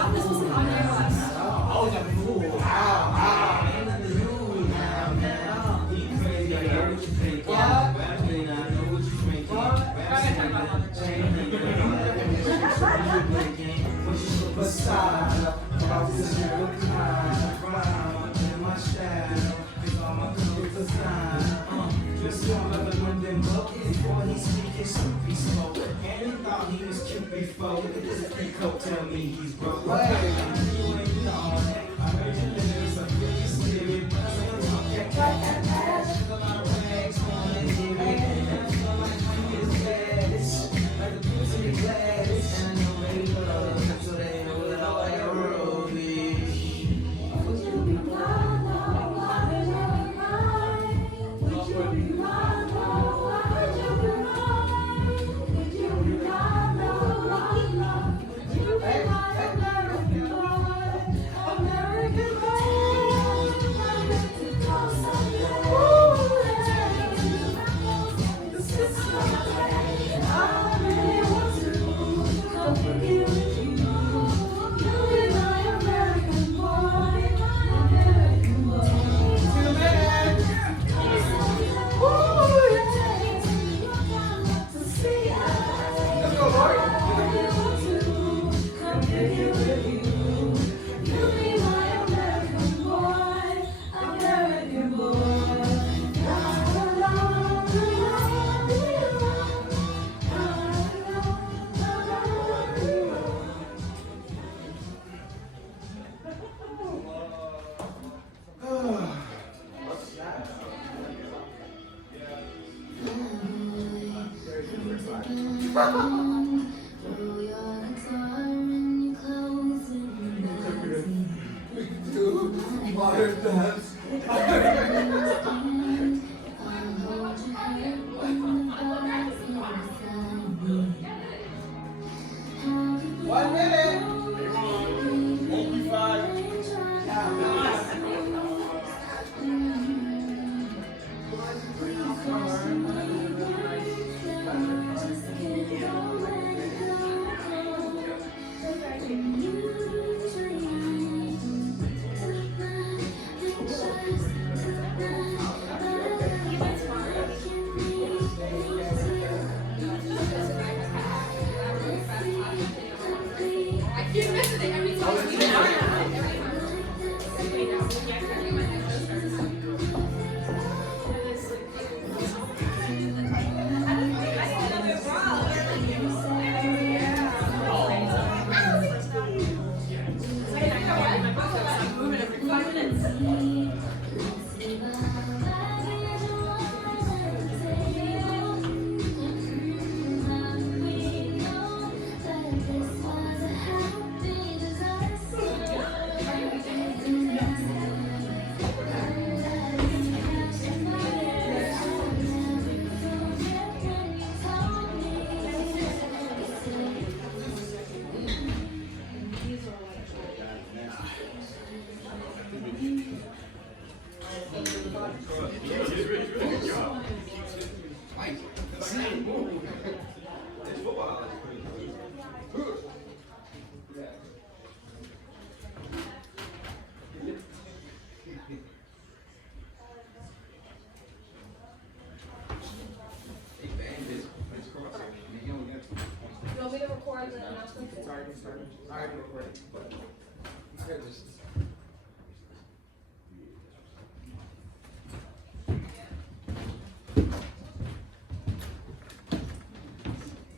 thought this was comedy or like, oh, yeah, cool. Tell me he's broke.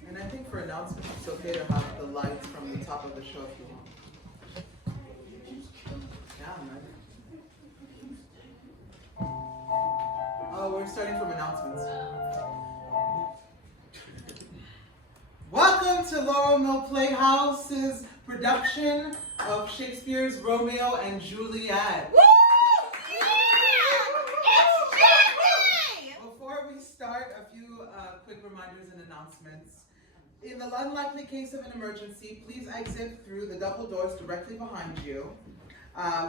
And I think for announcements, it's okay to have the lights from the top of the show if you want. Yeah, man. We're starting from announcements. Welcome to Laurel Mill Playhouse's production of Shakespeare's Romeo and Juliet. woo! Yeah! Before we start, a few quick reminders and announcements. In the unlikely case of an emergency, please exit through the double doors directly behind you.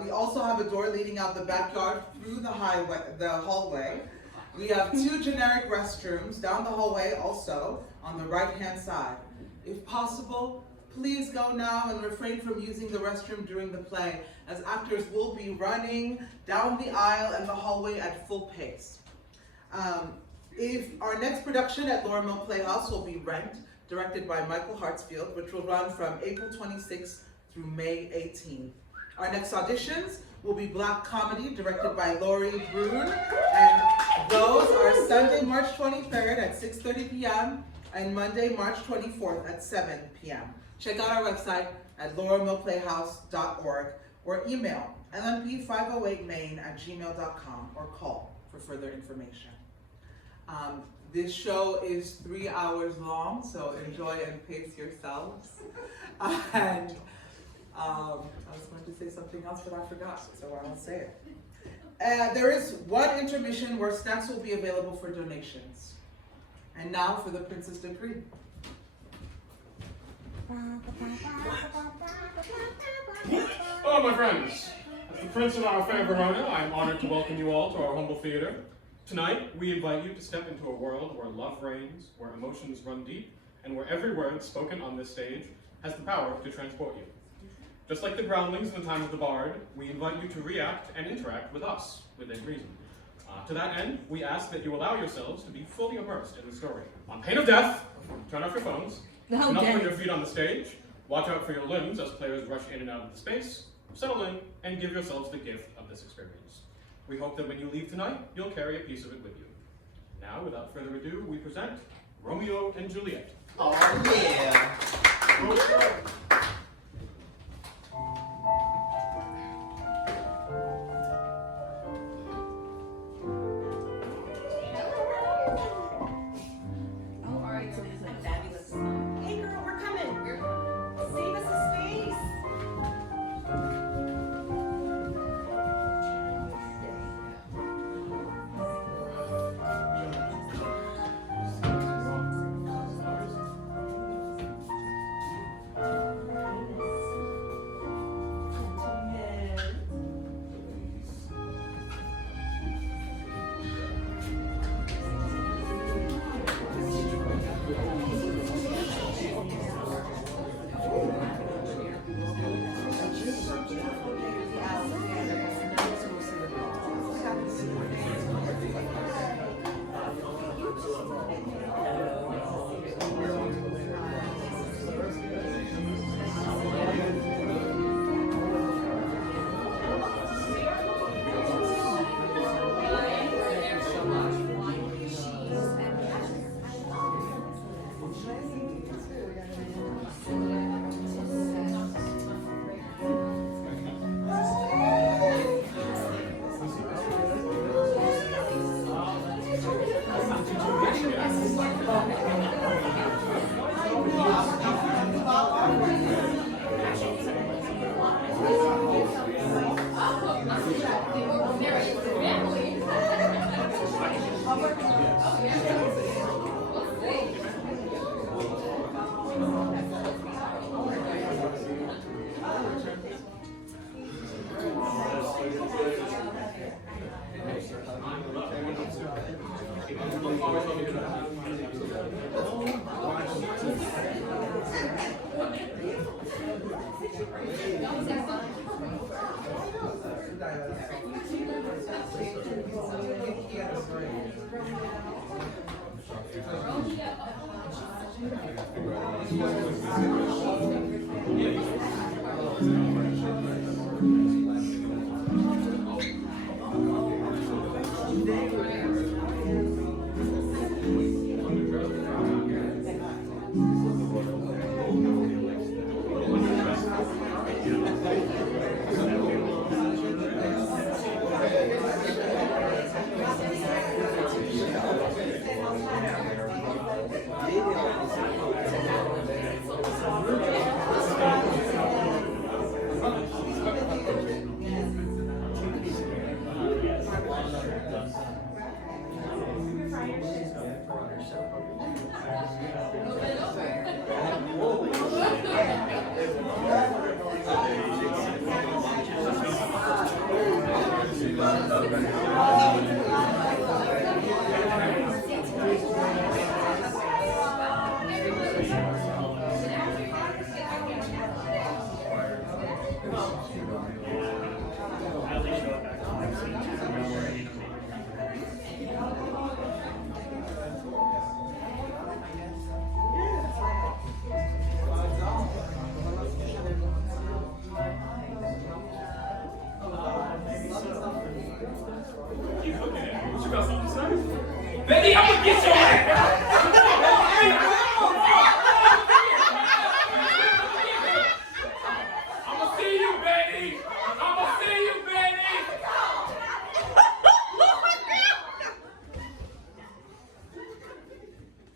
We also have a door leading out the backyard through the hallway. We have 2 generic restrooms down the hallway also on the right-hand side. If possible, Please go now and refrain from using the restroom during the play, as actors will be running down the aisle and the hallway at full pace. If our next production at Laura Mill Playhouse will be Rent, directed by Michael Hartsfield, which will run from April 26th through May 18th. Our next auditions will be Black Comedy, directed by Laurie Brune, and those are Sunday, March 23rd at 6:30 p.m. and Monday, March 24th at 7 p.m. Check out our website at lauramillplayhouse.org or email lmp508main@gmail.com or call for further information. This show is 3 hours long, so enjoy and pace yourselves. And I was going to say something else, but I forgot, so I won't say it. There is one intermission where snacks will be available for donations. And now for the Princess Decree. Hello, my friends. As the Prince of our fair Verona, I am honored to welcome you all to our humble theater. Tonight, we invite you to step into a world where love reigns, where emotions run deep, and where every word spoken on this stage has the power to transport you. Just like the groundlings in the time of the bard, we invite you to react and interact with us within reason. To that end, we ask that you allow yourselves to be fully immersed in the story. On pain of death, turn off your phones, do not put your feet on the stage, watch out for your limbs as players rush in and out of the space, settle in, and give yourselves the gift of this experience. We hope that when you leave tonight, you'll carry a piece of it with you. Now, without further ado, we present Romeo and Juliet. Oh yeah! Keep looking at me. What, you got something to say? Betty, I'm gonna get your ass! I'ma see you, Betty! I'ma see you, Betty!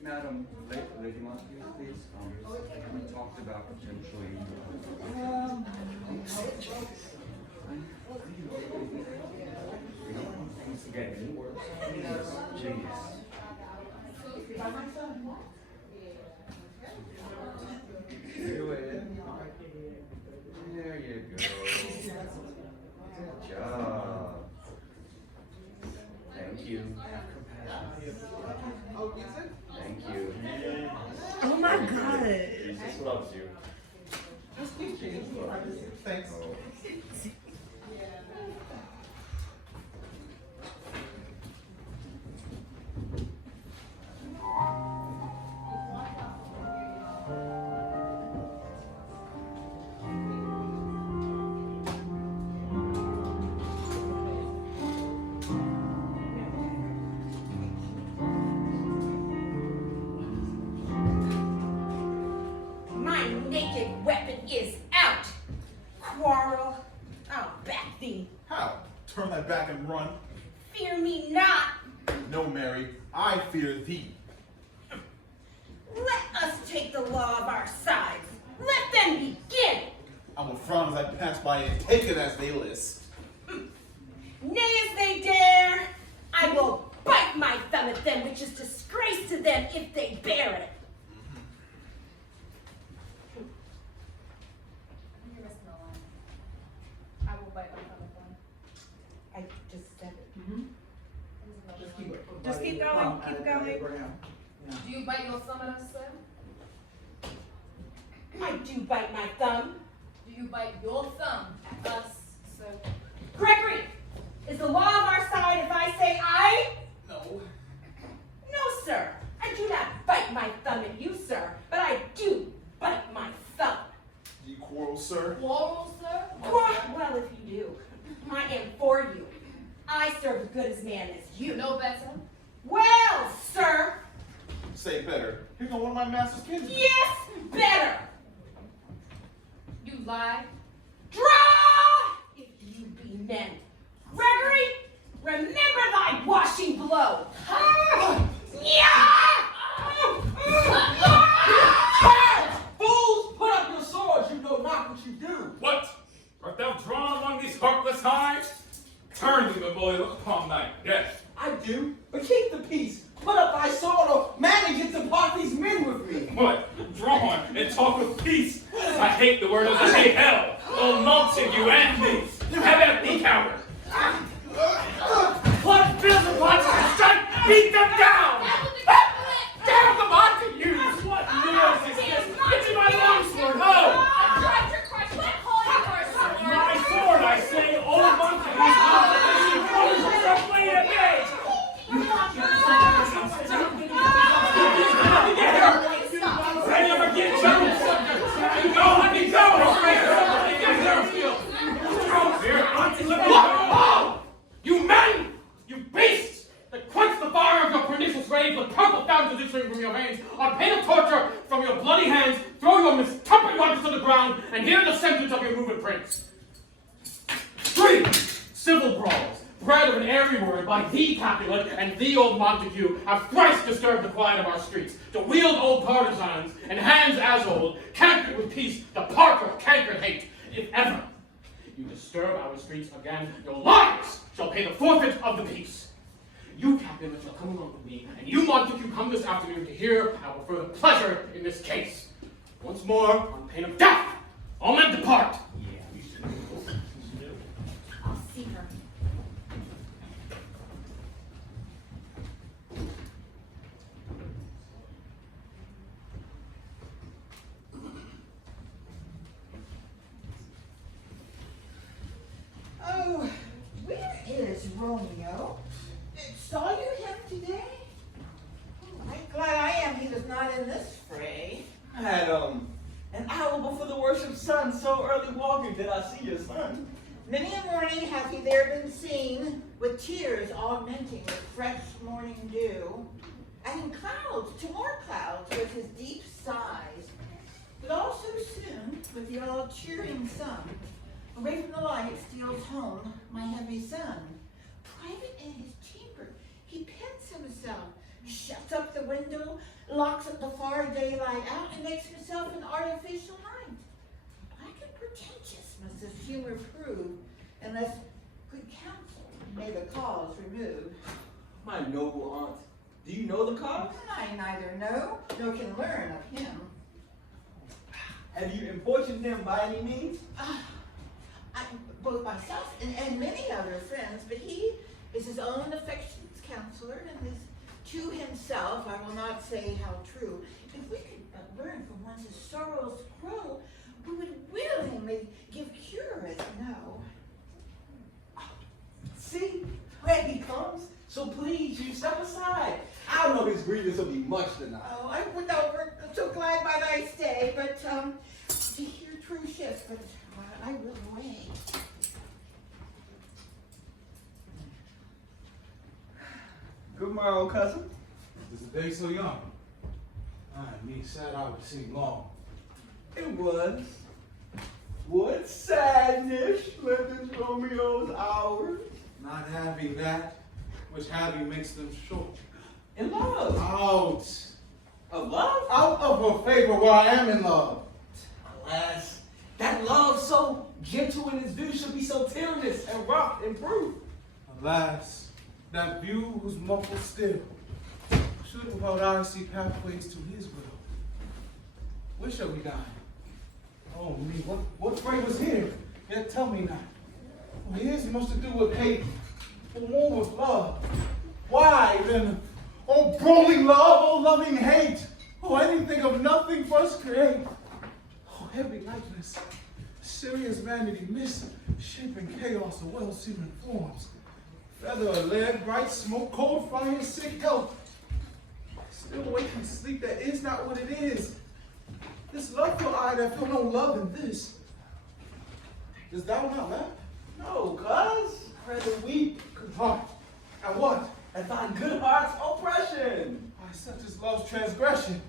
Madam, Lady Montague, please. We talked about potentially. Things to get any worse. Jeez. Do it. There you go. Good job. Thank you. Oh, music? Thank you. Oh my God. Jesus loves you. Thanks. My naked weapon is out. Quarrel, I'll back thee. How? Turn thy back and run? Fear me not. No, Mary, I fear thee. Let us take the law of our sides. Let them begin. I will frown as I pass by and take it as they list. Nay, as they dare, I will bite my thumb at them, which is disgrace to them if they bear it. You're missing the line. I will bite my thumb at them. I just said it. Just keep it. Just keep going, keep going. Do you bite your thumb at us, sir? I do bite my thumb. Do you bite your thumb at us, sir? Gregory, is the law of our side if I say I? No. No, sir. I do not bite my thumb at you, sir, but I do bite my thumb. Do you quarrel, sir? Quarrel, sir? Well, if you do, I am for you. I serve as good as man as You you. know better? Well, sir, Say better. Here go one of my master's kids. yes, better. You lie. Draw, if you be men. Gregory, remember thy washing blow. Fools, put up your swords, you know not what you do. What? Art thou drawn among these heartless hives? Turn thee, my boy, look upon thy death. I do, but keep the peace. Put up thy sword or manage to part these men with me. What? Drawn and talk of peace? I hate the word as I hate hell. Oh, Montague and me. Have at thee, coward. What business wants to strike? Beat them down! Damn the Montagues! What noise is this? It's in my longsword, no! My sword, I say, old Montagues, opposition closes are playing at me! Ready to get Jones! Go, let me go! You men! You beasts! That quench the fire of your pernicious rage with purple fountains issuing from your veins, on pain of torture from your bloody hands, throw your mistempered weapons to the ground, and hear the sentence of your moving prince. 3. Civil brawls, bred of an airy word by thee, Capulet, and thee, old Montague, have thrice disturbed the quiet of our streets, to wield old partisans, and hands as old, cankered with peace, the park of cankered hate. If ever you disturb our streets again, your lives shall pay the forfeit of the peace. You, Capulet, shall come along with me, and you, Montague, come this afternoon to hear our further pleasure in this case. Once more, on pain of death, all men depart. I'll see her. Romeo. Saw you him today? I'm glad I am he was not in this fray. I had an hour before the worship sun, so early walking did I see your son. Many a morning hath he there been seen, with tears augmenting with fresh morning dew, and in clouds to more clouds with his deep sighs. But all so soon, with the all cheering sun, away from the light steals home my heavy son. Private in his chamber, he pens himself, shuts up the window, locks up the far daylight out, and makes himself an artificial night. Black and pretentious must his humor prove, unless good counsel may the cause remove. My noble aunt, do you know the cause? I neither know nor can learn of him. Have you importuned him by any means? Both myself and many other friends, but he is his own affections counselor, and is to himself, I will not say how true. If we could but learn from whence his sorrows grow, we would willingly give cure as no. See, where he comes. So please, you step aside. I know his grievance will be much tonight. Oh, I would over so glad by thy stay, but to hear true shift, but I will away. Good morrow, cousin. Is the day so young? Me sad I would seem long. It was. What sadness lived in Romeo's hours. Not having that, which having makes them short. In love. Out. Of love? Out of her favor where I am in love. Alas, that love so gentle in its view should be so tenderness and rough and proof. Alas, that view whose muffled still should without eyes see pathways to his will. Where shall we dine? Oh me, what fray was here? Yet tell me not. For his must to do with hate, for more with love. Why then, oh brawling love, oh loving hate, oh anything of nothing first create. Oh heavy likeness, serious vanity, misshapen chaos of well-seeming forms. Feather of lead, bright smoke, cold fire, sick health. Still waking sleep that is not what it is. This loveful eye that feel no love in this. Dost thou not laugh? No, cuz. Rather weep. Good heart. And what? At thy good heart's oppression. Why such is love's transgression.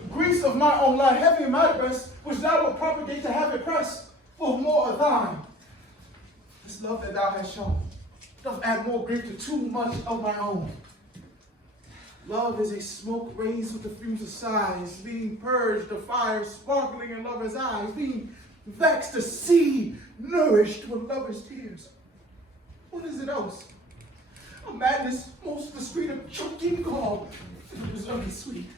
The griefs of my own lie heavy in my breast, which thou wilt propagate to have it pressed, for more of thine. This love that thou hast shown doth add more grief to too much of my own. Love is a smoke raised with the fumes of sighs, being purged of fire sparkling in lover's eyes, being vexed to see, nourished with lover's tears. What is it else? A madness most discreet of choking gall, it was only sweet.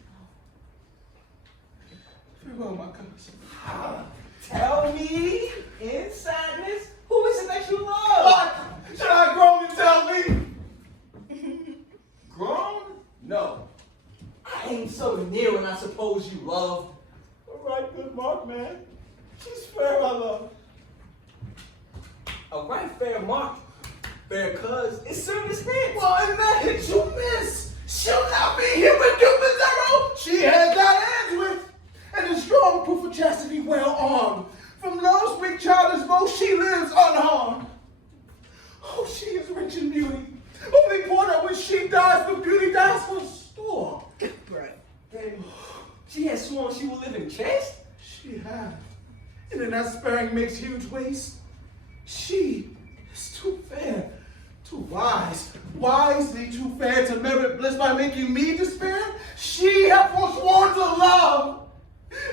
Farewell, my cousin. Tell me, in sadness, who is it that you love? What? Should I groan and tell thee? Grown? No. I ain't so near when I suppose you love. All right, good mark, man. She's fair, I love. A right fair mark. Fair cuz, it soon is hit. Well, and that hit you miss. She'll not be here with Cupid's arrow. She has that hands with. And a strong proof of chastity well armed. From love's weak childish bow, she lives unharmed. Oh, she is rich in beauty. Only poor that when she dies, the beauty dies for store. Right. Then she has sworn she will live in chaste? She has. And in that sparing makes huge waste. She is too fair, too wise, wisely too fair to merit bliss by making me despair. She hath forsworn to love.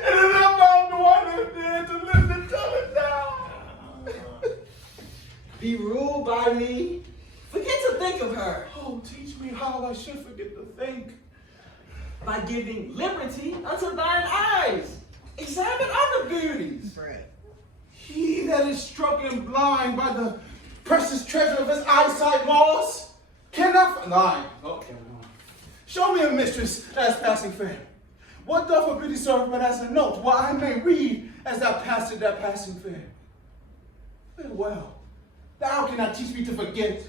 And in that found no one there to live to tell it down. Be ruled by me. Forget to think of her. Oh, teach me how I should forget to think. By giving liberty unto thine eyes. Examine other beauties. Right. He that is struck and blind by the precious treasure of his eyesight lost cannot lie. Okay, no. Show me a mistress as passing fair. What doth a beauty serve but as a note, while I may read as thou passest that passing fair? Farewell. Thou cannot teach me to forget.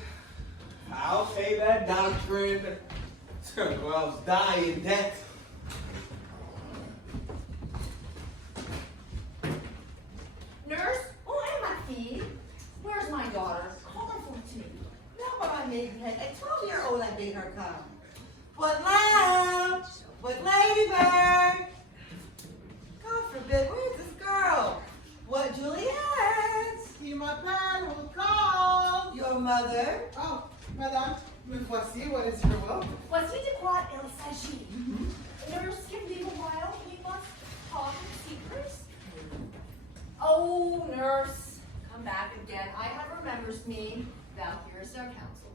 I'll pay that doctrine. Or else die in debt. Nurse, oh, hey, my fille. Where's my daughter? Call her for to me. Not what I made her. At 12-year-old, I made her come. What lamb? What ladybird? God forbid, where's this girl? What Juliet? Qui m'appelle? Who called? Your mother? Oh, madame, me voici. What is your will? Voici de quoi il s'agit. Nurse, can leave a while. We must talk in secrets. Oh, nurse, come back again. I have remembers me. Thou hearest our counsel.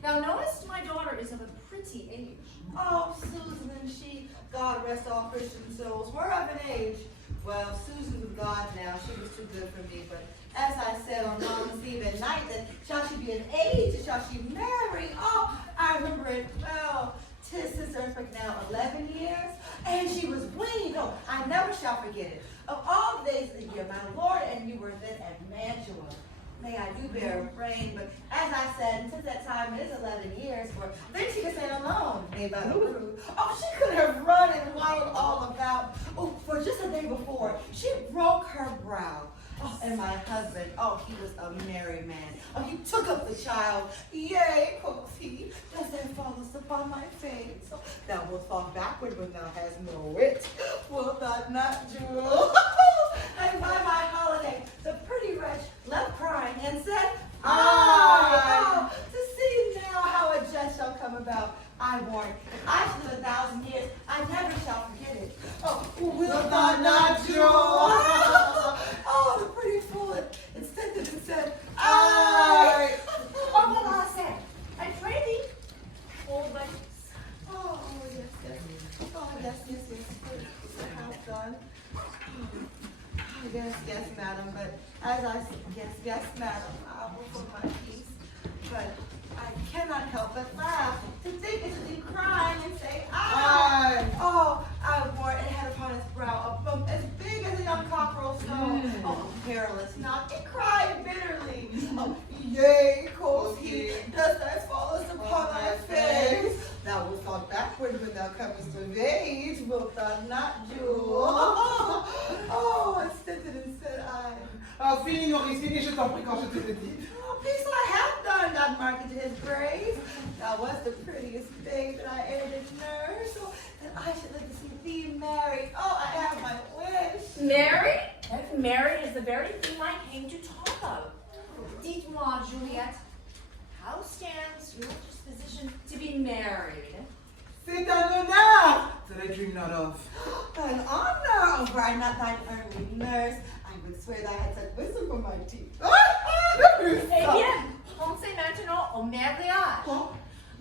Thou knowest my daughter is of a pretty age. Oh, Susan and she, God rest all Christian souls, were of an age. Well, Susan's with God now. She was too good for me, but as I said on Mama's Eve at night, that shall she be an age, and shall she marry? Oh, I remember it well. 'Tis since earthquake now 11 years, and she was weaned. Oh, I never shall forget it. Of all the days of the year, my Lord, and you were then at Mantua. May I do bear a brain, but as I said, since that time it is 11 years, for then she could stand alone. Oh, she could have run and waddled all about. Oh, for just a day before, she broke her brow. Oh, and my husband, oh, he was a merry man. Oh, he took up the child. Yea, quoth he, does there follows upon my face. Oh, thou wilt fall backward when thou hast no wit. Wilt thou not, Jewel? And by my holiday, the pretty wretch left crying and said, oh, to see now how a jest shall come about. I warn, if I should live 1,000 years, I never shall forget it. Oh, wilt thou not, Jewel? Oh, the pretty fool, it said that it said, I. Oh, Mama said, I pray thee, old ladies. Oh, yes. Oh, yes. How done. Yes, madam, but as I said, yes, madam, I will put my peace. But I cannot help but laugh to think it should be crying and say, I. Oh, I wore it had upon its brow a bump as big as a young cockerel stone. Oh, perilous not, it cried bitterly. Oh, yea, quoth he, does thy fallest upon thy face? Thou wilt fall backward when thou comest of age, wilt thou not, Jewel? Oh, I stood it and said I. Fini, Nourrice, fini, je t'en prie quand je te le dis. Oh, peace I have done, God mark it to his praise. Thou was the prettiest babe that I ever did nurse. Oh, that I should live to see thee married. Oh, I have my wish. Married? Married is the very thing I came to talk of. Dites-moi, Juliet, how stands your disposition to be married? C'est un honneur that I dream not of. An honor, were I not thine early nurse, I would swear thou had such wisdom for my teeth. Eh bien, pensez maintenant au mariage.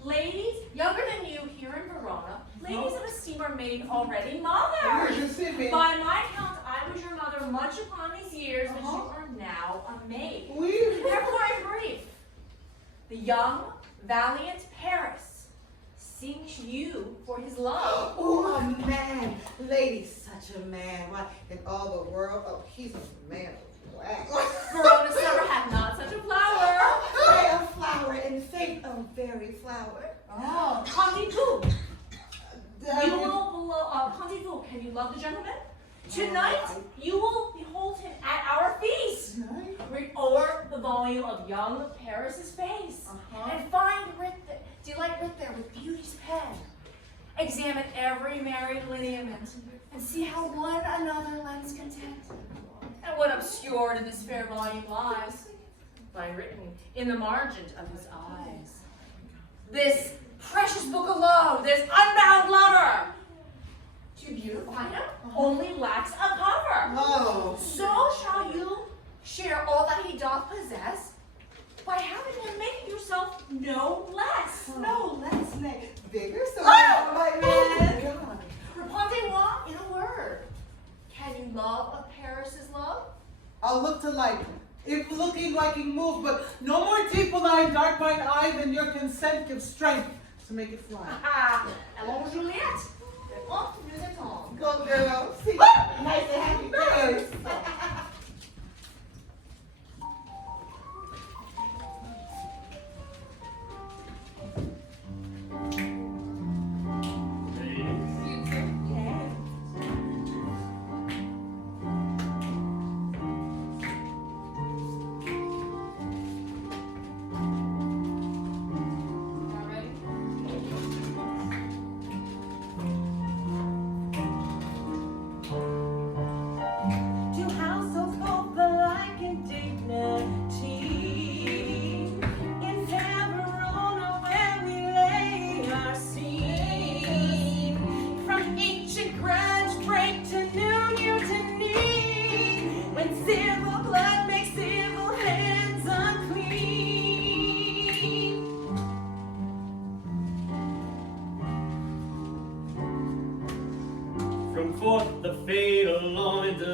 Ladies younger than you here in Verona, ladies of esteem are made already mothers. Je sais, mais... By my count, I was your mother much upon these years, but you are now a maid. Oui. Therefore, in brief, the young, valiant Paris seeks you for his love. Oh, a man, lady, such a man. Why, in all the world, oh, he's a man of wax. Verona never had not such a flower. Say a flower, in faith, a very flower. Oh, Condez-vous. You will, Condez-vous, can you love the gentleman? Tonight, you will behold him at our feast. Read over the volume of young Paris's face, and find delight writ there with beauty's pen. Examine every married lineament, and see how one another lends content. And what obscured in this fair volume lies, by written in the margin of his eyes. This precious book of love, this unbound lover, to beautify him, only lacks a cover. Oh. So shall you share all that he doth possess, by having him make yourself no less. No less, nay, bigger, so Oh! my man. Répondez-moi in a word. Can you love of Paris's love? I'll look to light. If looking liking move, but no more deep will I dark mine eye than your consent gives strength to make it fly. Ah, allons Juliette. Réponds, nous attendons. Go, girl. See, nice and happy days.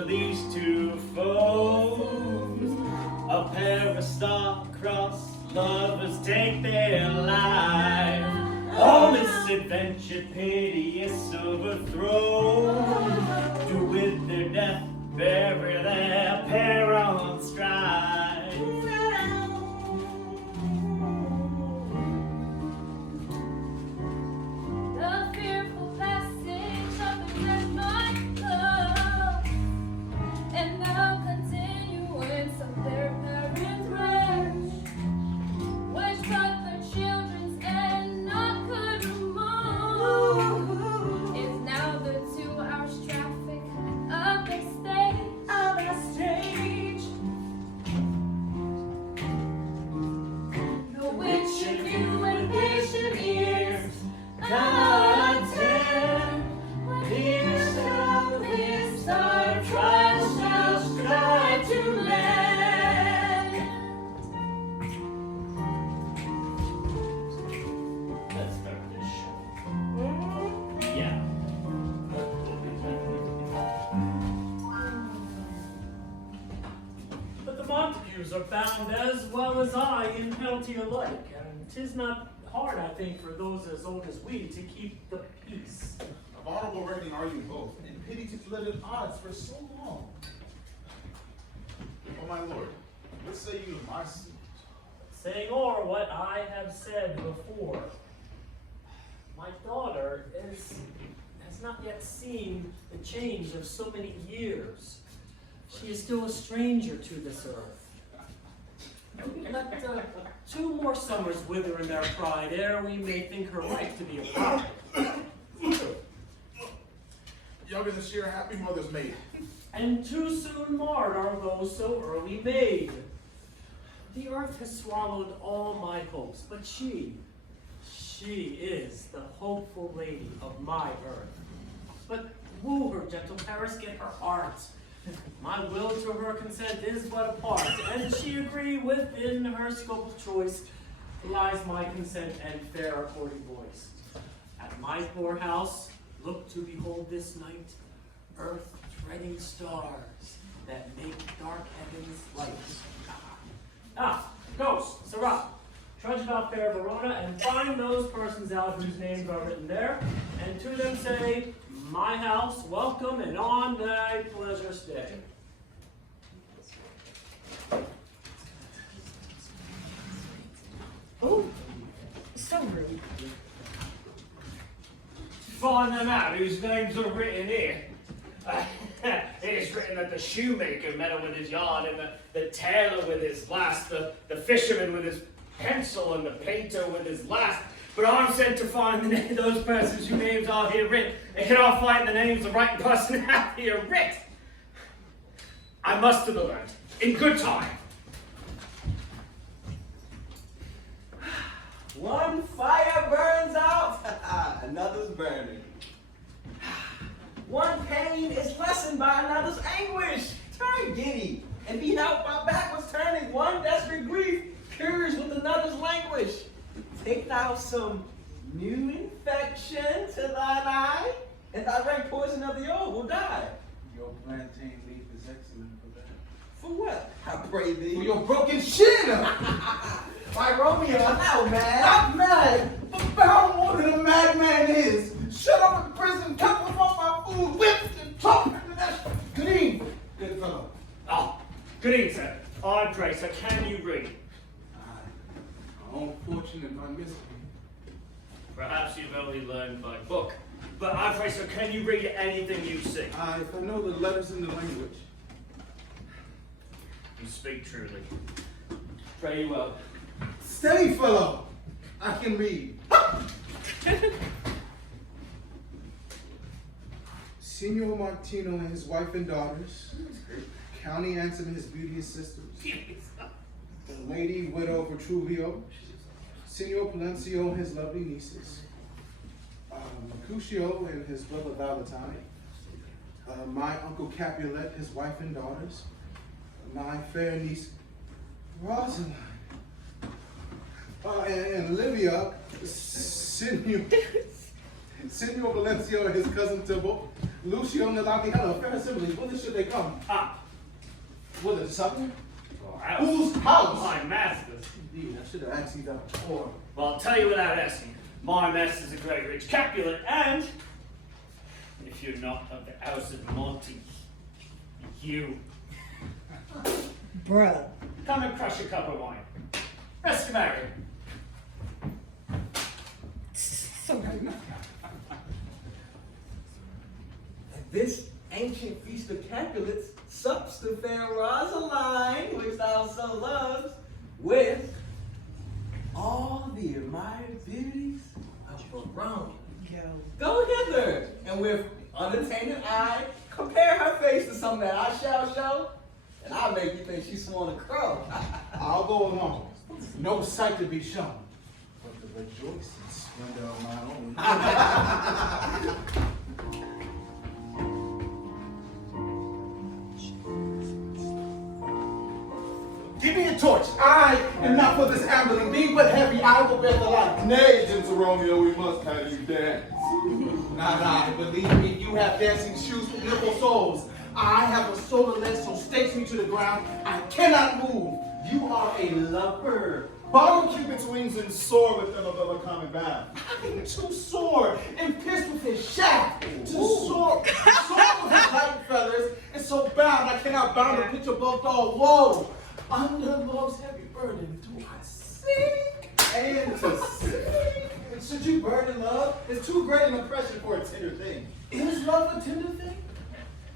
these two foes, a pair of star-crossed lovers take their life. All misadventure, piteous overthrow, to with their death bury their pair on strife. The fearful passage of the dead might love, and the continuance of their parents' rage, which cut their children's and not could remove, is now the 2 hours traffic of the stage. The witch of you and patient ears, attend, here shall this our trial shall strive to land. Let's start this show. Yeah. But the Montagues are bound as well as I in penalty alike, and 'tis not hard, I think, for those as old as we to keep the peace. Of honorable rating are you both, and pity to fled at odds for so long. Oh my lord, what say you to my suit? Saying o'er what I have said before, my daughter has not yet seen the change of so many years. She is still a stranger to this earth. Let 2 more summers wither in their pride, ere we may think her right to be a bride. Young as a sheer happy mother's maid. And too soon marred are those so early made. The earth has swallowed all my hopes, but she is the hopeful lady of my earth. But woo her, gentle Paris, get her heart. My will to her consent is but a part, and she agree within her scope of choice lies my consent and fair according voice. At my poor house, look to behold this night, earth-treading stars that make dark heavens light. Ah, Ghost, Sarah, trudge about fair Verona and find those persons out whose names are written there, and to them say, my house, welcome, and on thy pleasure stay. Oh, so rude. Find them out whose names are written here. It is written that the shoemaker meddled with his yard, and the tailor with his last, the fisherman with his pencil, and the painter with his last. But I'm sent to find those persons whose names are here writ, and cannot find the names of the right person out here writ. I must to the land, in good time. One fire burns out, another's burning. One pain is lessened by another's anguish. Turn giddy and beat out by backwards turning. One desperate grief cures with another's languish. Take thou some new infection to thine eye, and thy rank poison of the old will die. Your plantain leaf is excellent for that. For what, I pray thee? For your broken shin! My Romeo, now mad. Not mad, but found more than a madman is. Shut up in prison, cut off my food, whipped and chopped into that. Good evening, good fellow. Oh, good evening, sir. I pray, sir, can you read? My own fortune and my misery. Perhaps you've only learned by book. But I pray, sir, can you read anything you see? If I know the letters in the language. You speak truly. Pray you well. Steady, fellow. I can read. Signor Martino and his wife and daughters. County Anson and his beauteous sisters. The lady widow Petrulio. Signor Palencio and his lovely nieces. Mercutio and his brother Valentine. My uncle Capulet, his wife and daughters. My fair niece Rosalind. And Olivia, Signor Valencio and his cousin Tybalt, Lucio and the fair assemblies, whither should they come? Ah, Whither, supper? your house. Whose house? My master's. Indeed, I should have asked you that before. Well, I'll tell you without asking. My master's a great rich Capulet, and if you're not of the house of Monty, you. Bro. Come and crush a cup of wine. Rest merry. This ancient feast of Capulets sups the fair Rosaline, which thou so loves, with all the admired beauties of Rome. Go hither, and with unattainted eye, compare her face to some that I shall show, and I'll make you think she's sworn a crow. I'll go along. No sight to be shown, but the rejoicing splendor of my own. Give me a torch. I am not for this ambling being, but heavy I will bear the light. Nay, gentle Romeo, we must have you dance. Nah, believe me, you have dancing shoes with nimble soles. I have a solar leg, so stakes me to the ground. I cannot move. You are a lover. Borrow Cupid's wings and soar with them above a common bath. I'm too sore and pierced with his shaft. To soar with his light feathers, and so bound I cannot bound a pitch above all. Whoa! Under love's heavy burden, do I sink and to sink? Should you burn in love? It's too great an oppression for a tender thing. Is love a tender thing?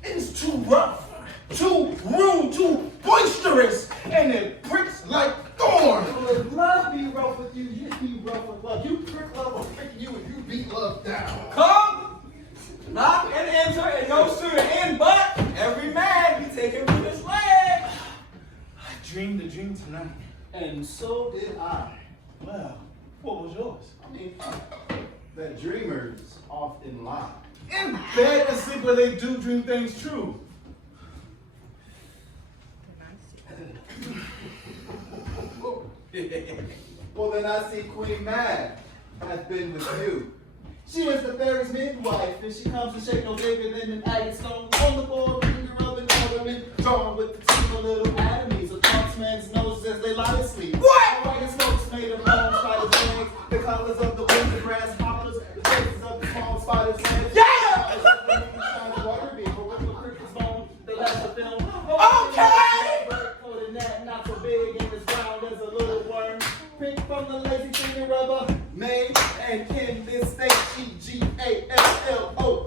It is too rough, too rude, too boisterous, and it pricks like thorns. Well, if love be rough with you, you be rough with love. You prick love will prick you and you beat love down. Come, knock and enter, and no sooner in, but every man be taken with his leg. I dreamed a dream tonight. And so did I. Well, what was yours? I mean, that dreamers often lie. In bed and sleep where they do dream things true. Well, then I see Queen Mad has been with you. She is the fairest midwife, and she comes to shake no David and an agate stone on the board, finger of an ornament, drawn with the teeth of little atomies of man's noses as they lie to sleep. What? White and smokes made of long spiders' legs, the colors of the wind, the grasshoppers, the faces of the small spiders' legs. Yeah! Shines water beam, but with the cricket's bone, they last a film. Okay! Bird-coated gnat, not so big and as round as a little worm. Picked from the lazy finger of a maid, and in this state, G-A-S-L-O-P-S,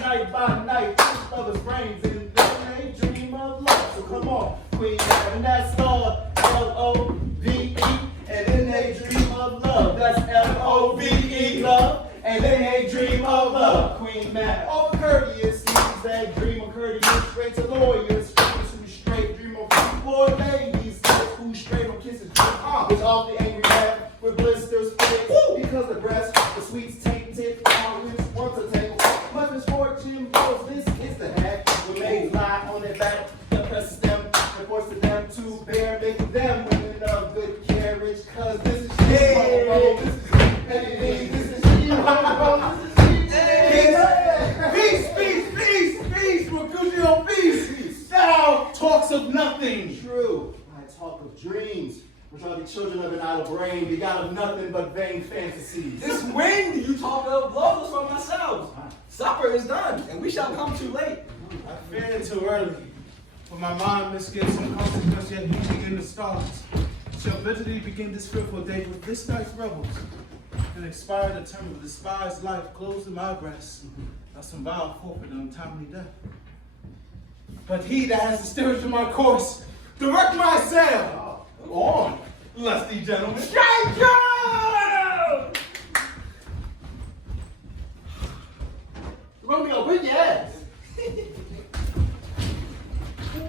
night by night, think of his brains, and then they dream of love. So come on, Queen, and that's love, L-O-V-E, and then they dream of love, that's L-O-V-E, love, and then they dream of love. Queen Mad, all courteous, sees that dream of courteous, straight to lawyers, who straight dream of poor ladies, who straight on kisses, which off the angry man with blisters fit, because the breast, the sweets tainted, always once a table. Much misfortune blows, this is the hat, when ladies lie on their back, that presses them, and forces them to bear, making them women of good carriage, cause this is shit, this is anything, this is shit, Peace, Mercutio, peace. Thou talks of nothing. True, I talk of dreams, which are the children of an idle brain, begot of nothing but vain fantasies. This wind you talk of blows us from ourselves. Supper is done, and we shall come too late. I feared too early, but my mind misgives some consequence yet moving in the stars. Shall bitterly begin this fearful day with this night's revels, and expire the term of despised life closed in my breast, thus some vile forfeit and untimely death. But he that has the steerage of my course, direct my sail on, lusty gentlemen. Strike go! Romeo, bring your ass.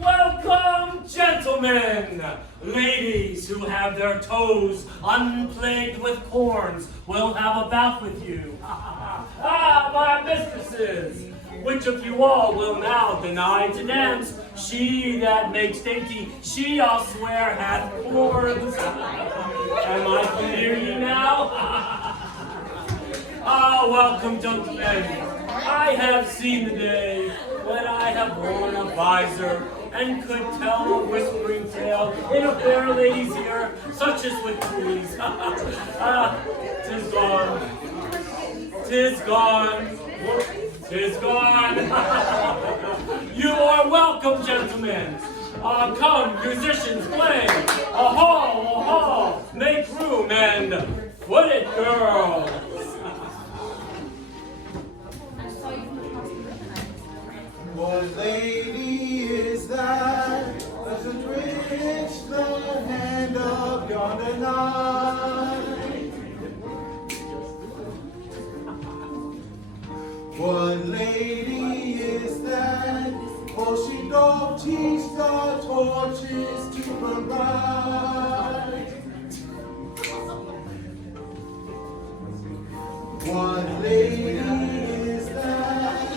Welcome, gentlemen! Ladies who have their toes unplagued with corns will have a bout with you. My mistresses! Which of you all will now deny to dance? She that makes dainty, she I'll swear hath corns. Am I clear you now? Welcome, gentlemen. I have seen the day when I have worn a visor and could tell a whispering tale in a fair lady's ear, such as with these. 'Tis gone. 'Tis gone. 'Tis gone. You are welcome, gentlemen. Come, musicians, play. Aha, make room and foot it, girls. What lady is that doesn't reach the hand of yonder knight? What lady is that? For she don't teach the torches to burn bright. What lady is that?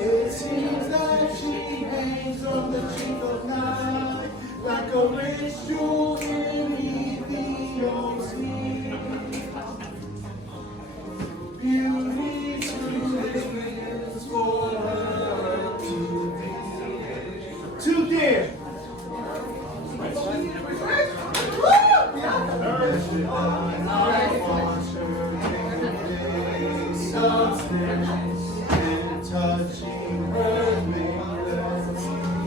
It seems that she hangs on the cheek of night like a rich jewel in Ethiopian sea. Beauty is for her to be. Too dear. And touching her fingers,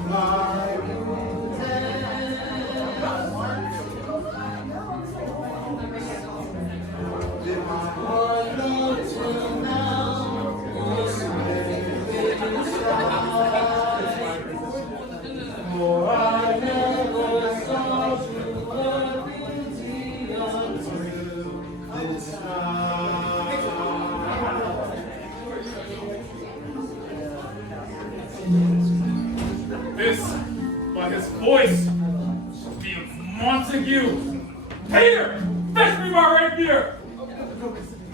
my did my heart love till now? Was for I never saw true love beauty until this night. This, by his voice, shall be of Montague. Here! Fetch me my rapier!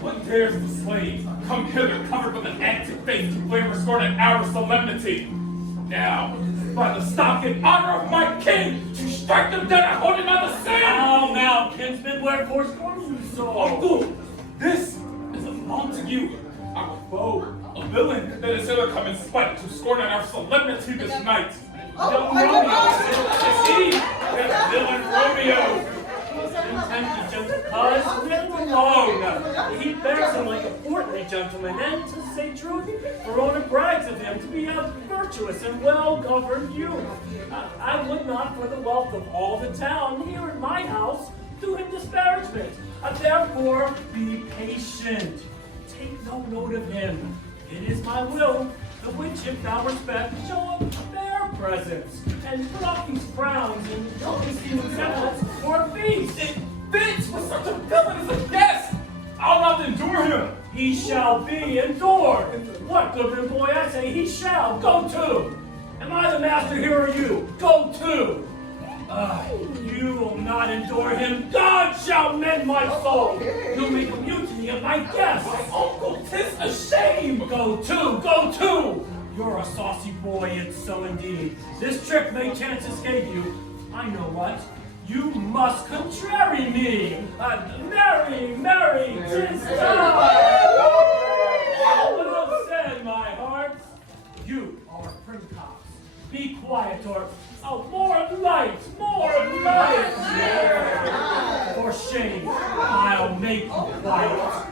What dares the slave come hither covered with an antic face to claim restored at our solemnity? Now, by the stock and honor of my king, to strike them dead and hold him by the sand! Now, kinsman, wherefore storm you so? Uncle, this is a Montague, our foe, a villain that is hither come in spite to scorn at our solemnity this night. Young Romeo, is he, that villain Romeo? Tempted gentle cause, leave him alone. He bears him like a portly gentleman, and to say truth, Verona brags of him to be a virtuous and well-governed youth. I would not, for the wealth of all the town here in my house, do him disparagement. Therefore, be patient. Take no note of him. It is my will, the which, if thou respect, show a fair presence, and put off these frowns and esteem semblance for a feast. It fits with such a villain as a guest! I'll not endure him! He shall be endured. What, goodman boy, I say he shall. Go to. Am I the master here or you? Go to. You will not endure him. God shall mend my soul. You'll make a mutiny of my guests. My uncle, 'tis a shame! Go to. You're a saucy boy, it's so indeed. This trick may chance escape you. I know what. You must contrary me. Marry, 'tis time. Well said, my heart. You are a princox. Be quiet, or more light. For shame, I'll make you quiet.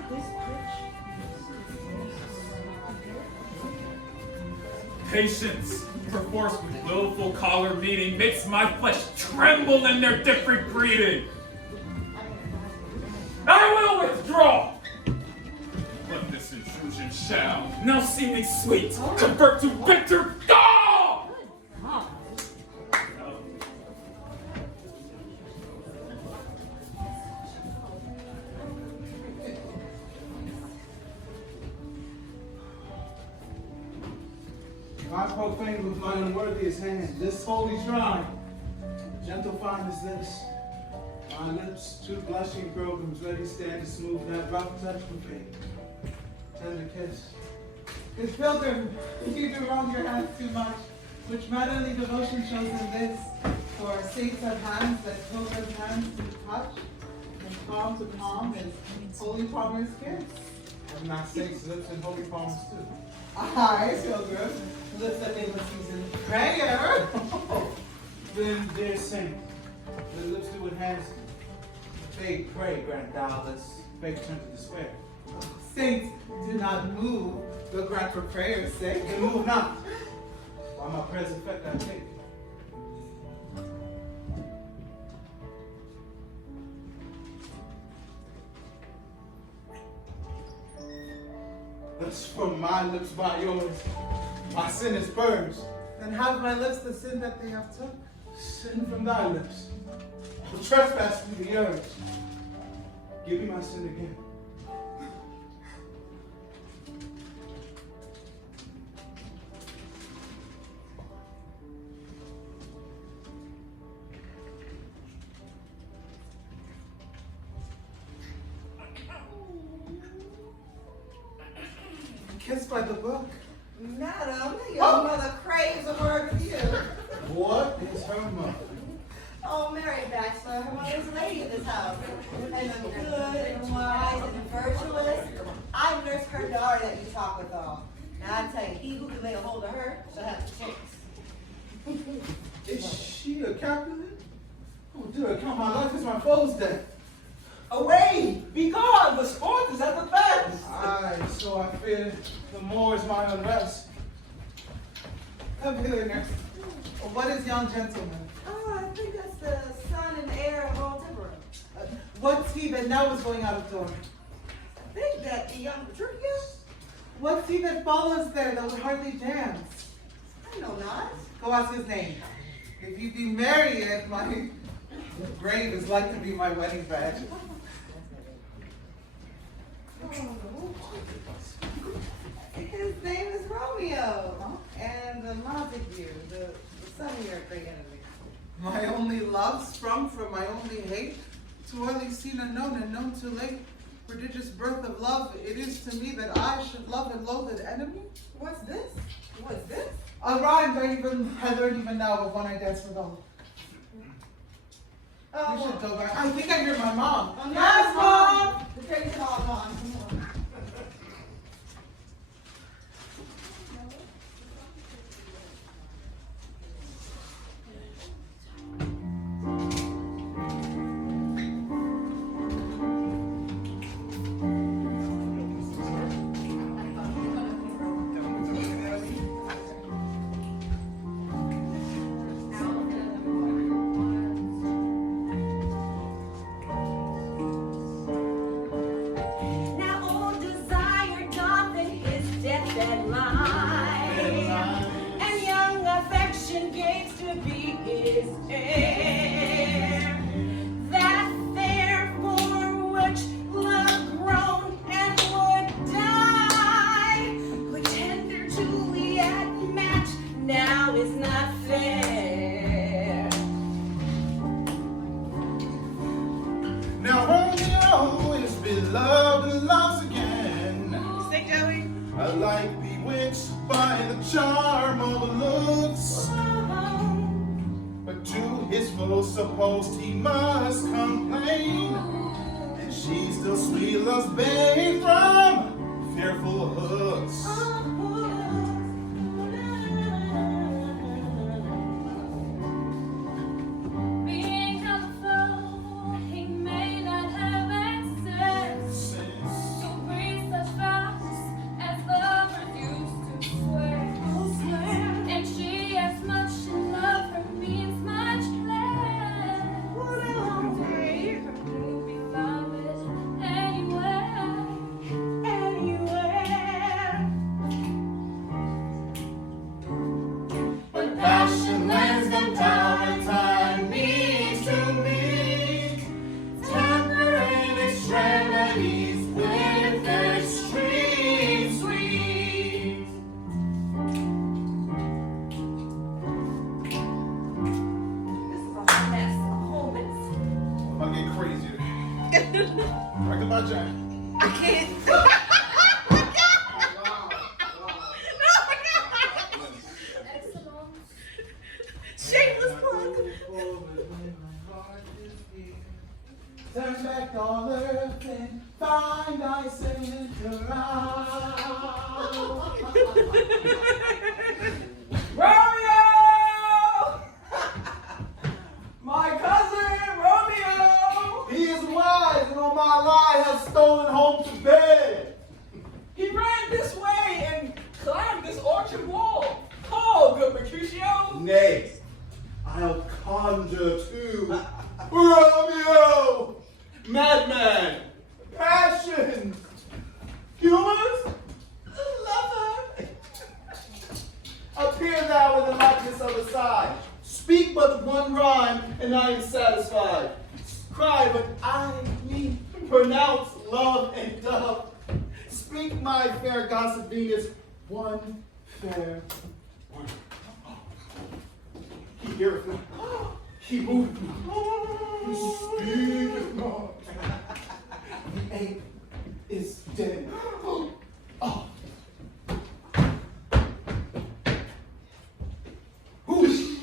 Patience, perforce with willful collar meeting, makes my flesh tremble in their different breeding. I will withdraw! But this intrusion shall, now seeming sweet, convert to bitter gall! I profane with my unworthiest hand this holy shrine. Gentle fine as this. My lips, two blushing pilgrims, ready stand to smooth that rough touch with faith. Tender kiss. His pilgrim, you do wrong your hands too much, which mannerly devotion shows in this. For saints have hands that pilgrims' hands do touch, and palm to palm is holy palmer's kiss. And my saints' lips and holy palms too. eyes, children. Lift up in the season prayer. Then dear saint, the lips do what hands do. They pray, grant doubtless, faith turn to despair. Saints, do not move, but grant for prayer's sake. They move not. By my prayers effect I take. Thus from my lips by yours, my sin is purged. Then have my lips the sin that they have took. Sin from thy lips, the trespass through the urge. Give me my sin again. Kissed by the book. Madam, your mother craves a word with you. What is her mother? Oh, Mary Bachelor, her mother's lady in this house. And the good and wise and virtuous. I nursed her daughter that you talk with all. Now I tell you, he who can lay a hold of her shall have the chance. Is she a Capulet? Oh, do I count my life as my foe's death? Away! Be gone! The sport is at the best! Aye, so I fear the more is my unrest. Come hither, nurse. What is yon gentleman? Oh, I think that's the son and heir of old Timber. What's he that now is going out of door? I think that the young Petruchia? What's he that follows there that would hardly dance? I know not. Go ask his name. If you be merry yet, my grave is like to be my wedding badge. His name is Romeo. And Montague, the son of your great enemy. My only love sprung from my only hate, too early seen and known too late. Prodigious birth of love, it is to me that I should love and loathe an enemy. What's this? What's this? A rhyme I learned even now of one I danced with all. You should go back. I think I hear my mom. Yes, Mom! The train's all gone. Come on. Supposed he must complain, and she still sweet loves babe from fearful hooks. Being colorful, he may not have access to breathe such vows as lovers used to swear. And she as much in love her means much less. I can't. Shameless plug. Turn back all earth and find I center around. Romeo! My cousin Romeo! He is wise and on my lie has stolen home to bed. He ran this way and climbed this orchard wall. Oh, good Mercutio! Nay, I'll conjure too. Romeo! Madman! Passion! Humors? Lover! Appear thou in the likeness of a sigh. Speak but one rhyme, and I am satisfied. Cry, but I, me, pronounce love and dove. Speak, my fair gossip Venus, one fair word. He heareth me. He moveth me. He speaketh not. The ape is dead. Oh. Whoosh.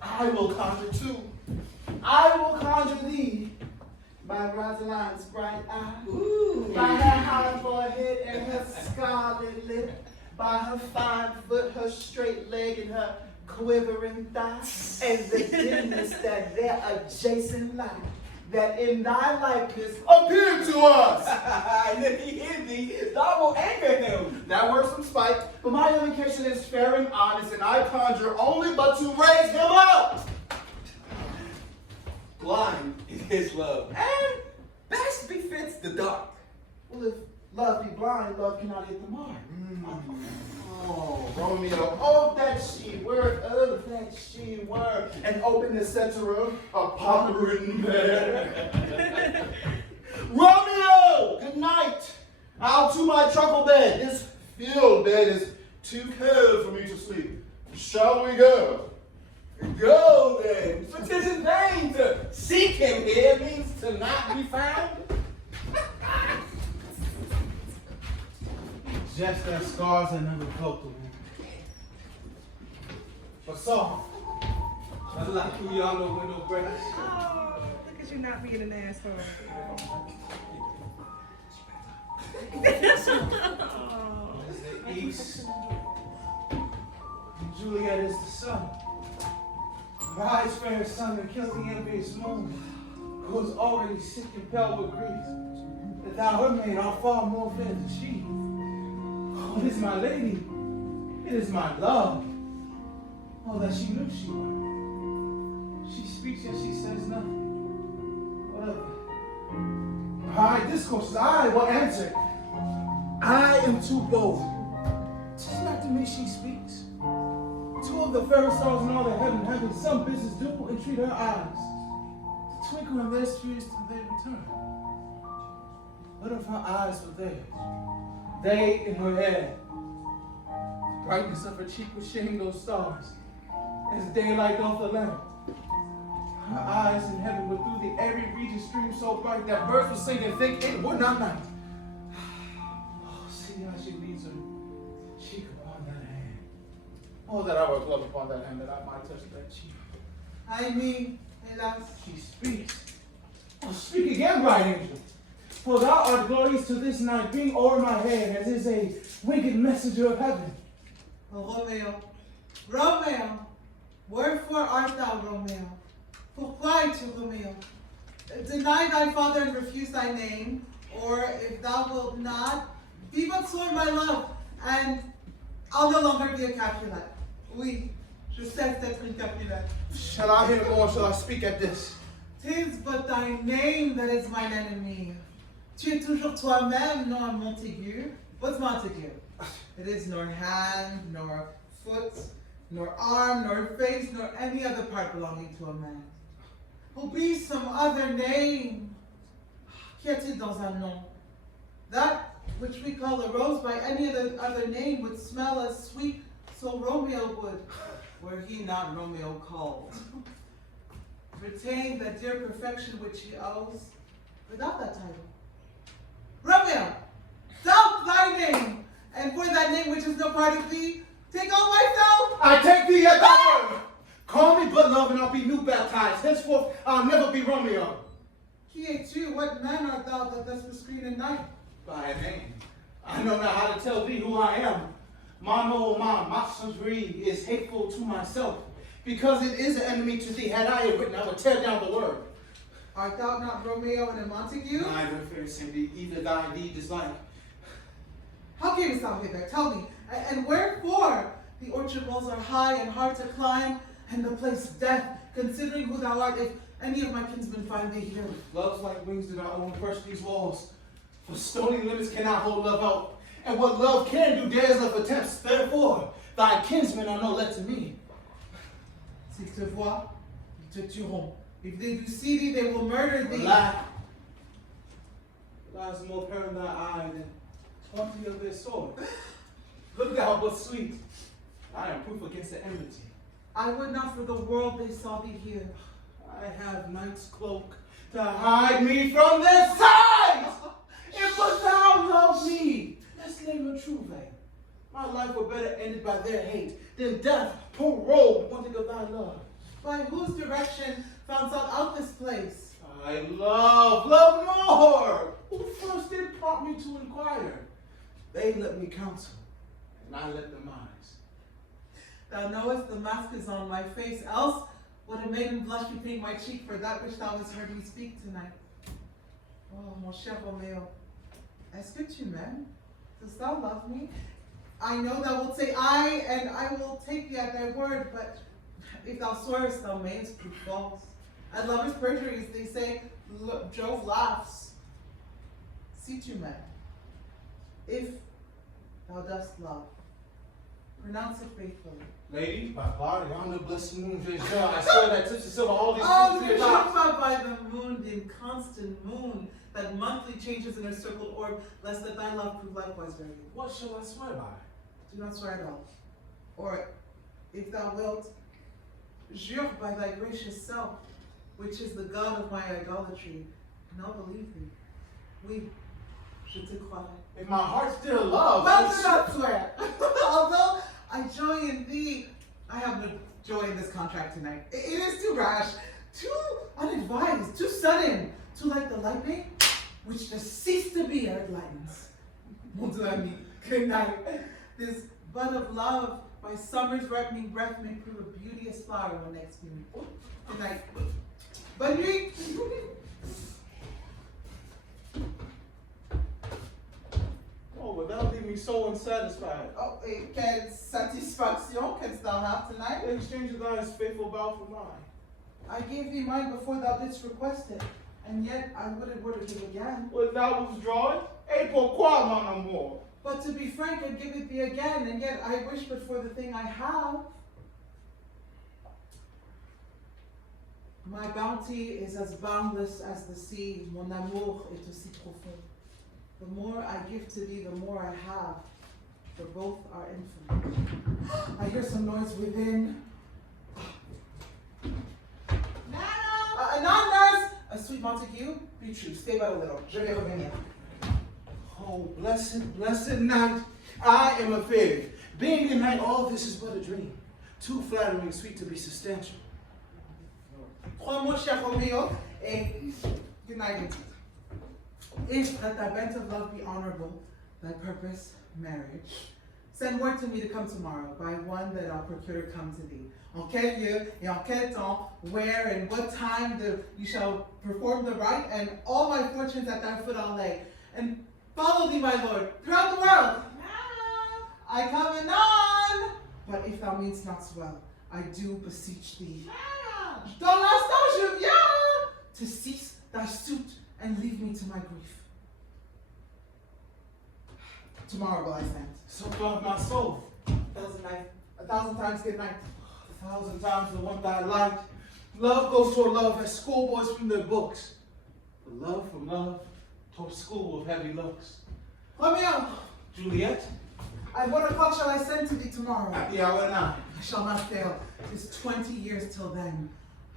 I will conjure too. I will conjure thee by Rosaline's bright eye, by her high forehead and her scarlet lip, by her fine foot, her straight leg, and her quivering thigh, and the dimness that their adjacent lie, that in thy likeness appear to us. And if he hear thee, thou will anger him. That works some spite, but my invocation is fair and honest, and I conjure only but to raise him up. Blind is his love, and best befits the dark. Well, if love be blind, love cannot hit the mark. Oh, Romeo, oh, that she were, and open the cetera upon the written bed. Romeo, good night. I'll to my truckle bed. This field bed is too cold for me to sleep. Shall we go? Go then, for 'tis in vain to seek him here, means to not be found. Just as scars are never cloaked with. But soft. That's like through yonder window grass. Oh, look at you not being an asshole. As the east, and Juliet is the sun. Rise, fair sun, and kill the envious moon, who is already sick and pale with grief, that thou her maid art far more fair than she. Oh, it is my lady, it is my love. Oh, that she knew she were. She speaks and she says nothing. Whatever. High discourses, I will answer. I am too bold. 'Tis not to me she speaks. Two of the fairest stars in all the heaven having some business do entreat her eyes to twinkle in their spheres till they return. What if her eyes were theirs? They in her hair. The brightness of her cheek would shame those stars as daylight doth the lamp. Her eyes in heaven would through the airy region stream so bright that birds would sing and think it would not night. Oh, see how she leads her cheek upon that hand. Oh, that I were glove upon that hand, that I might touch that cheek. I mean, hélas. She speaks. Oh, speak again, bright angel. For thou art glorious to this night, being o'er my head, as is a winged messenger of heaven. Oh, Romeo, Romeo, wherefore art thou, Romeo? Pourquoi es-tu, Romeo? Deny thy father and refuse thy name, or if thou wilt not, be but sworn my love, and I'll no longer be a Capulet. Oui, je cesse d'être une Capulet. Shall I hear more? Shall I speak at this? 'Tis but thy name that is mine enemy. Tu es toujours toi-même, non a Montague. What's Montague? It is nor hand, nor foot, nor arm, nor face, nor any other part belonging to a man. Oh, be some other name. Qu'y a-t-il dans un nom? That which we call a rose by any other name would smell as sweet, so Romeo would, were he not Romeo called. Retain that dear perfection which he owes, without that title. Romeo, doubt thy name, and for that name which is no part of thee, take all myself. I take thee at thy word. Call me but love and I'll be new baptized. Henceforth, I'll never be Romeo. Qui es-tu? What man art thou that dost prescreen in night? By name. I know not how to tell thee who I am. My messagery is hateful to myself, because it is an enemy to thee. Had I it written, I would tear down the word. Art thou not Romeo and a Montague? Neither fair Cindy, either thy deed dislike. How camest thou hither? Tell me, and wherefore? The orchard walls are high and hard to climb, and the place death, considering who thou art, if any of my kinsmen find thee here. Love's like wings do not own crush these walls, for stony limits cannot hold love out. And what love can do dares of attempts. Therefore, thy kinsmen are no let to me. S'ils te voient, ils te tueront. If they do see thee, they will murder thee. Lies more peril in thy eye than 20 of their sword. Look thou but sweet. I am proof against the enmity. I would not for the world they saw thee here. I have night's cloak to hide me from their sight. If but thou love me, let's name a true vein. My life were better ended by their hate than death paroled wanting of thy love. By whose direction found thou out this place? I love more. Who first did prompt me to inquire? They let me counsel, and I let them eyes. Thou knowest the mask is on my face, else would a maiden blush between my cheek for that which thou hast heard me speak tonight. Oh, mon cher Romeo, est-ce que tu m'aimes? Dost thou love me? I know thou wilt say aye, and I will take thee at thy word, but if thou swearest, thou mayest prove false. At lovers' perjuries, they say, Jove laughs. Si tu m'aimes, if thou dost love, pronounce it faithfully. Lady, by body, on the blessed moon, I swear that tips of silver, all these Oh, things the to your lives. Shukma by the moon, the inconstant moon, that monthly changes in her circled orb, lest that thy love prove likewise very good. What shall I swear by? Do not swear at all. Or, if thou wilt, jure by thy gracious self, which is the God of my idolatry, and I'll believe thee. Oui, je te croirai. If my heart still loves, Well, do not swear. Although I joy in thee, I have no joy in this contract tonight. It is too rash, too unadvised, too sudden, too like the lightning, which does cease to be ere it lightens. Mon Dieu ami, good night. This bud of love, by summer's ripening breath, may prove a beauteous flower when next we meet. Good night. Bonne nuit. oh, but that'll leave me so unsatisfied. Oh, quelle satisfaction canst thou have tonight? In exchange of thy faithful vow for mine. I gave thee mine before thou didst request it, and yet I wouldn't word it again. Was thou withdraw it? Et pourquoi, mon amour? But to be frank, I'd give it thee again, and yet I wish but for the thing I have. My bounty is as boundless as the sea. Mon amour est aussi profond. The more I give to thee, the more I have, for both are infinite. I hear some noise within. Madam! Non-nurse! A sweet Montague, be true, stay but a little. Je vais revenir. Oh, blessed night, I am afraid. Being in night, all this is but a dream. Too flattering, sweet to be substantial. Crois-moi, cher Romeo, et good night indeed. If let thy bent of love be honorable, thy purpose, marriage, send word to me to come tomorrow, by one that I'll procure to come to thee. En quel lieu, et en quel temps, where and what time you shall perform the rite, and all my fortunes at thy foot I'll lay. And follow thee, my lord, throughout the world. Madam! I come anon. But if thou meanst not well, I do beseech thee. Madam! Dans l'instant je viens to cease thy suit and leave me to my grief. Tomorrow will I send. So doth my soul. 1,000 times good night. 1,000 times the one thy light. Love goes toward love as schoolboys from their books. But love from love toward school of heavy looks. Romeo, Juliet, at what o'clock shall I send to thee tomorrow? at the hour 9. I shall not fail. 'Tis 20 years till then.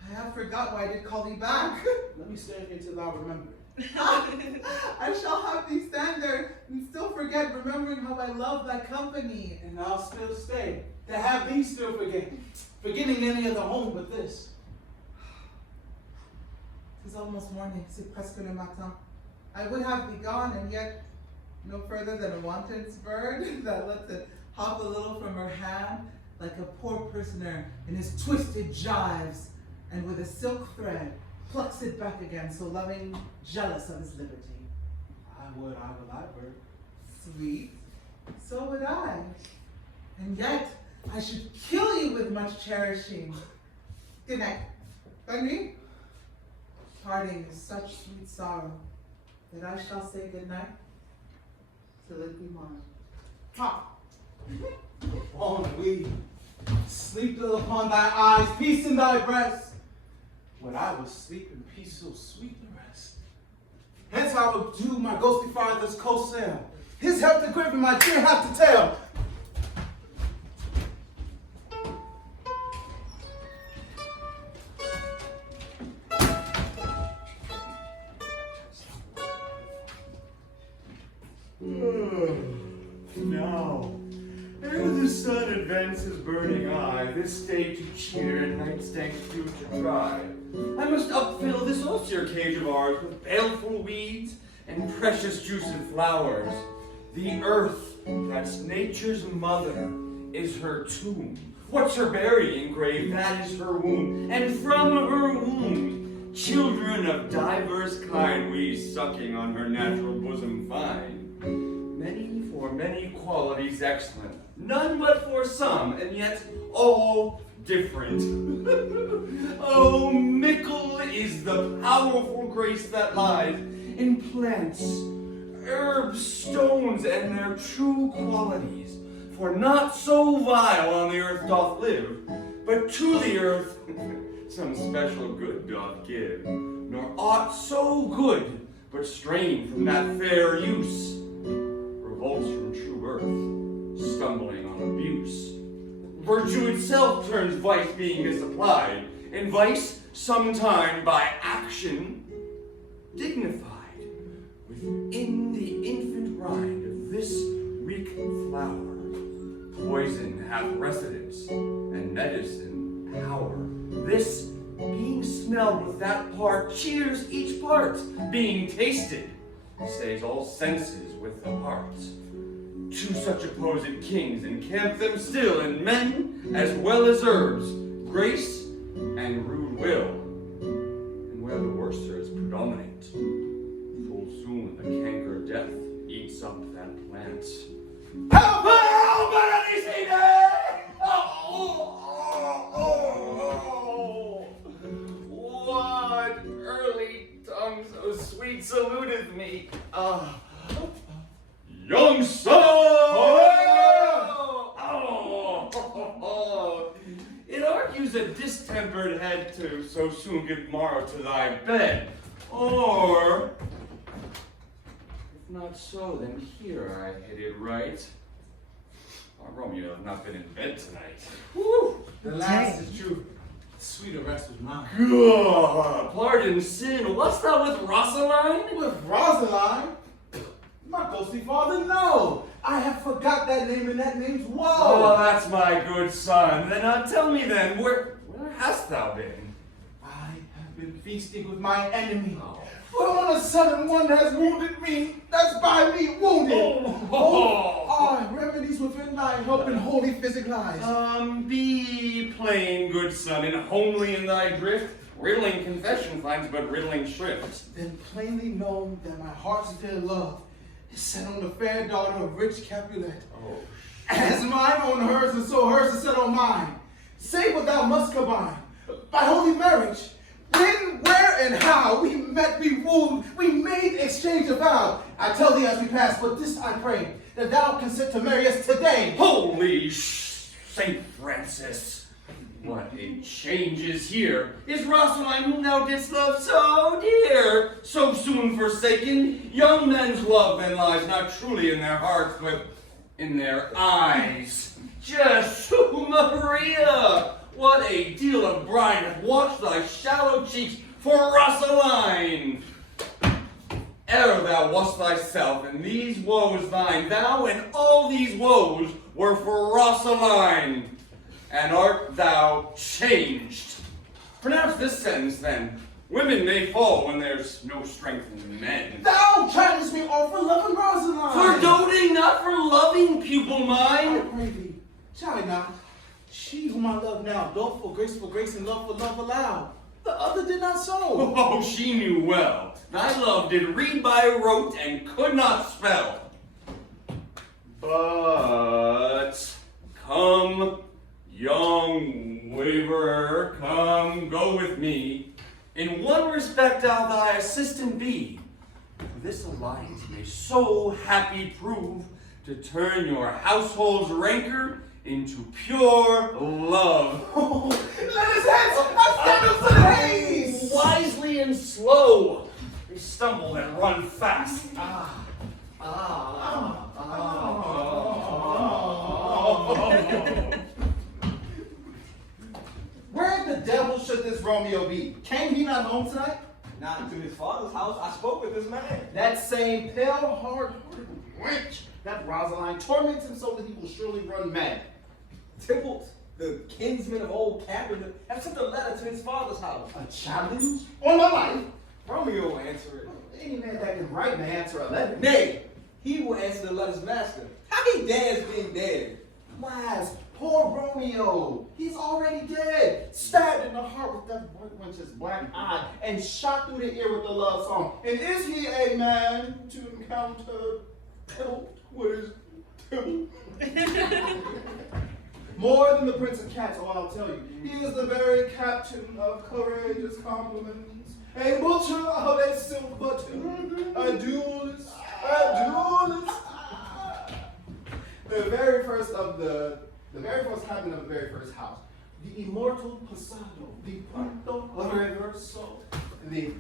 I have forgot why I did call thee back. Let me stand here till thou remember it. I shall have thee stand there and still forget, remembering how I love thy company. And I'll still stay, to have thee still forgetting any other home but this. 'Tis almost morning, c'est presque le matin. I would have thee gone, and yet no further than a wanton bird that lets it hop a little from her hand, like a poor prisoner in his twisted gyves, and with a silk thread plucks it back again, so loving, jealous of his liberty. I would, bird. Sweet, so would I. And yet, I should kill you with much cherishing. Good night. Bunny? Parting is such sweet sorrow that I shall say good night till it be mine. Ha! Ennui, sleep still upon thy eyes, peace in thy breast. When I was sleeping, peace so sweet to rest. Hence I will do my ghostly father's co-sail. His help to grip and my dear have to tell. Now, ere the sun advance his burning eye, this day to cheer and night's dank dew to dry, I must upfill this osier cage of ours with baleful weeds and precious juiced flowers. The earth, that's nature's mother, is her tomb. What's her burying grave? That is her womb. And from her womb, children of diverse kind we sucking on her natural bosom find. Many for many qualities excellent, none but for some, and yet all different. Oh, mickle is the powerful grace that lies in plants, herbs, stones, and their true qualities. For not so vile on the earth doth live, but to the earth some special good doth give, nor aught so good, but strained from that fair use, revolts from true birth, stumbling on abuse. Virtue itself turns vice being misapplied, and vice sometime by action dignified. Within the infant rind of this weak flower, poison hath residence and medicine power. This, being smelled with that part, cheers each part. Being tasted, stays all senses with the heart. Two such opposed kings encamp them still, in men as well as herbs, grace and rude will. And where the worser is predominant, full soon the canker of death eats up that plant. Help! Help! What early tongue so sweet saluteth me? Young son! It argues a distempered head to so soon give morrow to thy bed. Or, if not so, then here I hit it right. Our Romeo hath not been in bed tonight. Whew. The last is true. Sweeter rest was mine. God, pardon sin. What's that with Rosaline? With Rosaline? My ghostly father, no. I have forgot that name, and that name's woe. Oh, that's my good son. Then tell me then, where hast thou been? I have been feasting with my enemy. For on a sudden one has wounded me, that's by me wounded. Remedies within thy help and holy physic lies. Be plain, good son, and homely in thy drift. Riddling confession finds but riddling shrift. Then plainly known that my heart's dear love is set on the fair daughter of rich Capulet. Oh. As mine on hers, and so hers is set on mine. Say what thou must combine. By holy marriage, when, where, and how we met, we wooed, we made exchange of vow. I tell thee as we pass, but this I pray, that thou consent to marry us today. Holy Saint Francis! What a change is here! Is Rosaline, whom thou didst love so dear, so soon forsaken? Young men's love then lies not truly in their hearts, but in their eyes. Jesu Maria! What a deal of brine hath washed thy shallow cheeks for Rosaline! Ere thou wast thyself, and these woes thine, thou and all these woes were for Rosaline, and art thou changed. Pronounce this sentence then. Women may fall when there's no strength in men. Thou chidest me all for loving Rosaline. For doting, not for loving, pupil mine. I pray thee, chide not. She whom I love now, doth for grace, and love for love aloud. The other did not so. Oh, she knew well. Thy love did read by rote and could not spell. But come, young waverer, come, go with me. In one respect I'll thy assistant be. For this alliance may so happy prove to turn your household's rancor into pure love. Oh, let us hence! I stand up to the haze! Wisely and slow. They stumble and run fast. Where the devil should this Romeo be? Came he not home tonight? Not to his father's house. I spoke with this man. That same pale, hard-hearted wench, that Rosaline, torments him so that he will surely run mad. Tybalt, the kinsman of old Cabinet, have sent a letter to his father's house. A challenge? On my life? Romeo will answer it. Any man that can write may answer a letter. Nay, he will answer the letter's master. How he dares being dead? Alas, poor Romeo. He's already dead. Stabbed in the heart with that white wench's black eye and shot through the ear with the love song. And is he a man to encounter Tybalt? What is Tybalt? More than the Prince of Cats, oh, I'll tell you. He is the very captain of courageous compliments, a butcher of a silk button, a duelist, the very first captain of the very first house, the immortal Pasado, the Punto Reverso, the...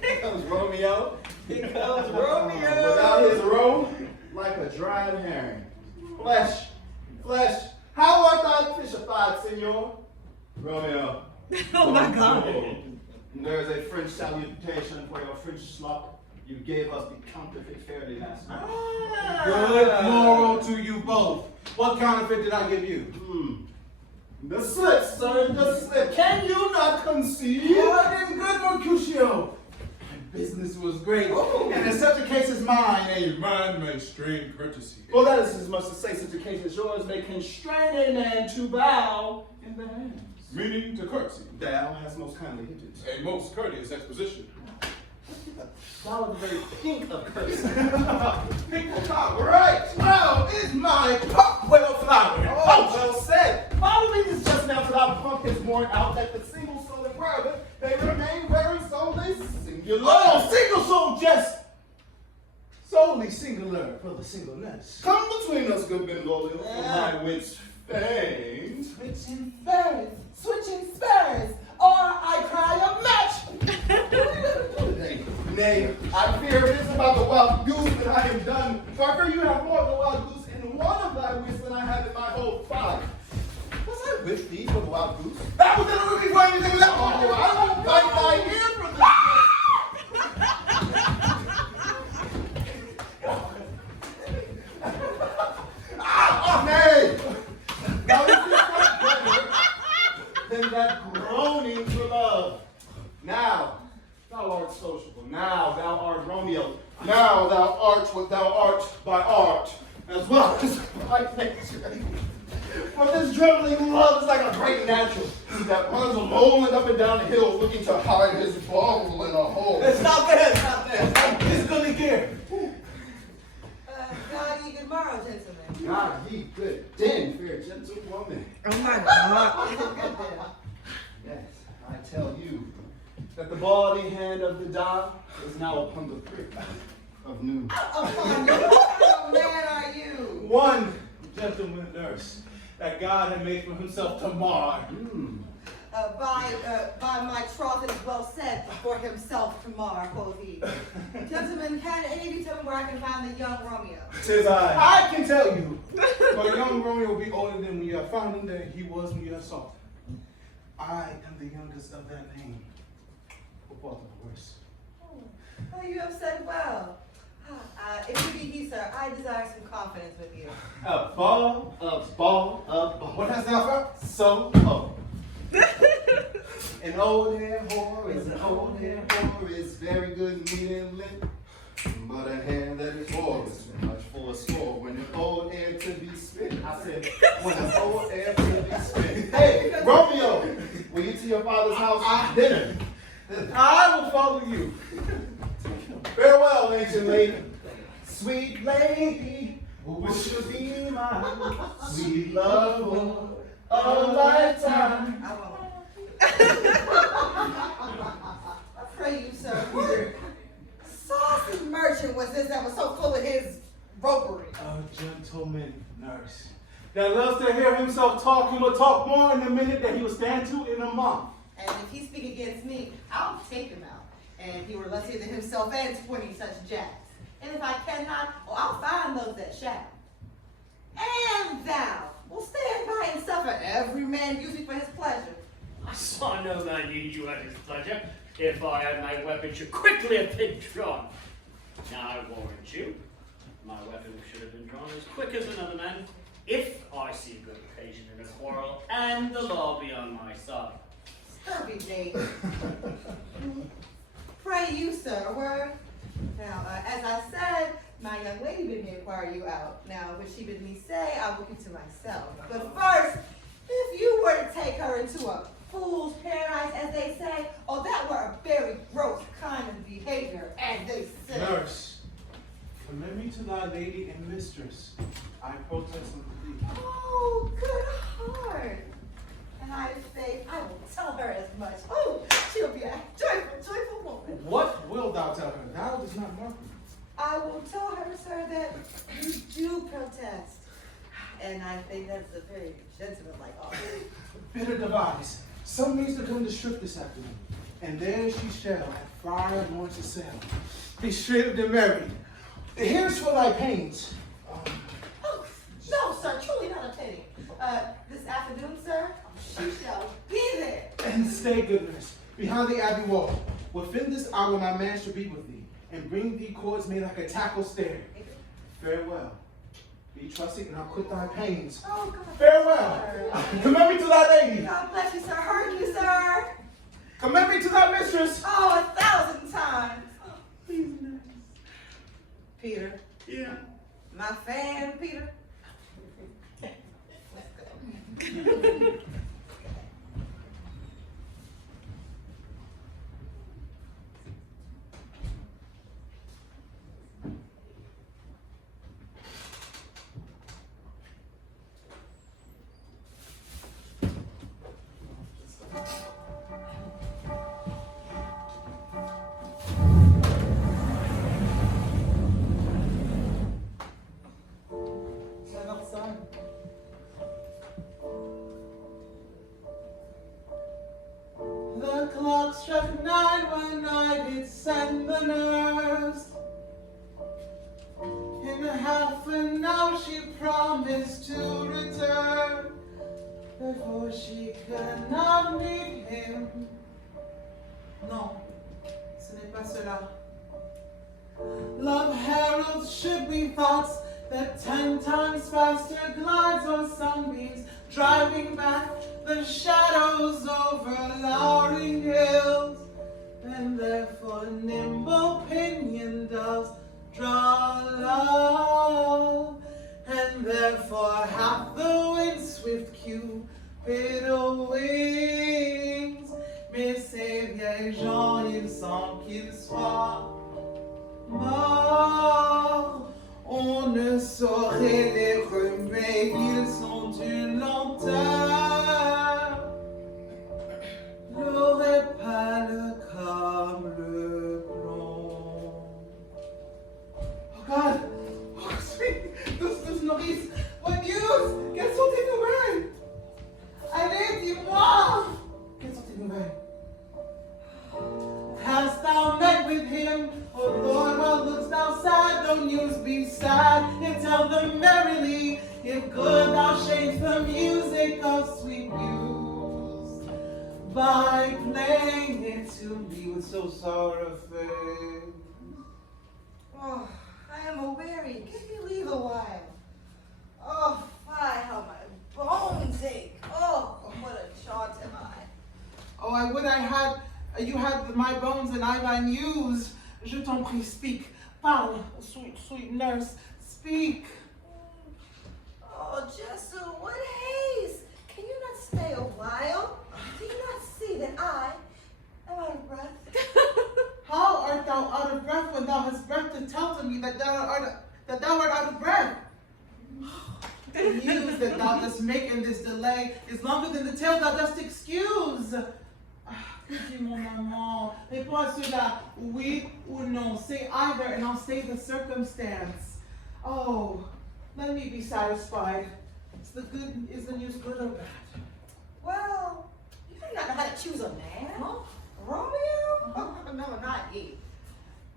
Here comes Romeo. Here comes Romeo. Without his robe, like a dried herring. Flesh. How art thou fishified, senor? Romeo. Oh my God. There is a French salutation for your French slop. You gave us the counterfeit fairly last night. Good moral to you both. What counterfeit did I give you? The slip, sir, the slip. Can you not conceive? Oh, I did good, Mercutio. My business was great. Oh. And in such a case as mine, a man may strain courtesy. Well, that is as much to say such a case as yours may constrain a man to bow in the hands. Meaning to courtesy. Thou hast most kindly hinted. A most courteous exposition. Thou art the very pink of courtesy. Pink will come. Right, now is my pump well flowered. Oh, well said. Follow me this just now till our pump has worn out that the single soul and wherever they remain very solely singular. Oh, single soul just solely singular for the singleness. Come between us, good Benvolio, for my wits faint. Switching spurs, or I cry a match. Nay, I fear it is about the wild goose that I am done. For I fear you have more of the wild goose in one of thy wits than I have in my whole 5. Was I with thee for the wild goose? That was never looking for anything left. Oh, I won't bite my ear for this. Nay! Now is this not better than that groaning for love? Now, thou art sociable. Now thou art Romeo. Now thou art what thou art by art, as well as by nature. For this dribbling love is like a great natural that runs alone and up and down the hill looking to hide his ball in a hole. Stop there. It's gonna get. God ye good morrow, gentlemen. God ye good den, fair gentlewoman. Oh my God. Is it good then? Yes, I tell you that the body hand of the Don is now upon the prick of noon. Upon you. What man are you? One gentleman nurse that God had made for himself to mar. By my troth it is well said, for himself to mar, quoth he. Gentlemen, can any of you tell me where I can find the young Romeo? 'Tis I can tell you, but young Romeo will be older than when you have found him than he was when you have sought him. I am the youngest of that name. For both of the worse. Oh, you have said well. If you be he, sir, I desire some confidence with you. A ball, a ball, a ball. What hast thou found? So, an old hair whore is an old hair whore is very good meat and lip. But a hair that is whore is too much for a score. When an old hair to be spit, I said, when an old hair to be spit. Hey, Romeo, will you to your father's house? Dinner. I will follow you. Farewell, ancient lady. Sweet lady, who should be my sweet love for a lifetime. I pray you, sir. What saucy merchant was this that was so full of his ropery? A gentleman nurse that loves to hear himself talk. He will talk more in a minute than he will stand to in a month. And if he speak against me, I'll take him out. And he were less here than himself and 20 such jacks. And if I cannot, I'll find those that shall. And thou will stand by and suffer every man use me for his pleasure. I saw no man use you at his pleasure. If I had my weapon, should quickly have been drawn. Now I warrant you, my weapon should have been drawn as quick as another man, if I see good occasion in a quarrel, and the law be on my side. Scurvy Jake. Pray you, sir, a word. Now, as I said, my young lady bid me inquire you out. Now, what she bid me say, I will keep to myself. But first, if you were to take her into a fool's paradise, as they say, oh, that were a very gross kind of behavior, as they say. Nurse, commit me to thy lady and mistress. I protest and plead. Oh, good heart. And I faith, I will tell her as much. Oh, she'll be a joyful, joyful woman. What wilt thou tell her? Thou does not mark me. I will tell her, sir, that you do protest. And I think that's a very gentlemanlike offer. Bitter devise. Some means to come to strip this afternoon. And there she shall, at fire morn to sail, be stripped and married. Here's for thy pains. Oh, no, sir, truly not a penny. This afternoon, sir, she shall be there. And stay, goodness, behind the abbey wall. Within this hour my man shall be with thee, and bring thee cords made like a tackle stair. Farewell. Be trusting, and I'll quit thy pains. Oh, God. Farewell. Commit me to thy lady. God bless you, sir. Heard you, sir. Commit me to thy mistress. Oh, 1,000 times. Oh, please, nurse. Peter. Yeah. My fan, Peter. Let's go. The clock struck 9 when I did send the nurse. In half an hour she promised to return. Before she could not meet him. Non, ce n'est pas cela. Love heralds should be thoughts that 10 times faster glides on sunbeams, driving back the shadows over lowering hills, and therefore nimble pinion doves draw love, and therefore hath the wind swift Cupid wings. Mais ces vieilles gens, il semble qu'ils soient morts. On ne saurait les remuer, ils sont d'une lenteur. L'aurait pâle comme le plomb. Oh God! Oh sweet! This nourrice! What news? Quelles sont tes nouvelles? Allez, dis-moi! Quelles sont tes nouvelles? Hast thou met with him? Oh Lord, what looks thou sad? No news be sad, and tell them merrily, if good thou shapes the music of sweet muse, by playing it to me with so sorrowful. Oh, I am a-weary. Give me leave a while. Oh, fie, how my bones ache. Oh, what a chaunt am I. Oh, I would you had my bones and I thine use. Je t'en prie, speak. Parle, sweet, sweet nurse, speak. Oh, Jesu, what haste? Can you not stay a while? Do you not see that I am out of breath? How art thou out of breath when thou hast breath to tell to me that thou art out of breath? The news that thou dost make in this delay is longer than the tale thou dost excuse. Dis mon maman, réponds à cela, oui ou non. Say either and I'll say the circumstance. Oh, let me be satisfied. Is the news good or bad? Well, you do not know how to choose a man. Huh? Romeo? Oh, no, not he.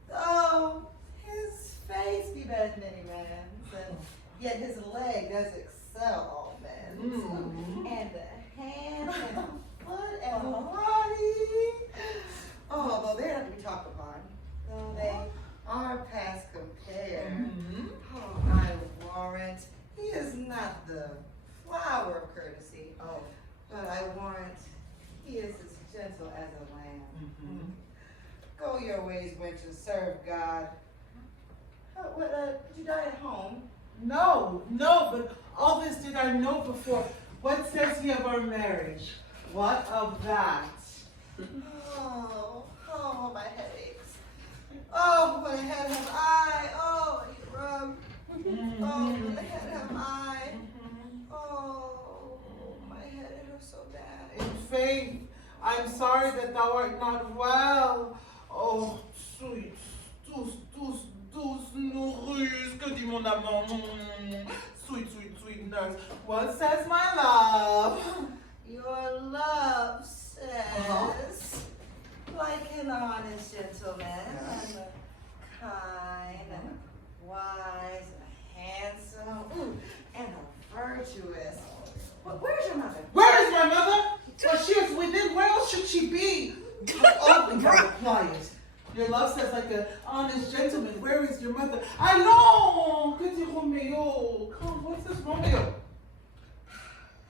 Though his face be better than any man's, and yet his leg does excel all men's. And the hand and the foot and the body. Oh, though they're not to be talked upon, though they are past compare. Oh, I warrant he is not the flower of courtesy. Oh, but I warrant he is as gentle as a lamb. Go your ways, wench, and serve God. Did you die at home? No, but all this did I know before. What says he of our marriage? What of that? Oh, my head aches. Oh, what a head have I. Oh, I need to rub. Oh, what a head have I. Oh, my head hurts so bad. In faith, I'm sorry that thou art not well. Oh, sweet, douce nourrice, que dit mon amant? Sweet, sweet, sweet nurse. What says my love? Your love says, like an honest gentleman, and a kind, and a wise, and a handsome, and a virtuous. Where's your mother? Where is my mother? Well, she is within. Where else should she be? How often are quiet? Your love says like an honest gentleman. Where is your mother? Allons, que dit Romeo? Come, what's this Romeo?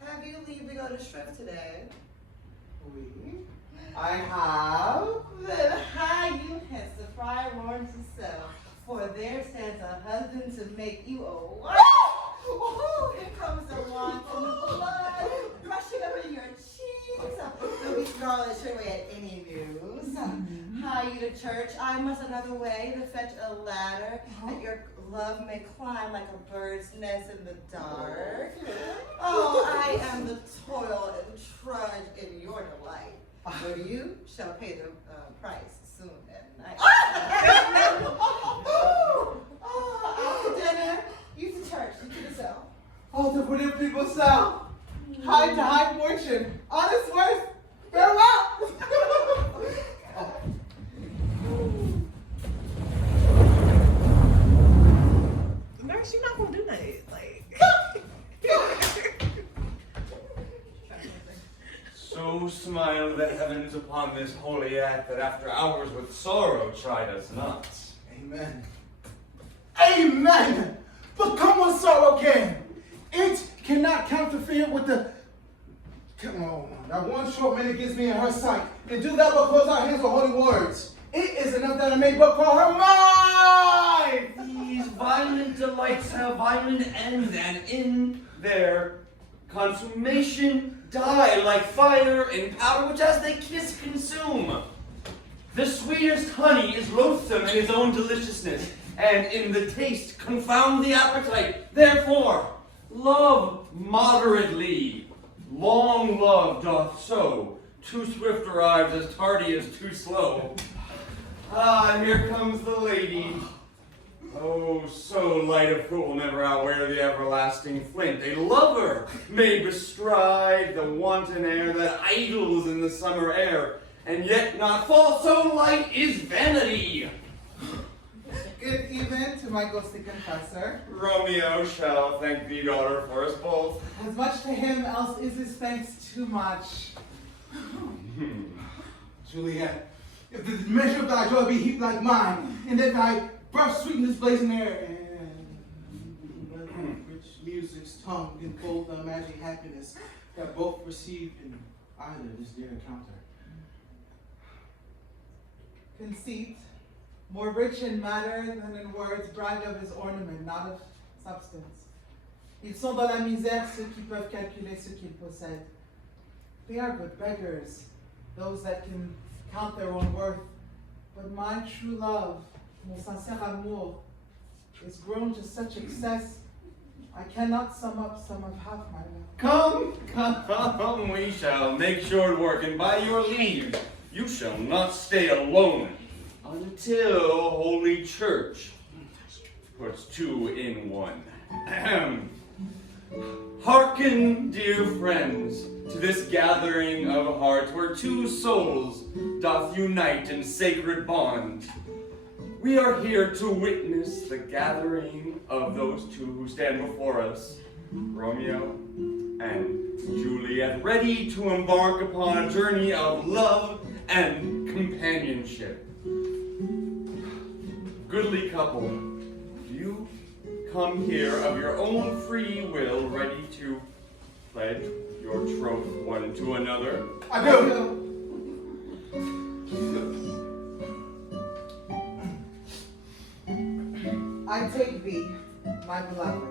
Have you leave to go to Shrift today? Oui, I have. Then hie you hence to Friar Lawrence himself, for there stands a husband to make you a wife. Oh, here comes the wine from the blood, rushing over your cheeks. You'll be scarlet straightway at any news. Hie you to church, I must another way to fetch a ladder, that your love may climb like a bird's nest in the dark. Oh, I am the toil and trudge in your delight, but you shall pay the price soon at night. After dinner, you to church, you to the cell. Oh, to put in people's cell. High to high fortune. Honest worth. Farewell. Nurse, you're not gonna do that. So smile the heavens upon this holy act that after hours with sorrow chide us not. Amen. Amen! But come what sorrow can. It cannot counterfere with the... Come on, that one short minute gets me in her sight. And do that but close our hands with holy words. It is enough that I may but call her mine! These violent delights have violent ends, and in their consummation die like fire and powder, which as they kiss consume. The sweetest honey is loathsome in its own deliciousness, and in the taste confound the appetite. Therefore, love moderately. Long love doth so. Too swift arrives as tardy as too slow. Ah, here comes the lady. Oh, so light a foot will never outwear the everlasting flint. A lover may bestride the wanton air that idles in the summer air, and yet not fall so light is vanity. Good evening to my ghostly confessor. Romeo shall thank thee, daughter, for us both. As much to him, else is his thanks too much. Juliet, if the measure of thy joy be heaped like mine, and that thy breath sweeten this blazing air, and let rich music's tongue enfold the imagined happiness that both received in either this dear encounter. Conceit, more rich in matter than in words, brag of his ornament, not of substance. Ils sont dans la misère ceux qui peuvent calculer ce qu'ils possèdent. They are but beggars, those that can count their own worth. But my true love, mon sincère amour, is grown to such excess, I cannot sum up some of half my love. Come, we shall make short work, and by your leave, you shall not stay alone until Holy Church puts two in one. Ahem. Hearken, dear friends, to this gathering of hearts where two souls doth unite in sacred bond. We are here to witness the gathering of those two who stand before us, Romeo and Juliet, ready to embark upon a journey of love and companionship. Goodly couple, you come here of your own free will, ready to pledge your troth one to another. I do. I take thee, my beloved,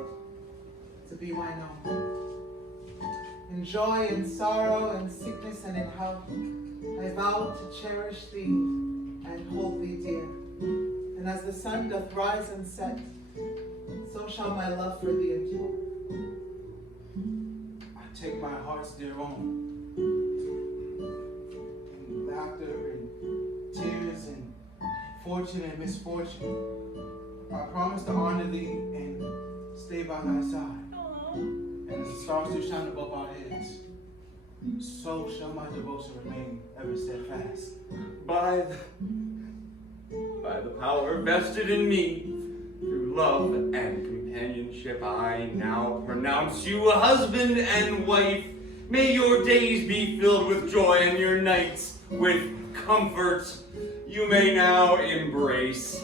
to be mine own. In joy and sorrow, in sickness and in health, I vow to cherish thee and hold thee dear. And as the sun doth rise and set, so shall my love for thee endure. I take my heart's dear own. In laughter and tears and fortune and misfortune, I promise to honor thee and stay by thy side. And as the stars do shine above our heads, so shall my devotion remain ever steadfast. By the power vested in me through love and companionship, I now pronounce you a husband and wife. May your days be filled with joy and your nights with comfort. You may now embrace.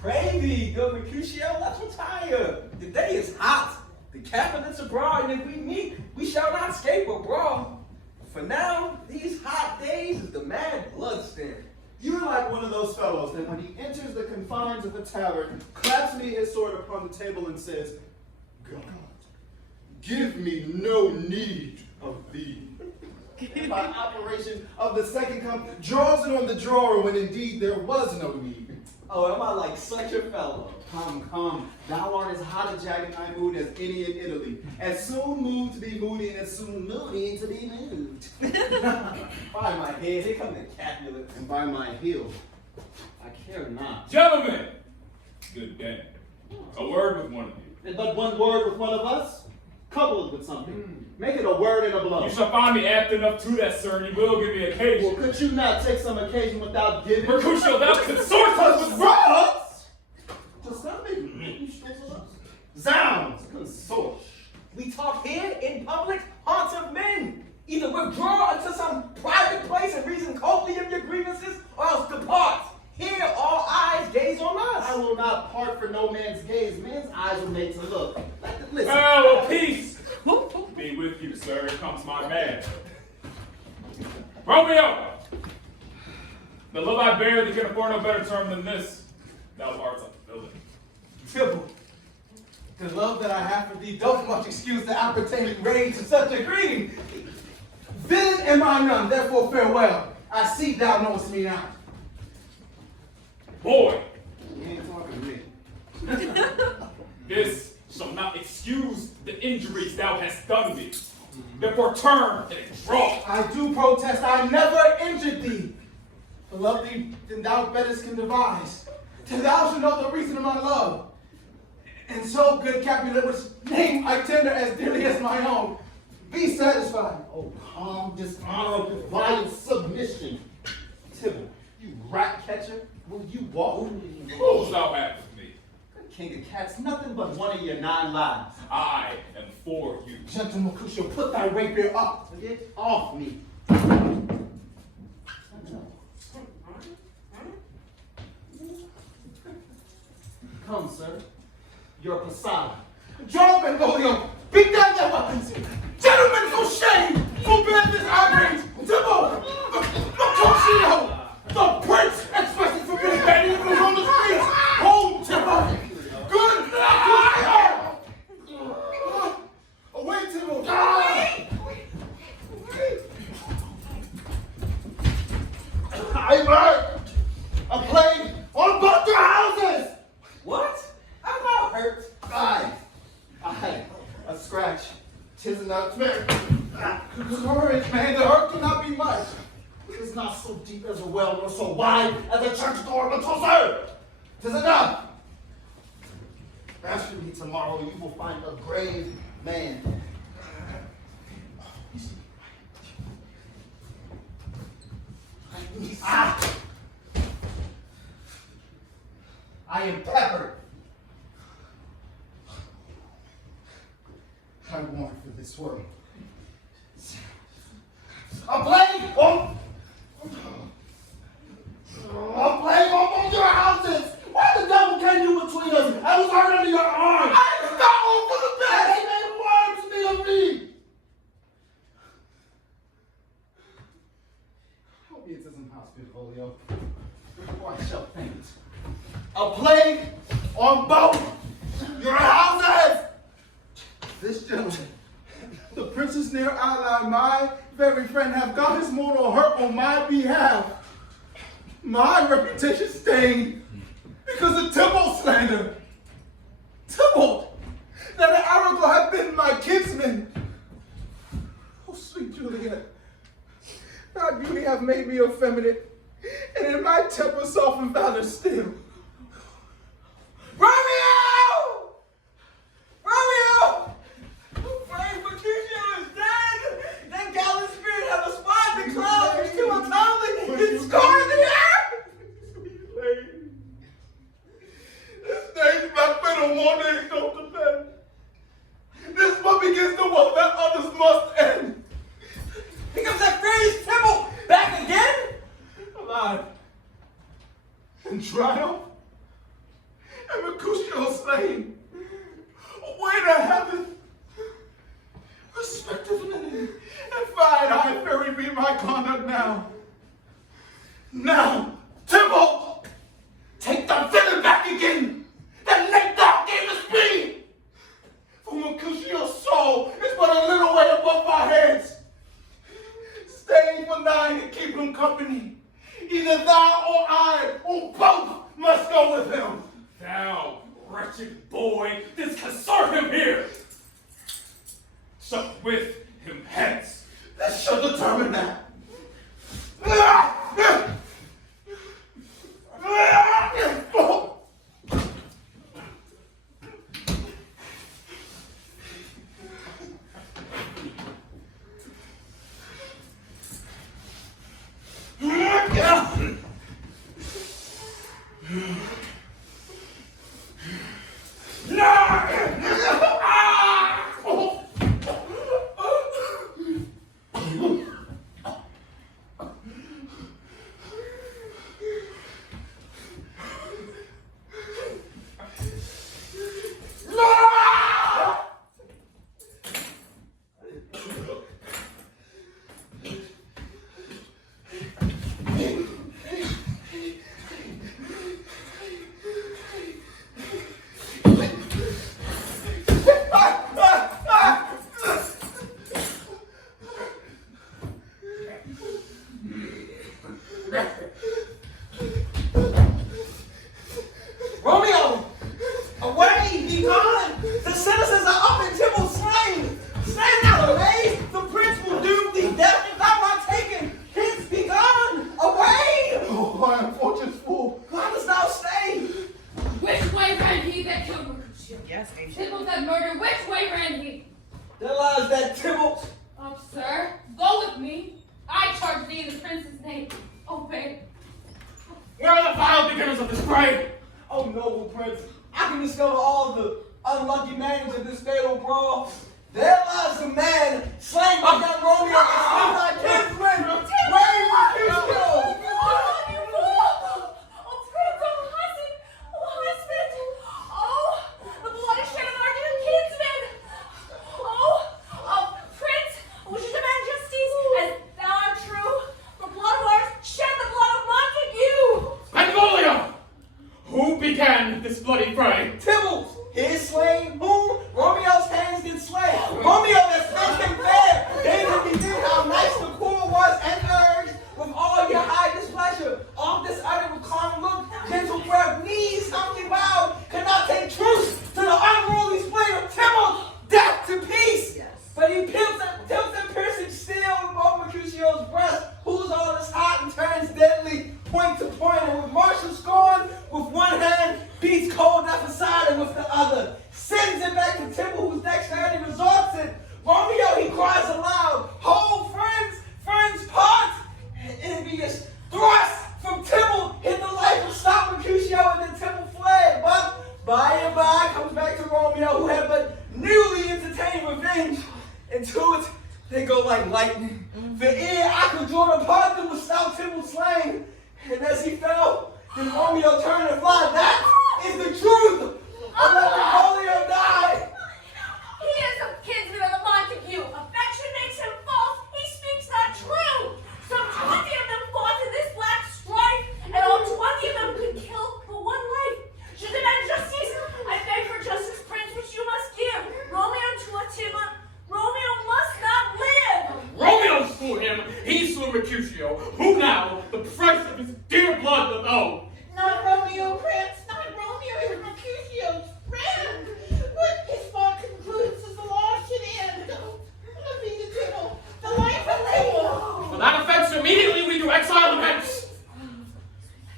Pray thee, good Mercutio, let's retire. The day is hot. The cabinet's abroad, and if we meet, we shall not escape a brawl. For now, these hot days is the mad blood stare. You're like one of those fellows that when he enters the confines of a tavern, claps me his sword upon the table and says, God, give me no need of thee. And by operation of the second come, draws it on the drawer when indeed there was no need. Oh, am I like such a fellow? Come, thou art as hot a jack in thy mood as any in Italy. As soon moved to be moody, and as soon moody to be moved. By my head, here come the Capulet. And by my heel, I care not. Gentlemen, good day. A word with one of you. And but one word with one of us, coupled with something. Make it a word and a blow. You shall find me apt enough to that, sir, and you will give me occasion. Well, could you not take some occasion without giving? Mercutio, thou consort us with us! To somebody? Zounds! Consort. We talk here in public haunts of men. Either withdraw into some private place and reason coldly of your grievances, or else depart. Here all eyes gaze on us. I will not part for no man's gaze. Men's eyes will make to look. Listen. Oh, well, peace be with you, sir. Here comes my man. Romeo! The love I bear thee can afford no better term than this. Thou art a villain. Tibble, the love that I have for thee doth much excuse the appertaining rage of such a greeting. Villain am I none, therefore farewell. I see thou knowest me not. Boy! You ain't talking to me. This shall not excuse the injuries thou hast done thee. Therefore turn and draw. I do protest I never injured thee. To love thee than thou bettest can devise. Till thou shalt know the reason of my love. And so, good Capulet, which name I tender as dearly as my own, be satisfied. Oh, calm, dishonorable, vile submission. Tibble, you What? Who's thou have with me? King of Cats, nothing but one of your 9 lives. I am for you. Gentle Mercutio, put thy rapier up and get off me. Come, sir. Your Posada. Draw Benvolio! Beat down their weapons! Gentlemen, for shame! Forbid this outrage! Tibble! Mercutio! The prince expressing forbidden banning evils on the streets! Hold, Tibble! Good! Away, Tibble! I heard a plague on both your houses! What? I'm not hurt. Aye, a scratch. 'Tis enough. Courage, man, the hurt cannot be much. It is not so deep as a well, nor so wide as a church door, but 'tis enough. After me tomorrow, you will find a grave man. I am peppered. I want for this world. A plague on both your houses. Why the devil came you between us? I was hurt under your arm. I fell for the bed. He made worms of me. Howbeit it isn't hospital, Julio. Or I shall faint. A plague on both your houses. This gentleman, the prince's near ally, my very friend, have got his mortal hurt on my behalf. My reputation stained because of Tybalt slander. Tybalt, that an hour ago had been my kinsman. Oh, sweet Juliet, thy beauty have made me effeminate, and in my temper softened valor still. Romeo! Romeo! Frank Mercutio is dead! That gallant spirit have a spot in the clouds, it's too untimely! It's scoring the air! Sweet lady. This day's my fatal morning go to bed. This one begins the war that others must end. Here comes that crazy Tibble! Back again? Alive. In triumph. And Mercutio slain. Way to heaven. Respectively, and fine, I very be my conduct now. Now, Tybalt, take the villain back again, that late thou gamest me. For Mercutio's soul is but a little way above our heads. Stay for 9 to keep him company. Either thou or I, or both, must go with him. Thou wretched boy, disconsort him here. So with him hence. This shall determine that. Romeo! Away! Be gone! The citizens are up in Tybalt slain! Stand not amazed! The prince will doom thee death if thou art taken! Hence be gone! Away! Oh, I am fortune's fool. Why dost thou stay? Which way ran he that killed Mercutio? Yes, ancient. Tybalt that murder, which way ran he? There lies that Tybalt. Oh, sir, go with me. I charge thee in the prince's name. Obey. Where are the vile beginners of this fray? Oh, noble prince, I can discover all the unlucky names of this fatal brawl. There lies the man slain by young Romeo and slain by kinsman, brave Mercutio. Who began this bloody fray? Tybalt, his slain, whom Romeo's hands did slay. Romeo that spent him fair, David begin how nice the quarrel was and urged with all your high displeasure. Off this uttered with calm look, gentle breath, knees humbly bowed, cannot take truce to the unruly spleen of Tybalt, death to peace. Yes. But he tilts and piercing steel with both Mercutio's breast, who's all this hot and turns deadly, point to point, and with martial scorn, with one hand, beats cold death aside, and with the other, sends it back to Tybalt, whose dexterity resorts it. Romeo, he cries aloud, hold friends part, and envious thrust from Tybalt hit the life of stout Mercutio, and then Tybalt fled. But by and by comes back to Romeo, who had but newly entertained revenge. And to it, they go like lightning. For ere I could draw the part them with stout Tybalt slain. And as he fell, then Romeo turned and fly. That is the truth. And let Napoleon die. He is a kinsman of the Montague. Affection makes him false. He speaks not true. Some 20 of them fought in this black strife, and all 20 of them could kill for one life. Je demande justice. I beg for justice, prince, which you must give. Romeo to Attila. Romeo must not live. Romeo slew him. He slew Mercutio. Who now, the price of his dear blood, doth owe? Not Romeo, prince, not Romeo, is Mercutio's friend. What his fault concludes is the law should end. Defeated Tybalt, the life of Romeo. For that offense, immediately we do exile him hence.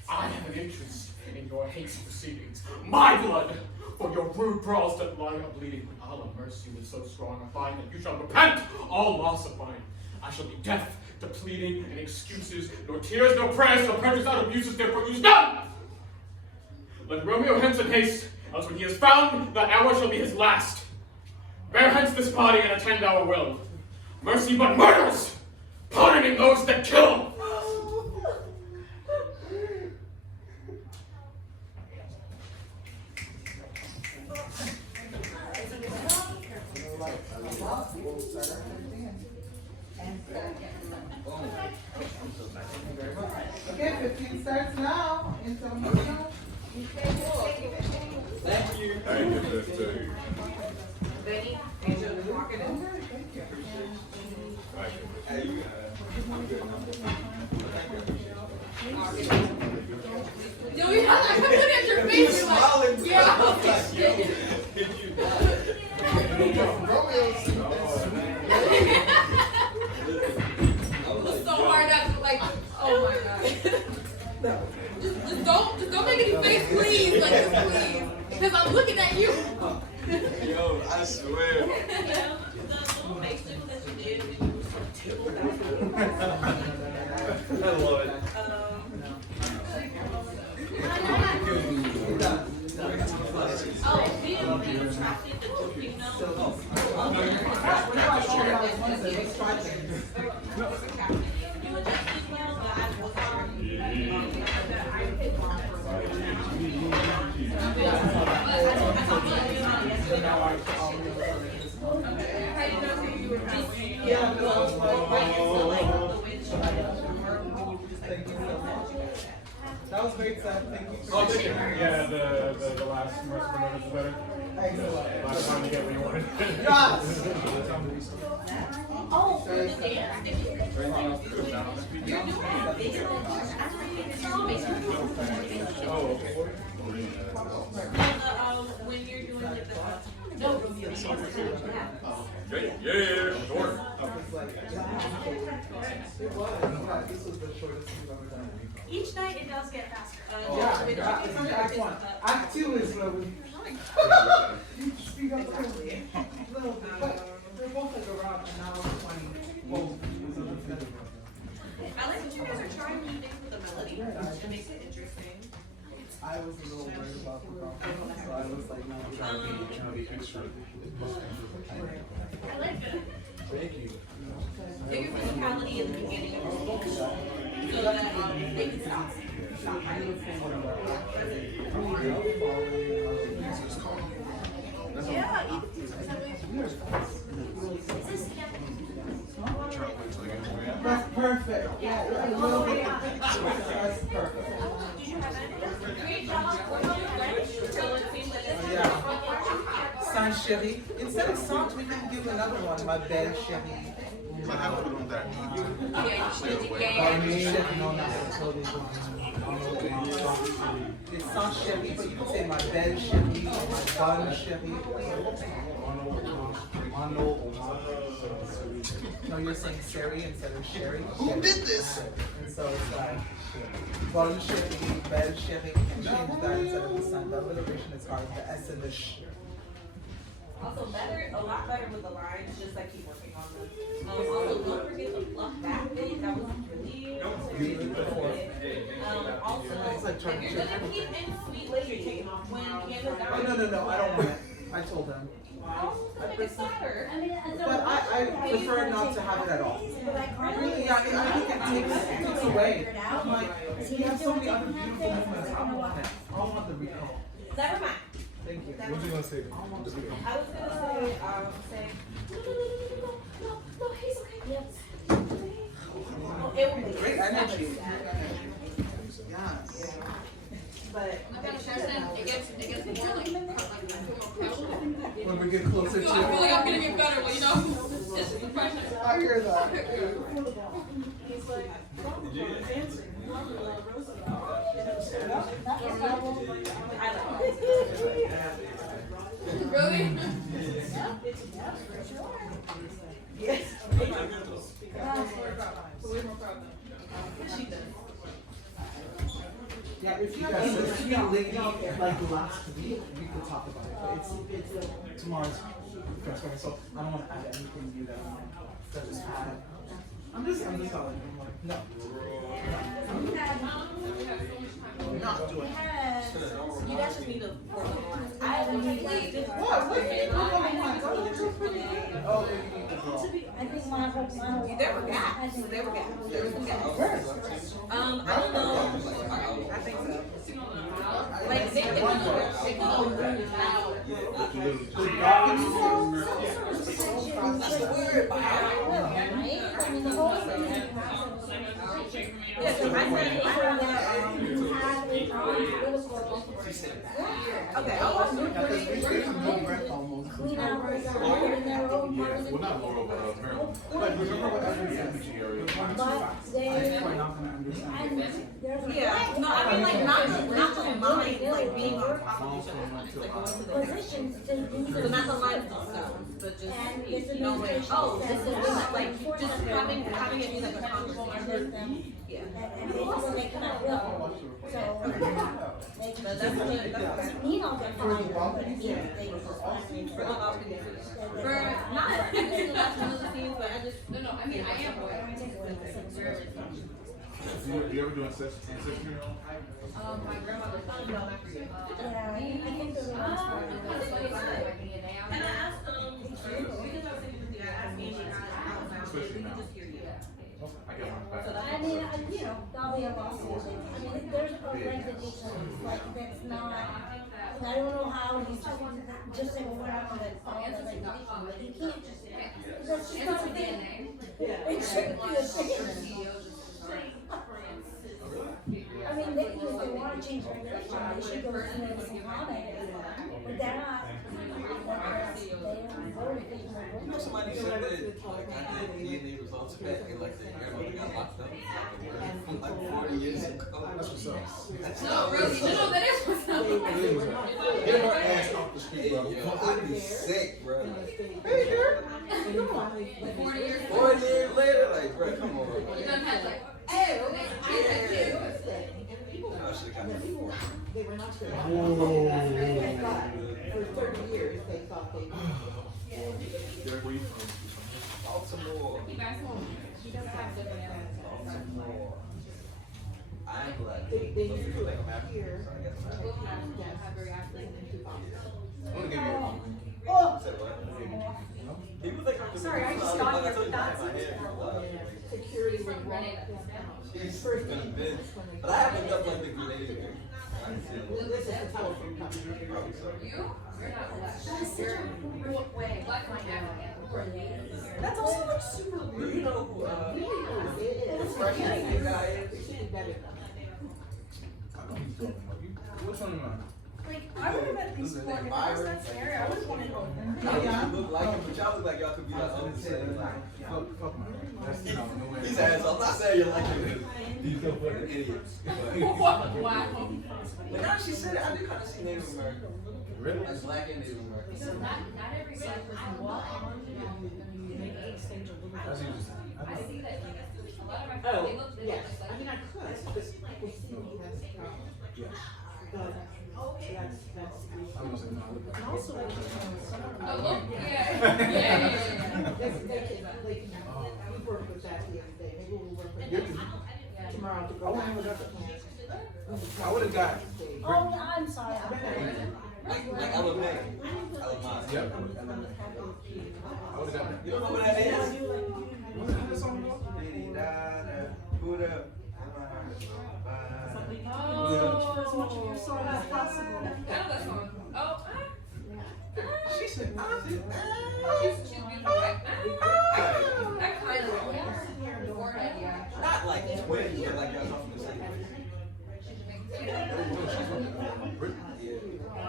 I have an interest in your hasty proceedings. My blood, for your rude brawls that lie a bleeding. But Allah mercy with so strong a fine that you shall repent all loss of mine. I shall be deaf to pleading and excuses, nor tears, nor prayers, nor prayers out abuses, therefore use none. Let Romeo hence in haste, else when he is found, that hour shall be his last. Bear hence this body and attend our will. Mercy but murders, pardoning those that kill. Okay, 15 starts now. Antonio. Thank you. Benny, Angel, walk it in. No, you have to put it at your face. You're like, yeah. It was so hard not to like, oh my god. Just don't make any face, please. Like, just please. Because I'm looking at you. Yo, I swear. I love it. That was great, Seth. Thank you. Oh, thank you. Yeah, the last Mercy was better. Excellent. Last time to get what you wanted. Yes. Oh, for the dance. When you're doing like the Yeah, sure. This was the shortest we've ever done. Each night it does get faster. Act 1. Act 2 is where we speak up a little bit. But they're both like around an hour 20. I like that you guys are trying new things with the melody. It makes it interesting. I was a little worried about the golf, so I was like, no, we gotta be extra. I like it. Thank you. Get your physicality in the beginning so that they can stop. Yeah, That's perfect. Yeah, a little bit. That's perfect. Did you have any? Great job. We're going French, so it seems like it's Yeah. Sans chéri. Instead of sans, we can do another one. My belle chérie. I have put on that. Yeah, you should do gay. It's sans chéri, but you can say my belle chérie or my bonne chérie. No, you're saying Sherry instead of Sherry. Who did this? And so it's like bonne chérie, belle chérie. You can change that instead of the sun. The alliteration is hard. The S and the sh. Also, a lot better with the lines, just like keep working on them. Also, don't forget the fluff back thing, that was really also, if you're gonna keep in Sweet Lady, when Candace out. No, I don't want it. I told them. Make it softer. But I prefer not to have it at all. Really, I think it takes away. I'm like, we have so many other beautiful movements. I don't want it. I don't want the recall. Never mind. Thank you. What was you gonna say? I was gonna say, no, he's okay. Yes. It will be. Great energy. Yes. But it gets more like When we get closer to. I feel like I'm gonna get better, well, you know, this is the pressure. I hear that. He's like, dancing. Really? Yes. She does. Yeah, if you guys see a lady like last week, we could talk about it. But it's tomorrow's press conference, so I don't want to add anything new that just add. I'm just telling you. I'm like, no. Not doing it. You guys just need to work on it. I haven't really. What? What? Oh, you need to grow. I think my There were gaps. There were some gaps. I don't know. I think so. Like they can go out. That's the word. I mean, the whole thing. Yeah, so I said, okay, I'll watch it. Clean out their own parts. Well, not Laurel, but Maryland. But remember what happened in the area? But Yeah, no, I mean like not the mind like being on top of each other, like going to the next. positions to do So not the lines themselves, but just knowing, oh, this is like just having it be like a conversation. Yeah. and when they come out real. So they can just need all their fire, but yeah, they just For not every single last one of the scenes, but I just no. I mean I am aware. You ever do ancestry? My grandmother found it on Africa. Yeah, I think those are the ones And I asked because I was thinking with you, I asked Amy out loud, so we can just hear you. I get one back. I mean, you know, that'll be a lawsuit. I mean, there's a reputation like that's not. I don't know how you just say, well, we're not gonna follow the regulation, but you can't just. That's just not a thing. It shouldn't be a thing. I mean, if they want to change regulation, they should go to some comment. But they're not. You know, somebody said that I did DNA results back in like the grandmother got locked up like 40 years ago. That's what's up. No, really, no, that is what's up. Get her ass off the street, bro. Yo, I'd be sick, bro. Hey, girl. 40 years. 40 years later, like, bro, come on. You done had like, hey, I had kids. I should have got that before. They were not sure. For 30 years, they thought they Derek, where you from? Baltimore. You guys, you guys have different answers. Baltimore. I'm black. They used to do it here. So I guess I'm We'll happy. have very active and two boxes. I'm gonna give you a Oh! Said what? People think I'm Sorry, I just got here, but that's Security would walk She's first been a thing. bitch. That's when they- But I haven't done like the grenade thing. I can see it. This is the telephone company. Probably so. That's also like super Do rude. you know who It the is. freshman guy is? She did better than I know he's talking about you. What's on your mind? Like, I would have been This is like, an if I was that scenario, I would have wanted to go. Y'all look like him, but y'all look like y'all could be like opposite. Fuck my. That's no way. He's asshole. I'm not saying you're like him. He's a fucking idiot. Wow. But now she said it, I do kind of see Native American. Really? Like black and Native American. So not every day I walk on, make a exchange a little bit. That's interesting. I see that a lot of my Oh, friends, they look yes. like I mean, I could, but people see me, that's the problem. Yeah. But that's. I'm gonna say no. And also, Oh, look, yeah. They can, we worked with that the other day, maybe we'll work with that tomorrow to go back to the I would have got. Oh, I'm sorry. Like LMA. LMA. Yeah. I would have got that. You don't know what that is? What's that song about? She said, She's beautiful, right? That kind of forehead, yeah. not like twins, but like y'all talking the same way.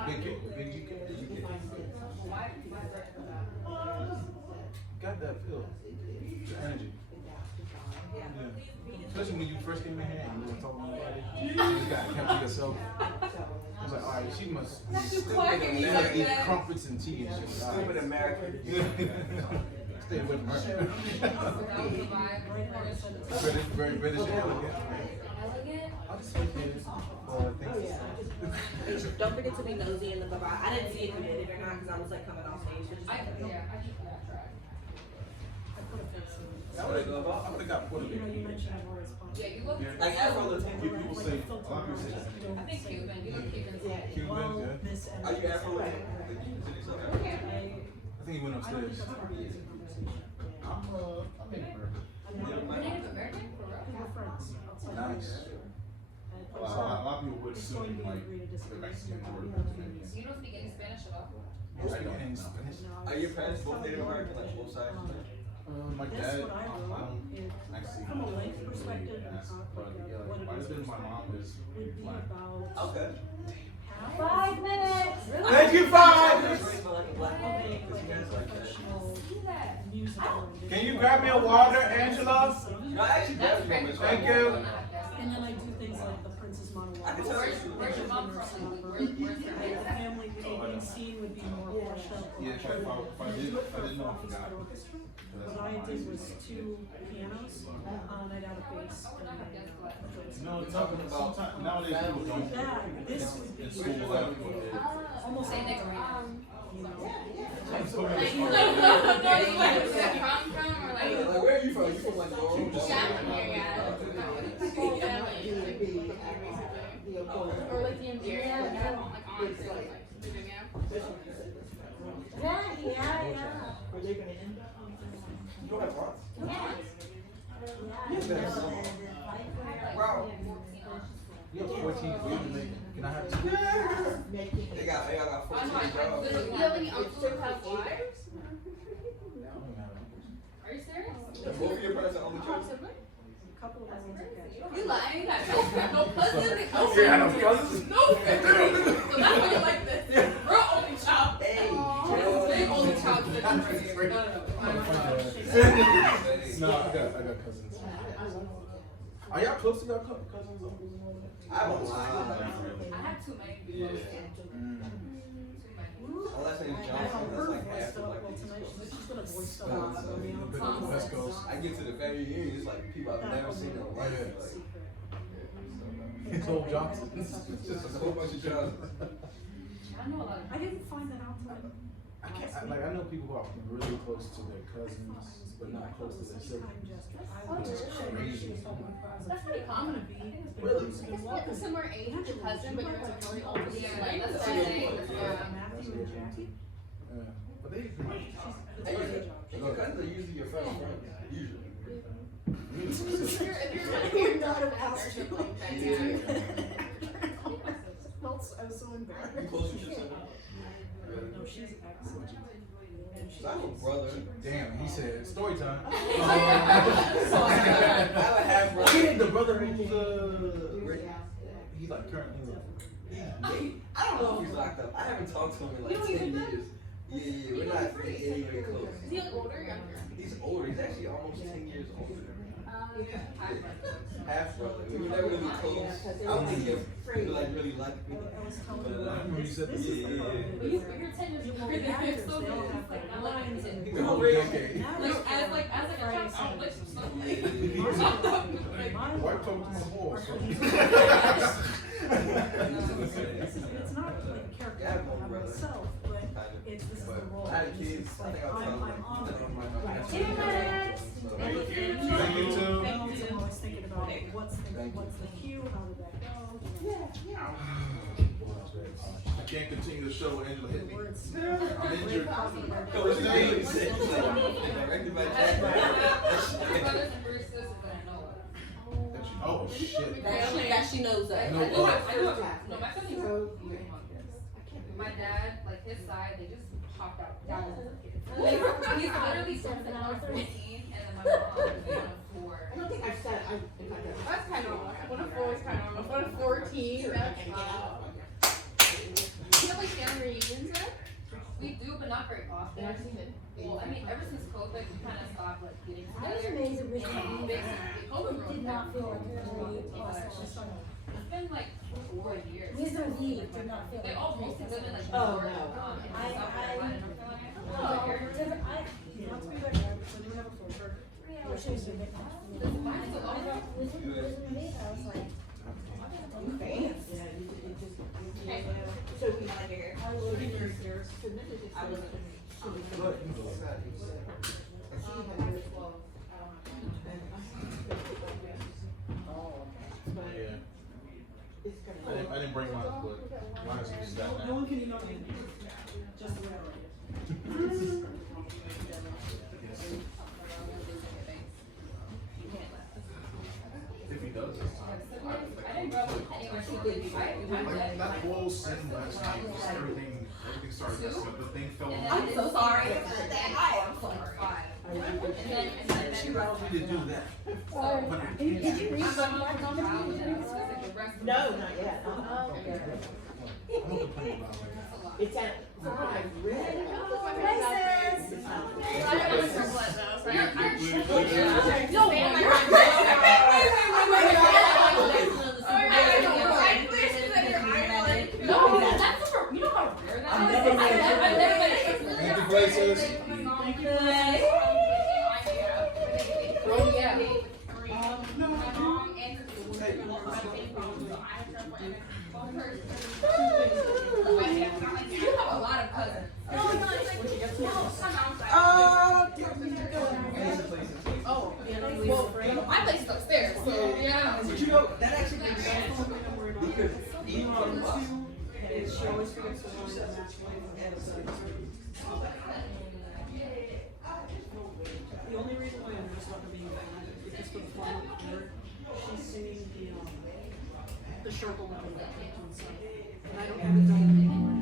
Big kid. Big GK. Got that feel. The energy. Yeah. Especially when you first came in here and you were talking about it. You just got kept to yourself. I was like, all right, she must never eat crumpets and tea and shit. All right. Stupid American. Stay with her. British, very British and elegant. I just like this. Oh, thank you. Don't forget to be nosy in the bar. I didn't see if you did it or not because I was like coming off stage. I would have got Puerto Rico. Yeah, you look. Like Afro Latino. People say, a lot of people say that. I think Cuban. You look Cuban. Cubans, yeah. Are you Afro Latino? I think he went upstairs. I'm Native American. You're Native American? For real? Nice. A lot of people would assume like the Mexican or Dominican. You don't speak any Spanish at all? And Spanish. Are your parents both Native American, like both sides? My dad, I don't actually From a length perspective, ask, but yeah, like, might have been my mom is black. Okay. 5 minutes. Thank you, 5! Can you grab me a water, Angela? No, I actually grabbed you. Thank you. And then I do things like the Princess Monologue. I can tell you. Where's your mom from? Where's your The family opening scene would be more fleshed out. Yeah, if I didn't know, I forgot. What I did was 2 pianos, and I'd add a bass. No, talking about nowadays people don't. That, this would be. In school, like, Almost Say like next Like, where are you from? You from like Laurel? or like the interior, Were they gonna end up on You don't have aunts? Wow. You have 14 weeks. Can I have 2? They got 14 jobs. Do you have any uncles who have wives? Are you serious? Both of your parents are only children? Couple of them. You lying? You got no cousins? Yeah, no cousins. No cousins. So that's why you like this. We're only child. Hey. Only child situation right here. No, I got cousins. Are y'all close to your cousins, uncles, and all that? I have a lot. I have too many people. My last name is Johnson. That's like half of like these West Coast. I get to the very end, it's like people I've never seen in a life. Like, Cole Johnson. it's just a whole bunch of Johnsons. I know a lot of I didn't find that out till I know people who are really close to their cousins, but not close to their siblings. Which is crazy. That's pretty common. Really? was a good It's walk. like a similar age as your cousin, but you're a really old person. Like, that's what I'm saying. Matthew and Jackie. Yeah. But they Hey, your cousins are usually your friends, usually. If you're I would not have asked they're you. siblings, then I was so embarrassed. You close with your son? No, she's excellent. And she's I have a brother. Damn, he said story time. I have a half brother. Kid, the brother who's he's like currently. I don't know if he's locked up. I haven't talked to him in like 10 years. Yeah, we're not anywhere close. Is he older or younger? He's older. He's actually almost 10 years older. Half brother. We were never really close. I don't think he like really liked me. But I remember you said this. yeah. But you're 10 years older than him, so They all have like lines and. We're gonna raise him. Like, as a child, I don't like some stuff. Wipe over to my horse. It's not like a character I have myself, but it's this is the role. I had kids. I think I'll tell I'm on them. Thank you too. I'm always thinking about what's the cue, how did that go? I can't continue the show. Angela hit me. Words. I'm injured. Coach Davis. Directed by Jack. Brothers and Bruce's, but I know. Oh shit. That she knows that. I No, know it. uh, I know it. No, my family was very humongous. My dad, like his side, they just popped out thousands of kids. He's literally something on 14, and then my mom is one of 4. I don't think I've said, That's kind of normal. 1 of 4 is kind of normal. 1 of 14, that's you have like family reunions yet? We do, but not very often. Well, I mean, ever since COVID, we kind of stopped like getting together. I was amazed at Richard. Basically, COVID Did not feel like it was really It's been like 4 years. Wisdom Eve did not feel They like all it. mostly live in like New Oh, York, no. and I- South I- Carolina and everything like that. No, Oh, you're- different. You want to be back there, so they would have a full shirt. Or she was doing it. Mine is a lot. Wisdom Eve, I was like, Fans. So we want to hear. I will be very scarce. I was. Yeah. I didn't bring mine, but mine is just that No now. one can email me. Just the way I write it. If he does this time, I didn't grow up anywhere so like that whole scene last night, just everything started messing up. The thing fell And off. then I'm so sorry. I am sorry. And then She allowed me to do that. did you read I'm some not from child, and then it was like the rest of No, not yet. I'm not complaining about it like that. It's at, I read. Places. It's not. No, no, that's super. You know how rare that I've is? never been. I've never been. Thank you, places. Thank you. Yeah. My mom and her sister were in the same problem, so I have her You have a lot of cousins. No, it's like, no, oh, well, my place is upstairs, so yeah. But you know, that actually makes sense. Because even on the bus, She always forgets the one that match The only reason why I'm nervous about her being bad is because for the former word, she's singing the Sharkle level on stuff. And I don't have it done anymore.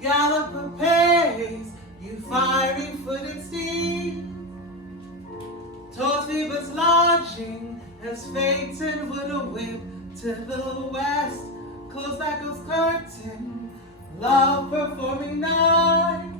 Galloper pace, you fiery-footed steed. Towards Phoebus launching, as Phaeton would a whip to the west. Close back curtain, love performing night.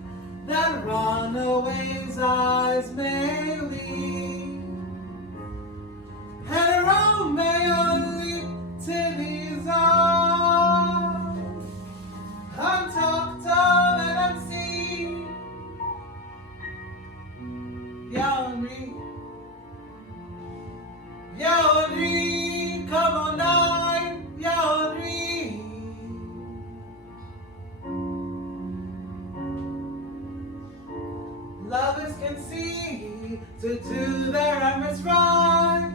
Yaoundé, come on night, Yaoundé. Lovers can see to do their amorous rights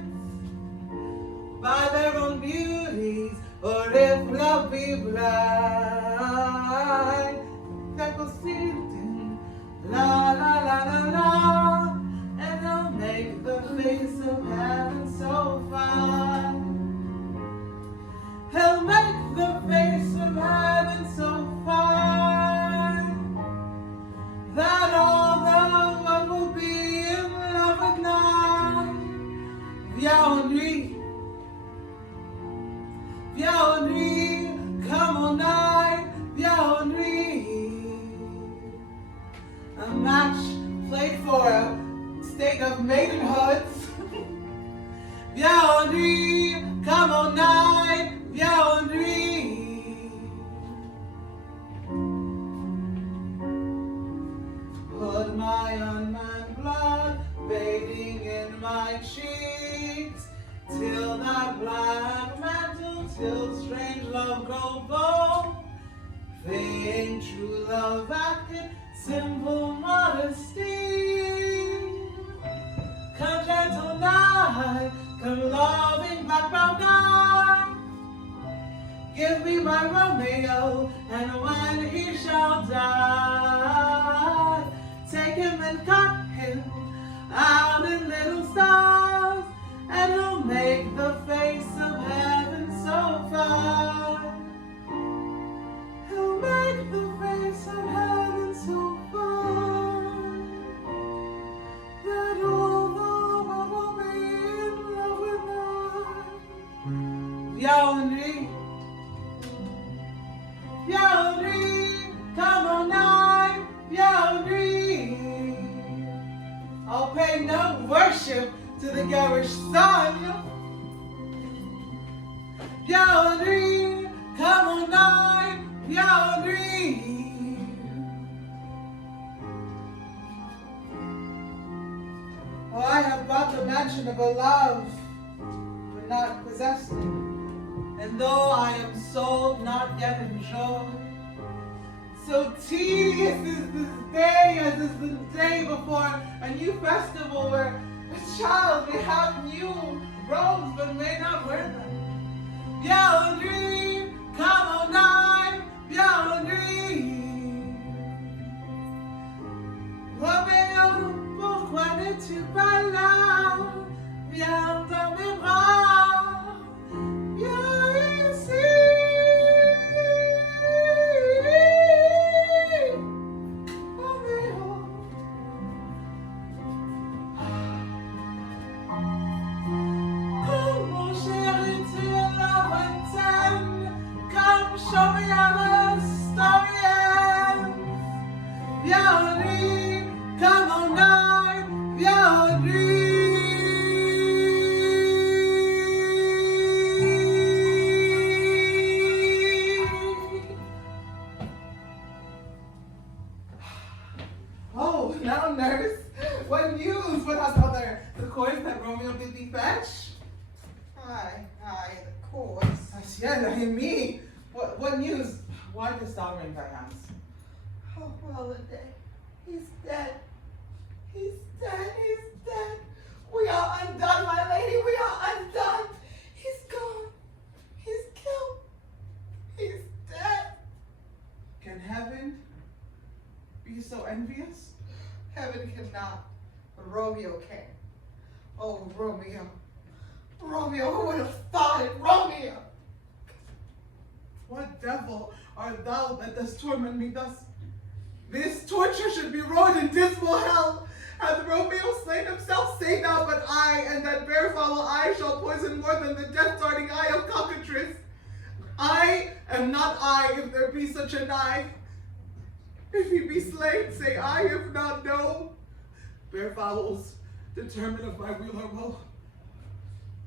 by their own beauties, or if love be blind, that will see la la la la la, and they'll make the face of heaven so fine. He'll make the face of heaven so fine that all the world will be in love at night. Yaoundé, Yaoundé, come on night, Yaoundé. A match played for a state of maidenhood. Yaoundé, come on night, Yaoundé. Put my unmanned blood bathing in my cheeks, till that black mantle, till strange love grow bold. Vain true love acted, simple modesty. Come gentle night, come loving background night. Give me my Romeo, and when he shall die, take him and cut him out in little stars, and he'll make the face of heaven so fine. He'll make the face of heaven so fine that all the world will be in love with us. Yaoundé, Yaoundé, come on night, Yaoundé. I'll pay no worship to the garish sun. Yaoundé, come on night, Yaoundé. Oh, I have bought the mansion of a love, but not possessed it. And though I am sold, not yet enjoyed. So tedious is this day as is the day before a new festival where a child may have new robes but may not wear them. Yaoundé, come on night, Yaoundé. Roméo, pourquoi n'es-tu pas là? Viens dans mes bras, viens ici. Roméo. Oh mon chéri, tu es la lointaine. Come show me how the story ends. Yaoundé, come on night, Yaoundé. Oh, now nurse, what news? What hast thou there? The course that Romeo bid thee fetch? Aye, the course. Asiela, and me. What news? Why dost thou wring thy hands? Oh, well, he's dead. He's dead, he's dead. We are undone, my lady, we are undone. He's gone. He's killed. He's dead. Can heaven be so envious? Heaven cannot, but Romeo can. Oh, Romeo. Romeo, who would have thought it? Romeo! What devil art thou that dost torment me thus? This torture should be roared in dismal hell. Hath Romeo slain himself? Say thou but I, and that bare foul eye shall poison more than the death-darting eye of cockatrice. I am not I, if there be such an eye. If he be slain, say I, if not, no. Bare fowls, determine of my weal or woe.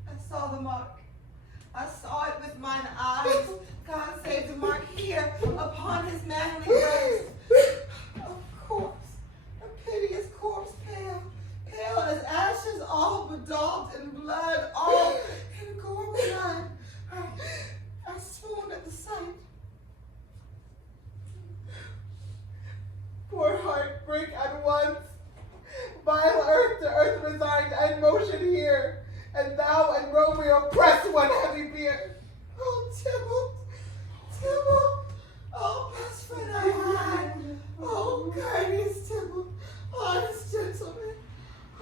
I saw the mark. I saw it with mine eyes. God saved the mark here upon his manly breast. A corpse, a piteous corpse, pale as ashes. brick at once. Vile earth to earth resigned and motion here, and thou and Romeo press one heavy bier. Oh, Tybalt, oh, best friend I had, oh, courteous Tybalt, honest gentleman,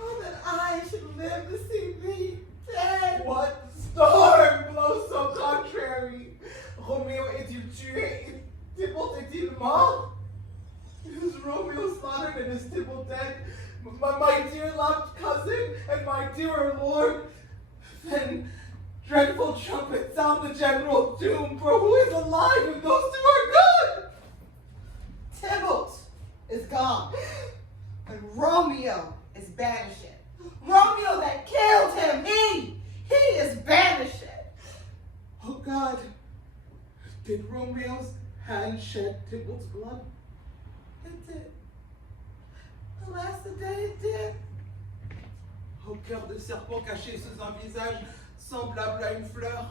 oh, that I should live to see thee dead. What storm blows so contrary? Romeo est-il tué? Tybalt est-il mort? Is Romeo slaughtered and is Tybalt dead? My dear loved cousin and my dearer lord? Then dreadful trumpet sound the general doom, for who is alive if those two are gone? Tybalt is gone, and Romeo is banished. Romeo that killed him, he is banished. Oh God, did Romeo's hand shed Tybalt's blood? It did. Alas, the day it did. Oh, cœur de serpent caché sous un visage semblable à une fleur.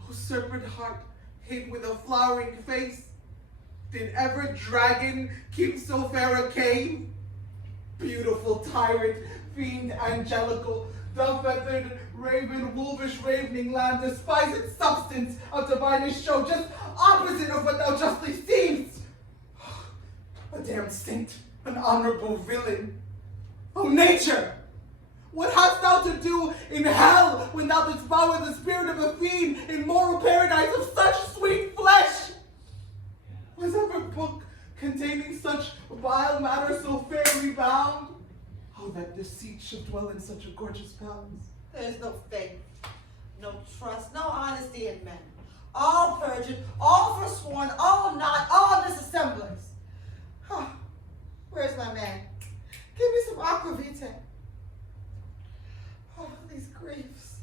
Oh, serpent heart hid with a flowering face. Did ever dragon keep so fair a cave? Beautiful tyrant, fiend angelical, dove-feathered raven, wolvish ravening land, despised substance of divinest show, just opposite of what thou justly seemst. A damned saint, an honorable villain. Oh, nature! What hast thou to do in hell when thou didst devour the spirit of a fiend in moral paradise of such sweet flesh? Was ever book containing such vile matter so fairly bound? Oh, that deceit should dwell in such a gorgeous palace. There is no faith, no trust, no honesty in men. All perjured, all forsworn, all not, all disassemblers. Huh. Where's my man? Give me some aqua vitae. Oh, these griefs,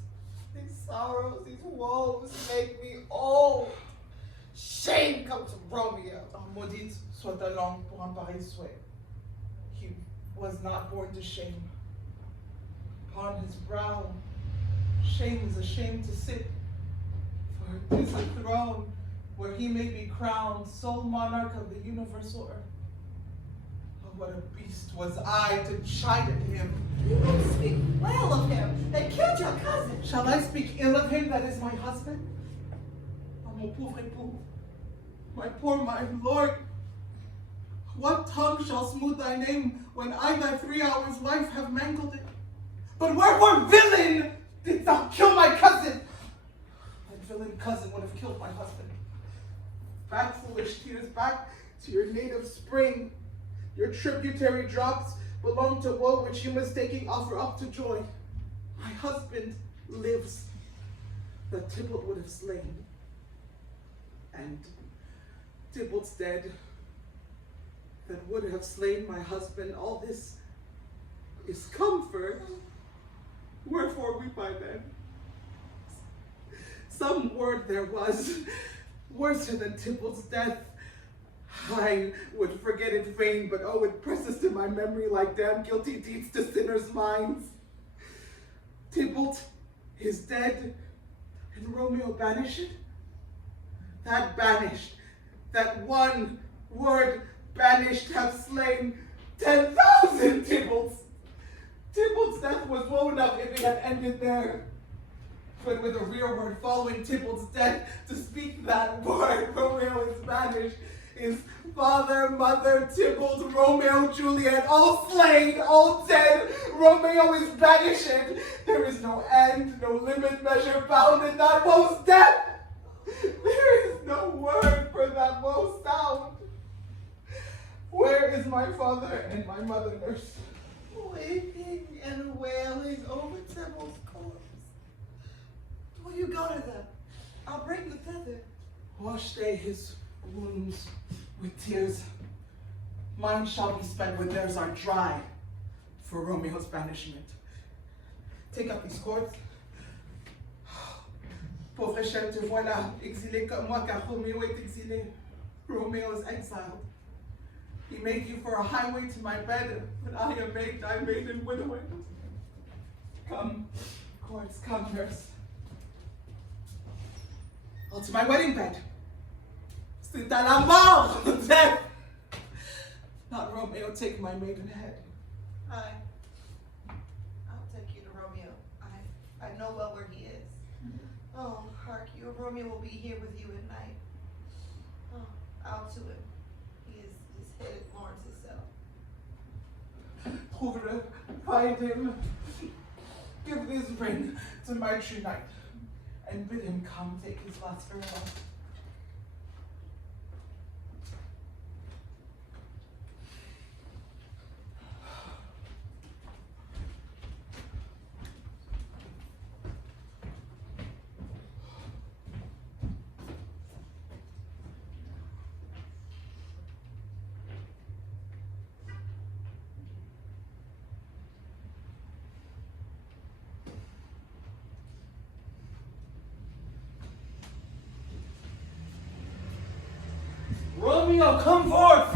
these sorrows, these woes make me old. Shame comes from Romeo. Oh, maudite soit ta langue pour un pareil souhait. He was not born to shame. Upon his brow, shame is ashamed to sit. For it is a throne where he may be crowned sole monarch of the universal earth. Oh, what a beast was I to chide at him. You don't speak well of him. They killed your cousin. Shall I speak ill of him that is my husband? Oh, mon pauvre époux, my lord, what tongue shall smooth thy name when I thy 3 hours life have mangled it? But wherefore, villain, didst thou kill my cousin? My villain cousin would have killed my husband. Back, foolish tears, back to your native spring. Your tributary drops belong to woe which you mistaking offer up to joy. My husband lives, that Tybalt would have slain. And Tybalt's dead, that would have slain my husband. All this is comfort. Wherefore weep I then? Some word there was, worse than Tybalt's death. I would forget it vain, but oh, it presses to my memory like damn guilty deeds to sinners' minds. Tybalt is dead, and Romeo banished? That banished, that one word banished, have slain 10,000 Tybalts. Tybalt's death was woe enough if it had ended there. But with a real word following Tybalt's death, to speak that word, Romeo is banished, is father, mother, Tybalt, Romeo, Juliet, all slain, all dead. Romeo is banished. There is no end, no limit, measure bound in that woe's death. There is no word for that woe sound. Where is my father and my mother nurse? Weeping and wailing over Tybalt's corpse. Will you go to them? I'll bring you thither. Wash they his wounds with tears. Mine shall be spent when theirs are dry for Romeo's banishment. Take up these cords. Pauvre chef, te voilà, exilé comme moi, car Romeo est exilé. Romeo is exiled. He made you for a highway to my bed, but I am made thy maiden widowing. Come, cords, come, nurse. Oh, to my wedding bed. C'est à la mort, death. not Romeo take my maidenhead. I'll take you to Romeo. I know well where he is. Oh, hark, your Romeo will be here with you at night. Oh, out to him. He is headed Lawrence's cell. Over find him. Give this ring to my true knight, and bid him come take his last farewell. Romeo, come forth!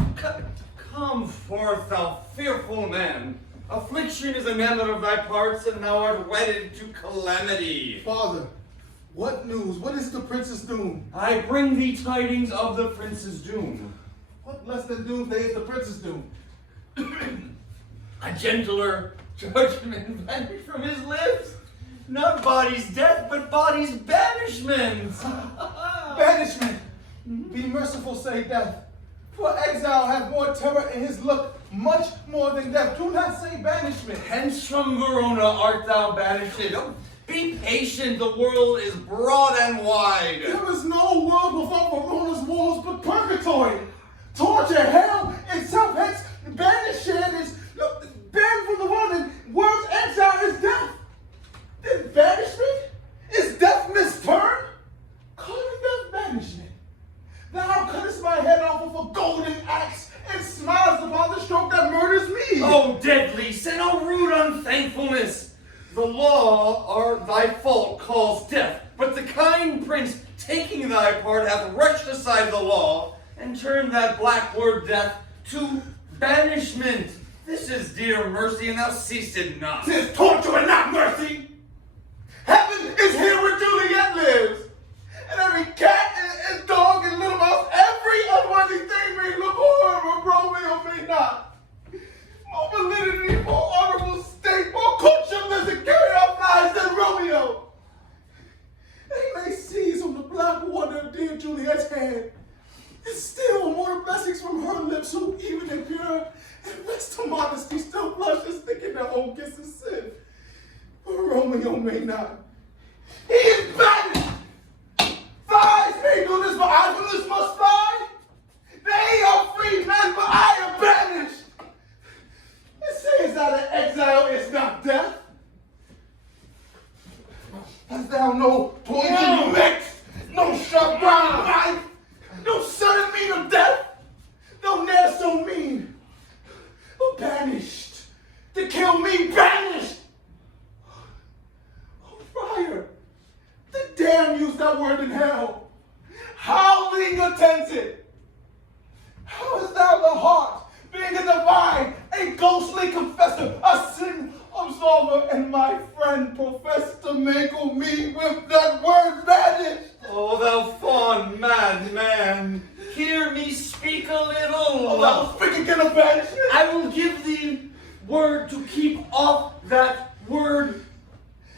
Come forth, thou fearful man. Affliction is enamored of thy parts, and thou art wedded to calamity. Father, what news? What is the prince's doom? I bring thee tidings of the prince's doom. What less than doomsday is the prince's doom? A gentler judgment vanished from his lips. Not body's death, but body's banishment. Banishment! Be merciful, say death. For exile hath more terror in his look, much more than death. Do not say banishment. Hence from Verona art thou banished. Oh, be patient, the world is broad and wide. There is no world without Verona's walls but purgatory. Torture, hell, itself, hence banished is banned from the world, and world's exile is death. Then banishment? Is death mispurned? Calling death banishment. Thou cuttest my head off with a golden axe and smiles upon the stroke that murders me. Oh, deadly sin, oh, rude unthankfulness. The law, or thy fault, calls death, but the kind prince, taking thy part, hath rushed aside the law and turned that black word death to banishment. This is dear mercy, and thou seest it not. 'Tis torture and not mercy. Heaven is here where Juliet lives. And every cat and dog and little mouse, every unworthy thing may look horrible, Romeo may not. More validity, more honorable state, more courtship lives and carry out flies than Romeo. They may seize on the black water of dear Juliet's hand, and still more blessings from her lips, who even in pure and rest of modesty still blushes, thinking their own kisses sin. But Romeo may not. He is banished. Flies may do this, but idlers must fly. They are free men, but I am banished. It says that an exile is not death. Hast thou no poison mix, no sharp brown knife, no sudden mean of death, no ne'er so mean, but banished, to kill me, banished. Oh, friar, the damn use that word in hell. Howling attends it. How is thou the heart, being a divine, a ghostly confessor, a sin absolver, and my friend profess to mingle me with that word banished? Oh, thou fond madman, hear me speak a little. Oh, thou speak again of banishment? I will give thee word to keep off that word.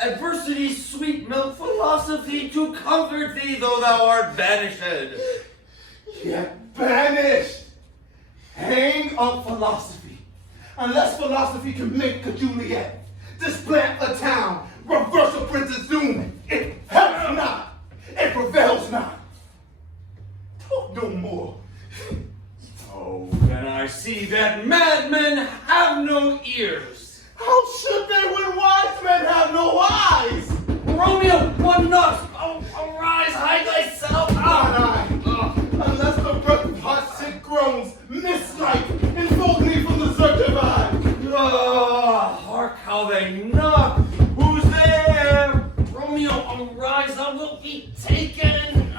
Adversity's sweet milk, philosophy to comfort thee, though thou art banished. Yet banished. Hang up philosophy. Unless philosophy can make a Juliet, displant a town, reverse a prince's doom, it helps not, it prevails not. Talk no more. Oh, then I see that madmen have no ears. How should they when wise men have no eyes? Romeo, one not. Oh, arise, hide thyself. Not I. Unless the breath of heart-sick groans, mist-like, enfold me from the search of eyes. Hark how they knock. Who's there? Romeo, arise, thou wilt be taken.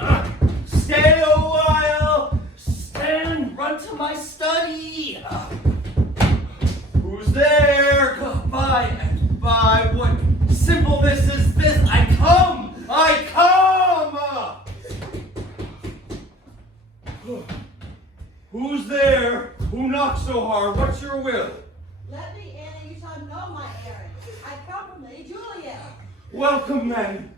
Stay a while. Stand, run to my study. Who's there? By and by, what simpleness is this? I come! Who's there? Who knocks so hard? What's your will? Let me in and you shall know my errand. I come from Lady Juliet. Welcome, then.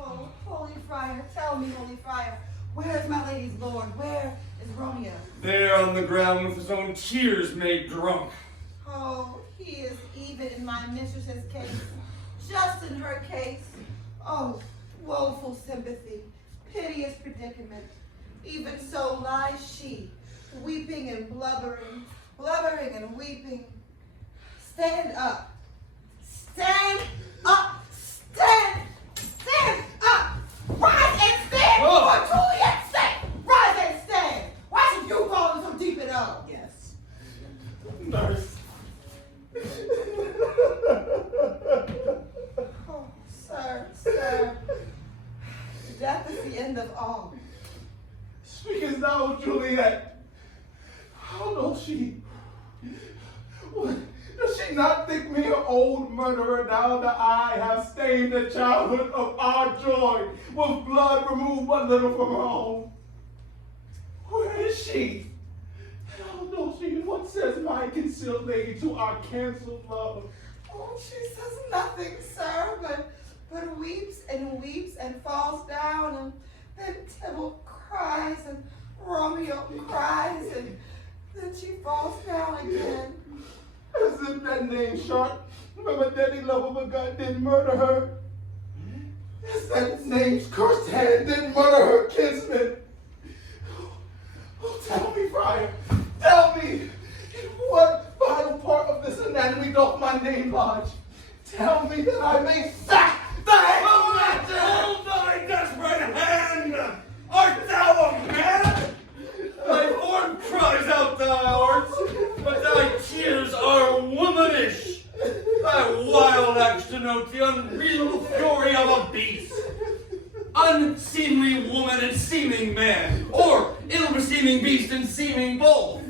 Oh, Holy Friar, tell me, Holy Friar, where is my lady's lord? Where is Romeo? There on the ground with his own tears made drunk. Oh, he is even in my mistress's case, just in her case. Oh, woeful sympathy, piteous predicament. Even so lies she, weeping and blubbering and weeping. Stand up, stand up, stand up. Rise and stand for Juliet's sake. Rise and stand. Why should you fall so deep in oh? Yes. Nurse. Oh, sir. Death is the end of all. Speakest thou, Juliet? How does she? What? Does she not think me an old murderer now that I have stained the childhood of our joy with blood removed but little from her own? Where is she? How does she? What says my concealed lady to our canceled love? Oh, she says nothing, sir, but weeps and falls down, and then Tybalt cries and Romeo cries, and then she falls down again. As if that name Sharp, remember Daddy Love of a God didn't murder her. As that name's cursed hand didn't murder her kinsman. Oh, tell me, Friar, tell me, in what vital part of this anatomy doth my name lodge? Tell me that I may sack thy Hold thy desperate hand! Art thou a man? Thy form cries out thou art, but thy tears are womanish. Thy wild acts denote the unreasonable fury of a beast. Unseemly woman and seeming man, or ill-beseeming beast and seeming both.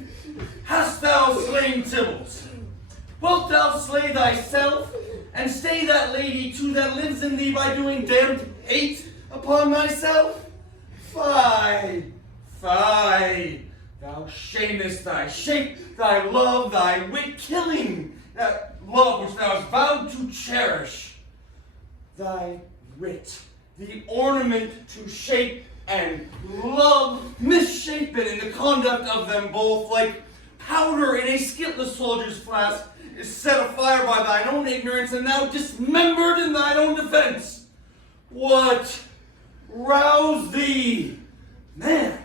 Hast thou slain Tybalt? Wilt thou slay thyself, and stay that lady too that lives in thee by doing damned hate upon thyself? Fie, thou shamest thy shape, thy love, thy wit, killing that love which thou hast vowed to cherish. Thy wit, the ornament to shape and love, misshapen in the conduct of them both, like powder in a skiltless soldier's flask, is set afire by thine own ignorance, and thou dismembered in thine own defense. What roused thee? Man,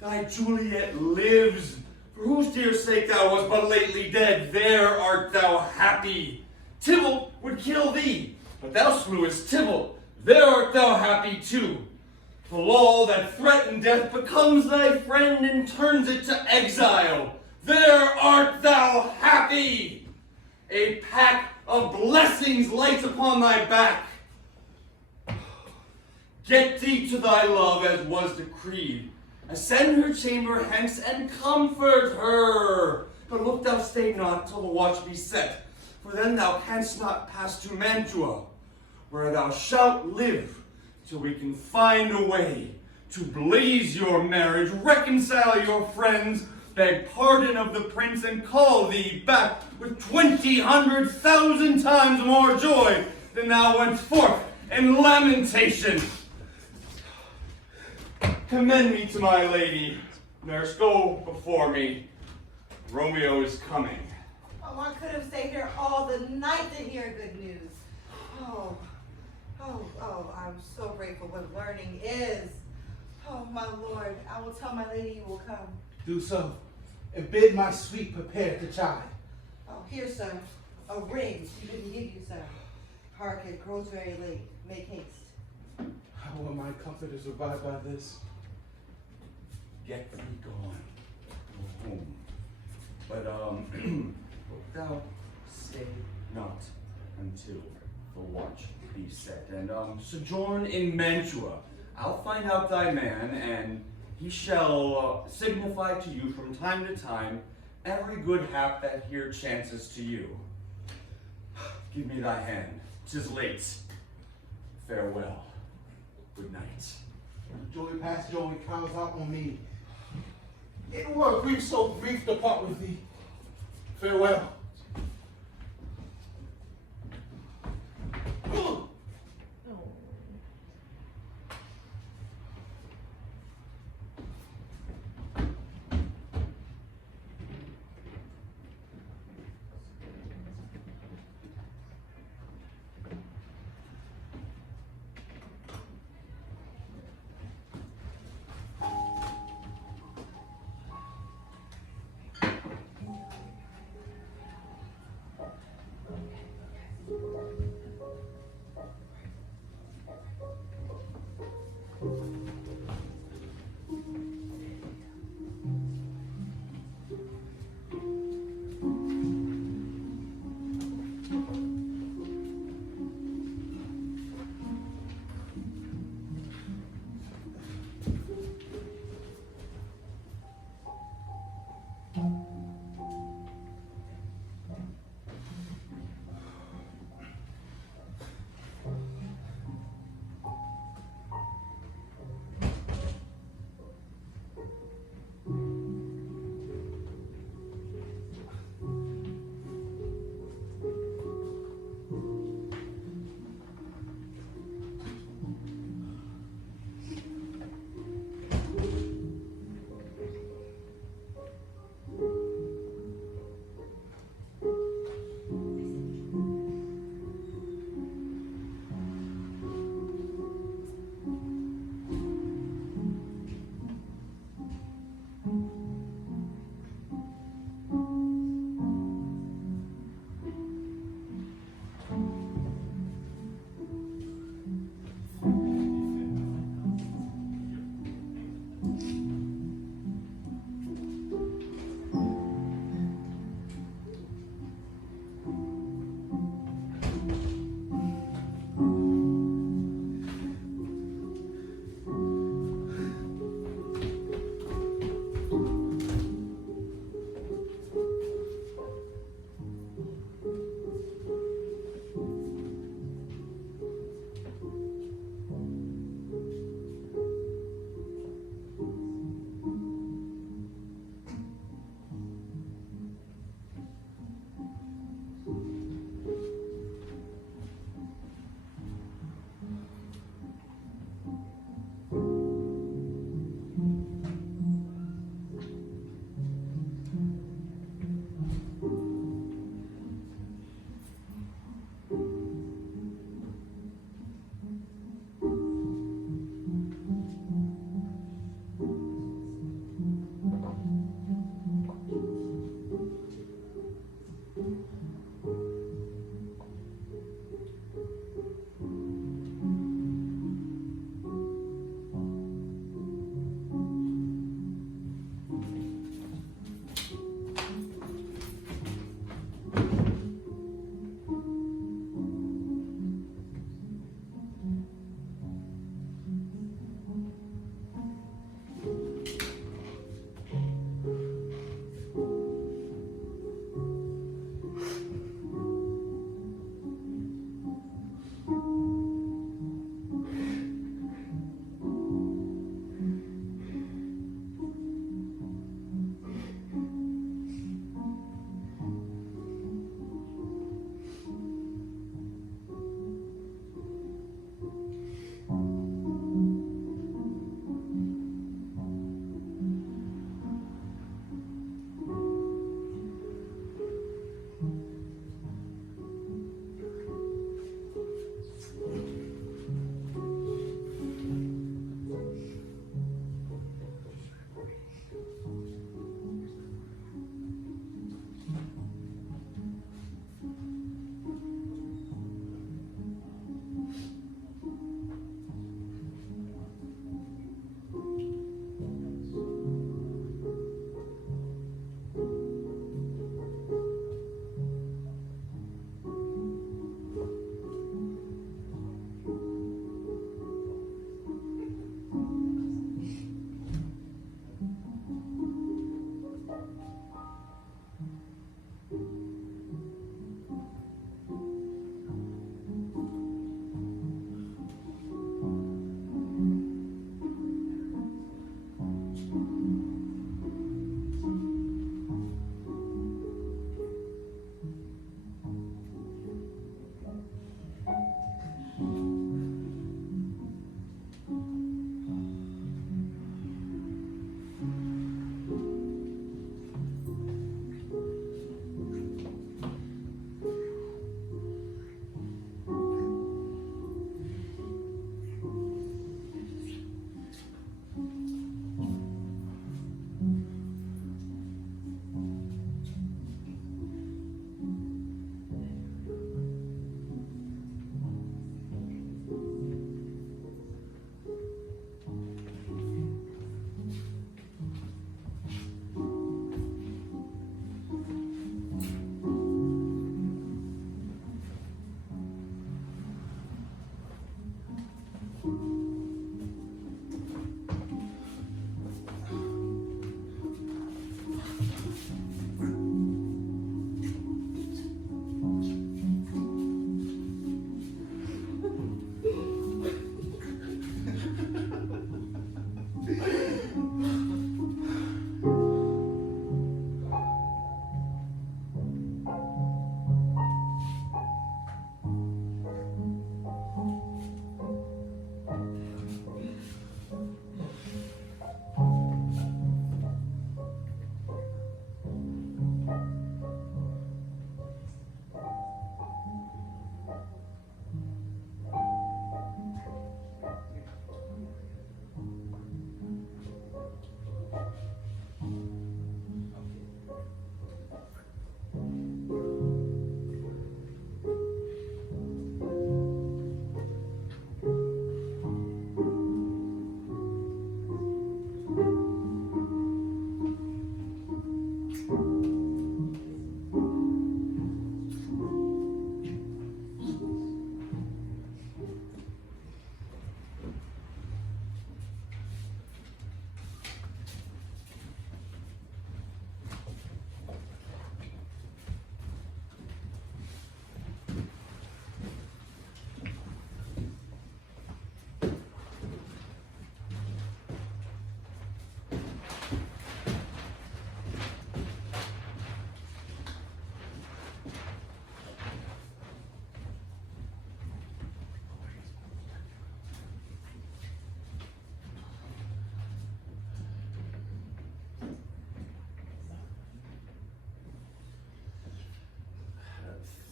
thy Juliet lives, for whose dear sake thou wast but lately dead. There art thou happy. Tybalt would kill thee, but thou slewest Tybalt. There art thou happy too. The law that threatened death becomes thy friend and turns it to exile. There art thou happy. A pack of blessings lights upon thy back. Get thee to thy love as was decreed. Ascend her chamber hence and comfort her. But look thou stay not till the watch be set, for then thou canst not pass to Mantua, where thou shalt live till we can find a way to blaze your marriage, reconcile your friends, beg pardon of the prince, and call thee back with 200,000 times more joy than thou went forth in lamentation. Commend me to my lady. Nurse, go before me. Romeo is coming. Oh, I could have stayed here all the night to hear good news. Oh, I'm so grateful what learning is. Oh, my lord, I will tell my lady you will come. Do so, and bid my suite prepare to chide. Oh, here, sir, a ring she didn't give you, sir. Hark, it grows very late. Make haste. How will my comforters abide by this? Get thee gone. Go home. But, wilt thou stay not until the watch be set, and, sojourn in Mantua. I'll find out thy man, and he shall signify to you from time to time every good hap that here chances to you. Give me thy hand. 'Tis late. Farewell. Good night. Joy past joy cows out on me. It were a grief so brief to part with thee. Farewell.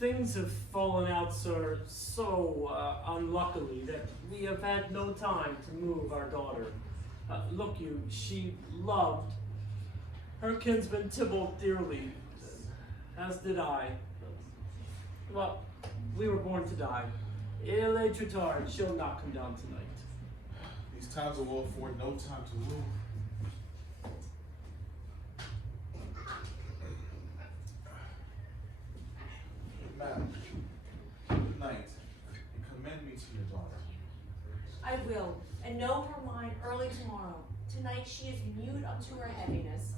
things have fallen out, sir, so unluckily that we have had no time to move our daughter. Look you, she loved her kinsman Tybalt dearly, as did I. Well, we were born to die. Il est trop tard, she'll not come down tonight. These times will afford no time to move. Madam, good night, and commend me to your daughter. I will, and know her mind early tomorrow. Tonight she is mute unto her heaviness.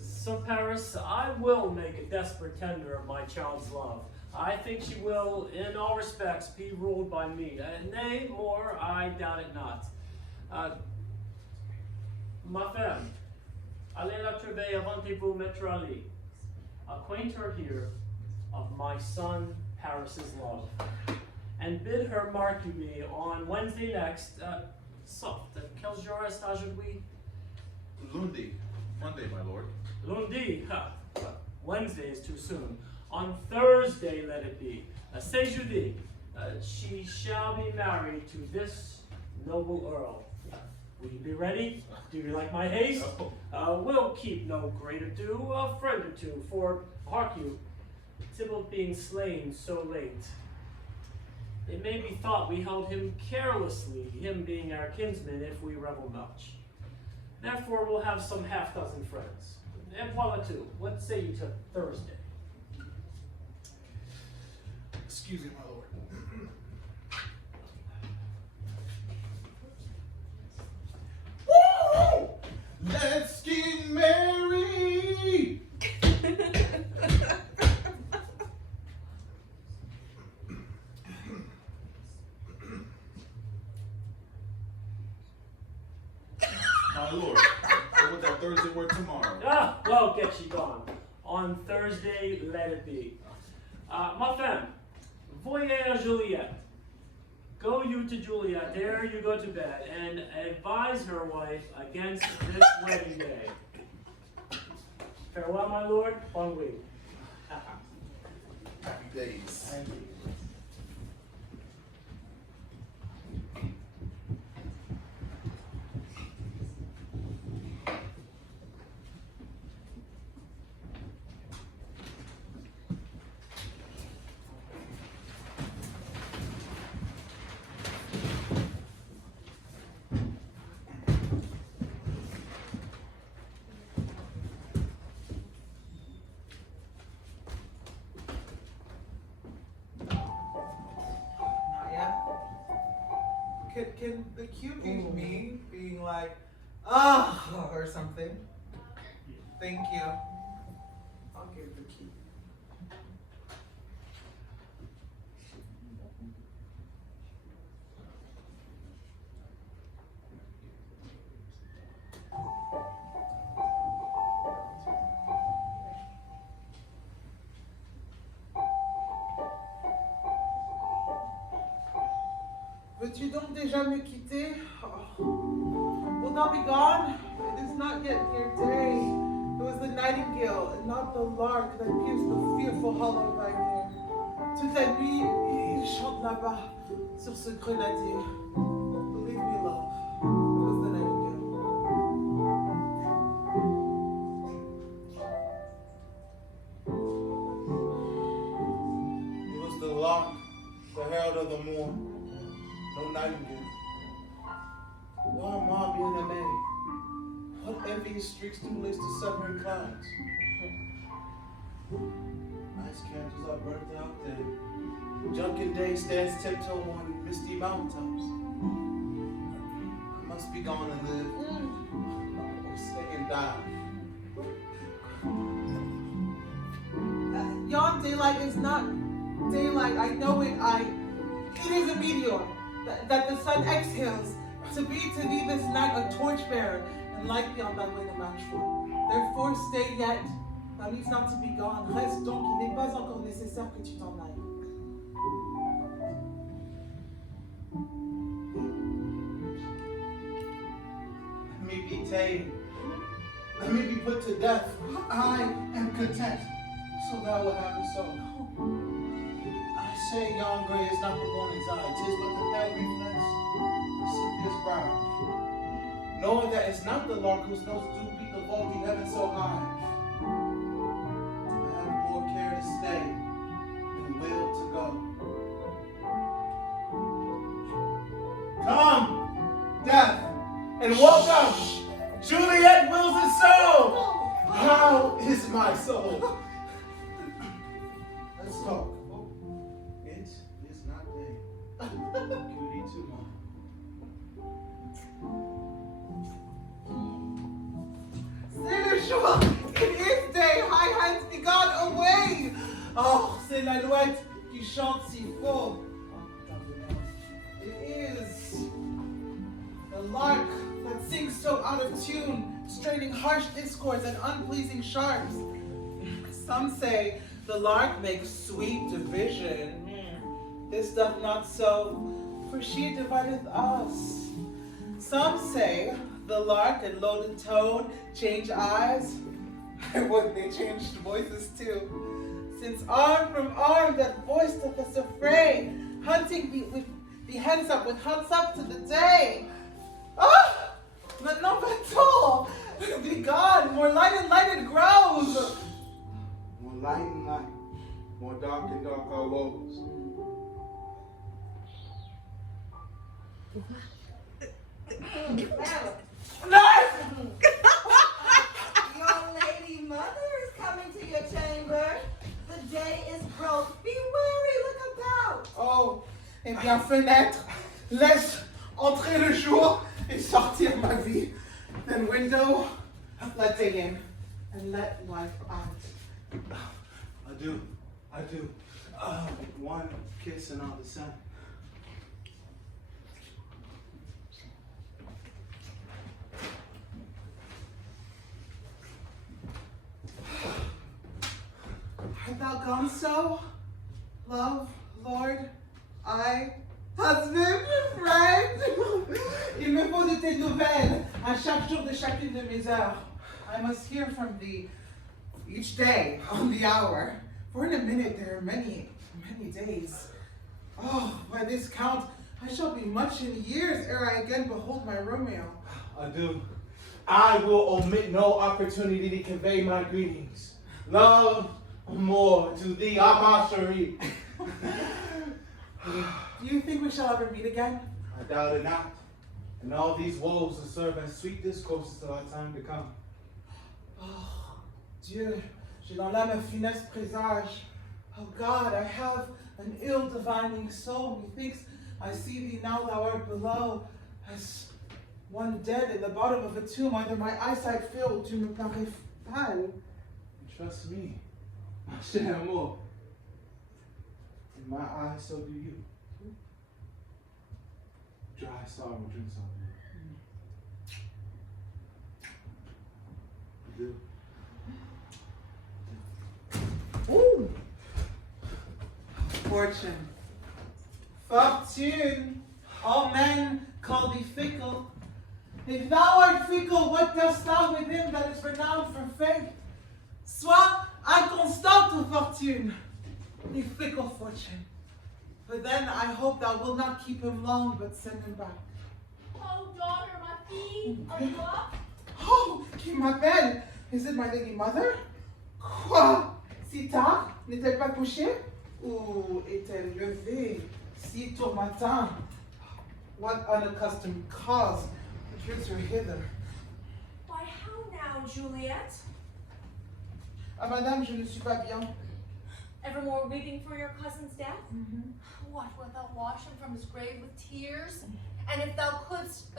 Sir Paris, I will make a desperate tender of my child's love. I think she will, in all respects, be ruled by me. Nay, more, I doubt it not. Ma femme, allez la trouver avant-vous mettre à lit. Acquaint her here of my son Paris's love, and bid her mark you me on Wednesday next. Soft, quel jour est aujourd'hui? Lundi, Monday, my lord. Lundi, Wednesday is too soon. On Thursday let it be. C'est jeudi. She shall be married to this noble earl. Will you be ready? Do you like my haste? We'll keep no great ado, a friend or two, for, hark you, Tybalt being slain so late. It may be thought we held him carelessly, him being our kinsman, if we revel much. Therefore we'll have some half-dozen friends. And voilà tout, what say you to Thursday? Excuse me, my lord. Woo! Let's get married! My lord, what would that Thursday work tomorrow? Well, get you gone. On Thursday, let it be. Ma femme, voyez à Juliet. Go you to Juliet, there you go to bed, and advise her wife against this wedding day. Farewell, my lord, bon week. Happy days. Can the cue be me being like, ah, or something? Thank you. I'll give the key. Veux-tu donc déjà me quitter? Will not be gone? It is not yet near day. It was the nightingale and not the lark that pierced the fearful hollow of thy ear. Toute la nuit, il chante là-bas sur ce grenadier. Believe me, love, it was the nightingale. It was the lark, the herald of the morn. No nightingale. Why ma bien-aimée? What envious streaks stimulates the severing clouds? Nice candles are burnt out and drunken day stands tiptoe on misty mountaintops. I must be gone and live, or stay and die. Yon daylight is not daylight. I know it. It is a meteor that the sun exhales to be to thee this night a torchbearer and light beyond thy way to match for. Therefore stay yet. Thou needs not to be gone. Reste donc. Il n'est pas encore nécessaire que tu t'en ailles. Let me be tamed. Let me be put to death. I am content. So thou will have it so. say yon gray is not the morning's eye, 'tis but the pale reflex of Cynthia's brow. Knowing that it's not the lark whose notes do beat the vaulty heaven so high, I have more care to stay than will to go. Come, death, and welcome, Juliet Wills' soul. How is my soul? Let's talk. Oh, it is not day. Cutie tomorrow. C'est le jour, it is day, high hands be gone away. Oh, c'est l'alouette qui chante si faux. It is the lark that sings so out of tune, straining harsh discords and unpleasing sharps. Some say the lark makes sweet division. This doth not so, for she divideth us. Some say the lark in loaded tone change eyes. I would they changed voices too. Since arm from arm that voice doth us affray, hunting be hens up with hunts up to the day. Ah! Maintenant bateau! Be gone, more light and light it grows. More light and light, more dark and dark our woes. Young lady mother is coming to your chamber. The day is broke. Be wary, look about. Oh, eh bien fenêtre, laisse entrer le jour et sortir ma vie. Then window, let day in and let life out. I do. One kiss and all the same. Art thou gone so? Love, Lord, husband, friend. Il me faut de tes nouvelles à chaque jour de chacune de mes heures. I must hear from thee each day on the hour. For in a minute there are many, many days. Oh, by this count, I shall be much in years ere I again behold my Romeo. I do. I will omit no opportunity to convey my greetings. Love more to thee, ma chérie. Do you think we shall ever meet again? I doubt it not. And all these woes will serve as sweet discourses till our time to come. Oh, Dieu, j'ai dans l'âme un funeste présage. Oh God, I have an ill divining soul. Methinks I see thee now thou art below, as one dead in the bottom of a tomb. Either my eyesight failed, tu me parais pâle. Trust me, my cher amour. In my eyes, so do you. Dry sorrow drinks on me. You do. Ooh. Fortune. Fortune. All men call thee fickle. If thou art fickle, what dost thou with him that is renowned for faith? Sois inconstante, fortune. Thee fickle fortune. But then I hope thou wilt not keep him long, but send him back. Oh, daughter, ma fille, are you up? Oh, qui m'appelle? Is it my lady mother? Quoi? Si tard? N'est-elle pas couchée? Ou est-elle levée? Si tôt matin? What unaccustomed cause brings her hither? Why, how now, Juliet? Ah, madame, je ne suis pas bien. Evermore weeping for your cousin's death? What, wilt thou wash him from his grave with tears? And if thou couldst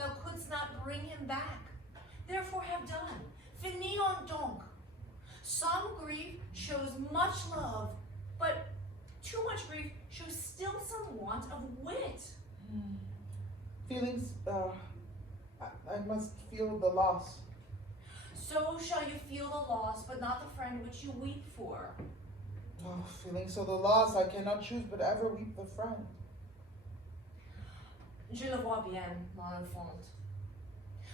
not bring him back. Therefore have done. Finissons donc. Some grief shows much love, but too much grief shows still some want of wit. Feelings, I must feel the loss. So shall you feel the loss, but not the friend which you weep for. Oh, feeling so the loss, I cannot choose but ever weep the friend. Je le vois bien, mon enfant.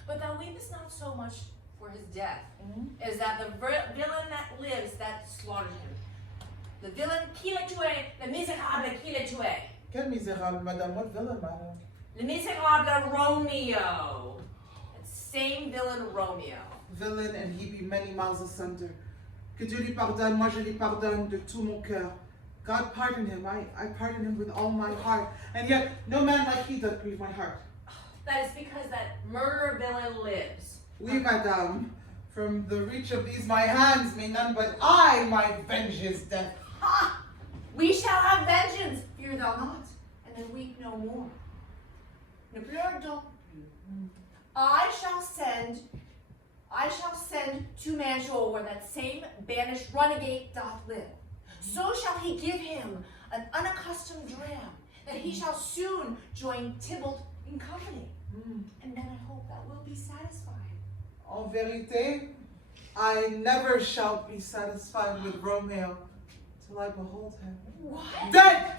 But thou weepest not so much for his death, is that the villain that lives that slaughtered him. The villain qui l'a tué, le misérable qui l'a tué. Quel misérable, madame. What villain, madame? Le misérable Romeo. That same villain Romeo. Villain, and he be many miles asunder. Que Dieu lui pardonne, moi je lui pardonne de tout mon cœur. God pardon him, I pardon him with all my heart. And yet, no man like he doth grieve my heart. That is because that murderer villain lives. Oui, madame. From the reach of these my hands may none but I might venge his death. Ha! We shall have vengeance, fear thou not, and then weep no more. Ne pleure donc plus. I shall send to Manjol where that same banished renegade doth live. So shall he give him an unaccustomed dram, that he shall soon join Tybalt in company. And then I hope that will be satisfied. En vérité, I never shall be satisfied with Romeo till I behold him. What? Dead!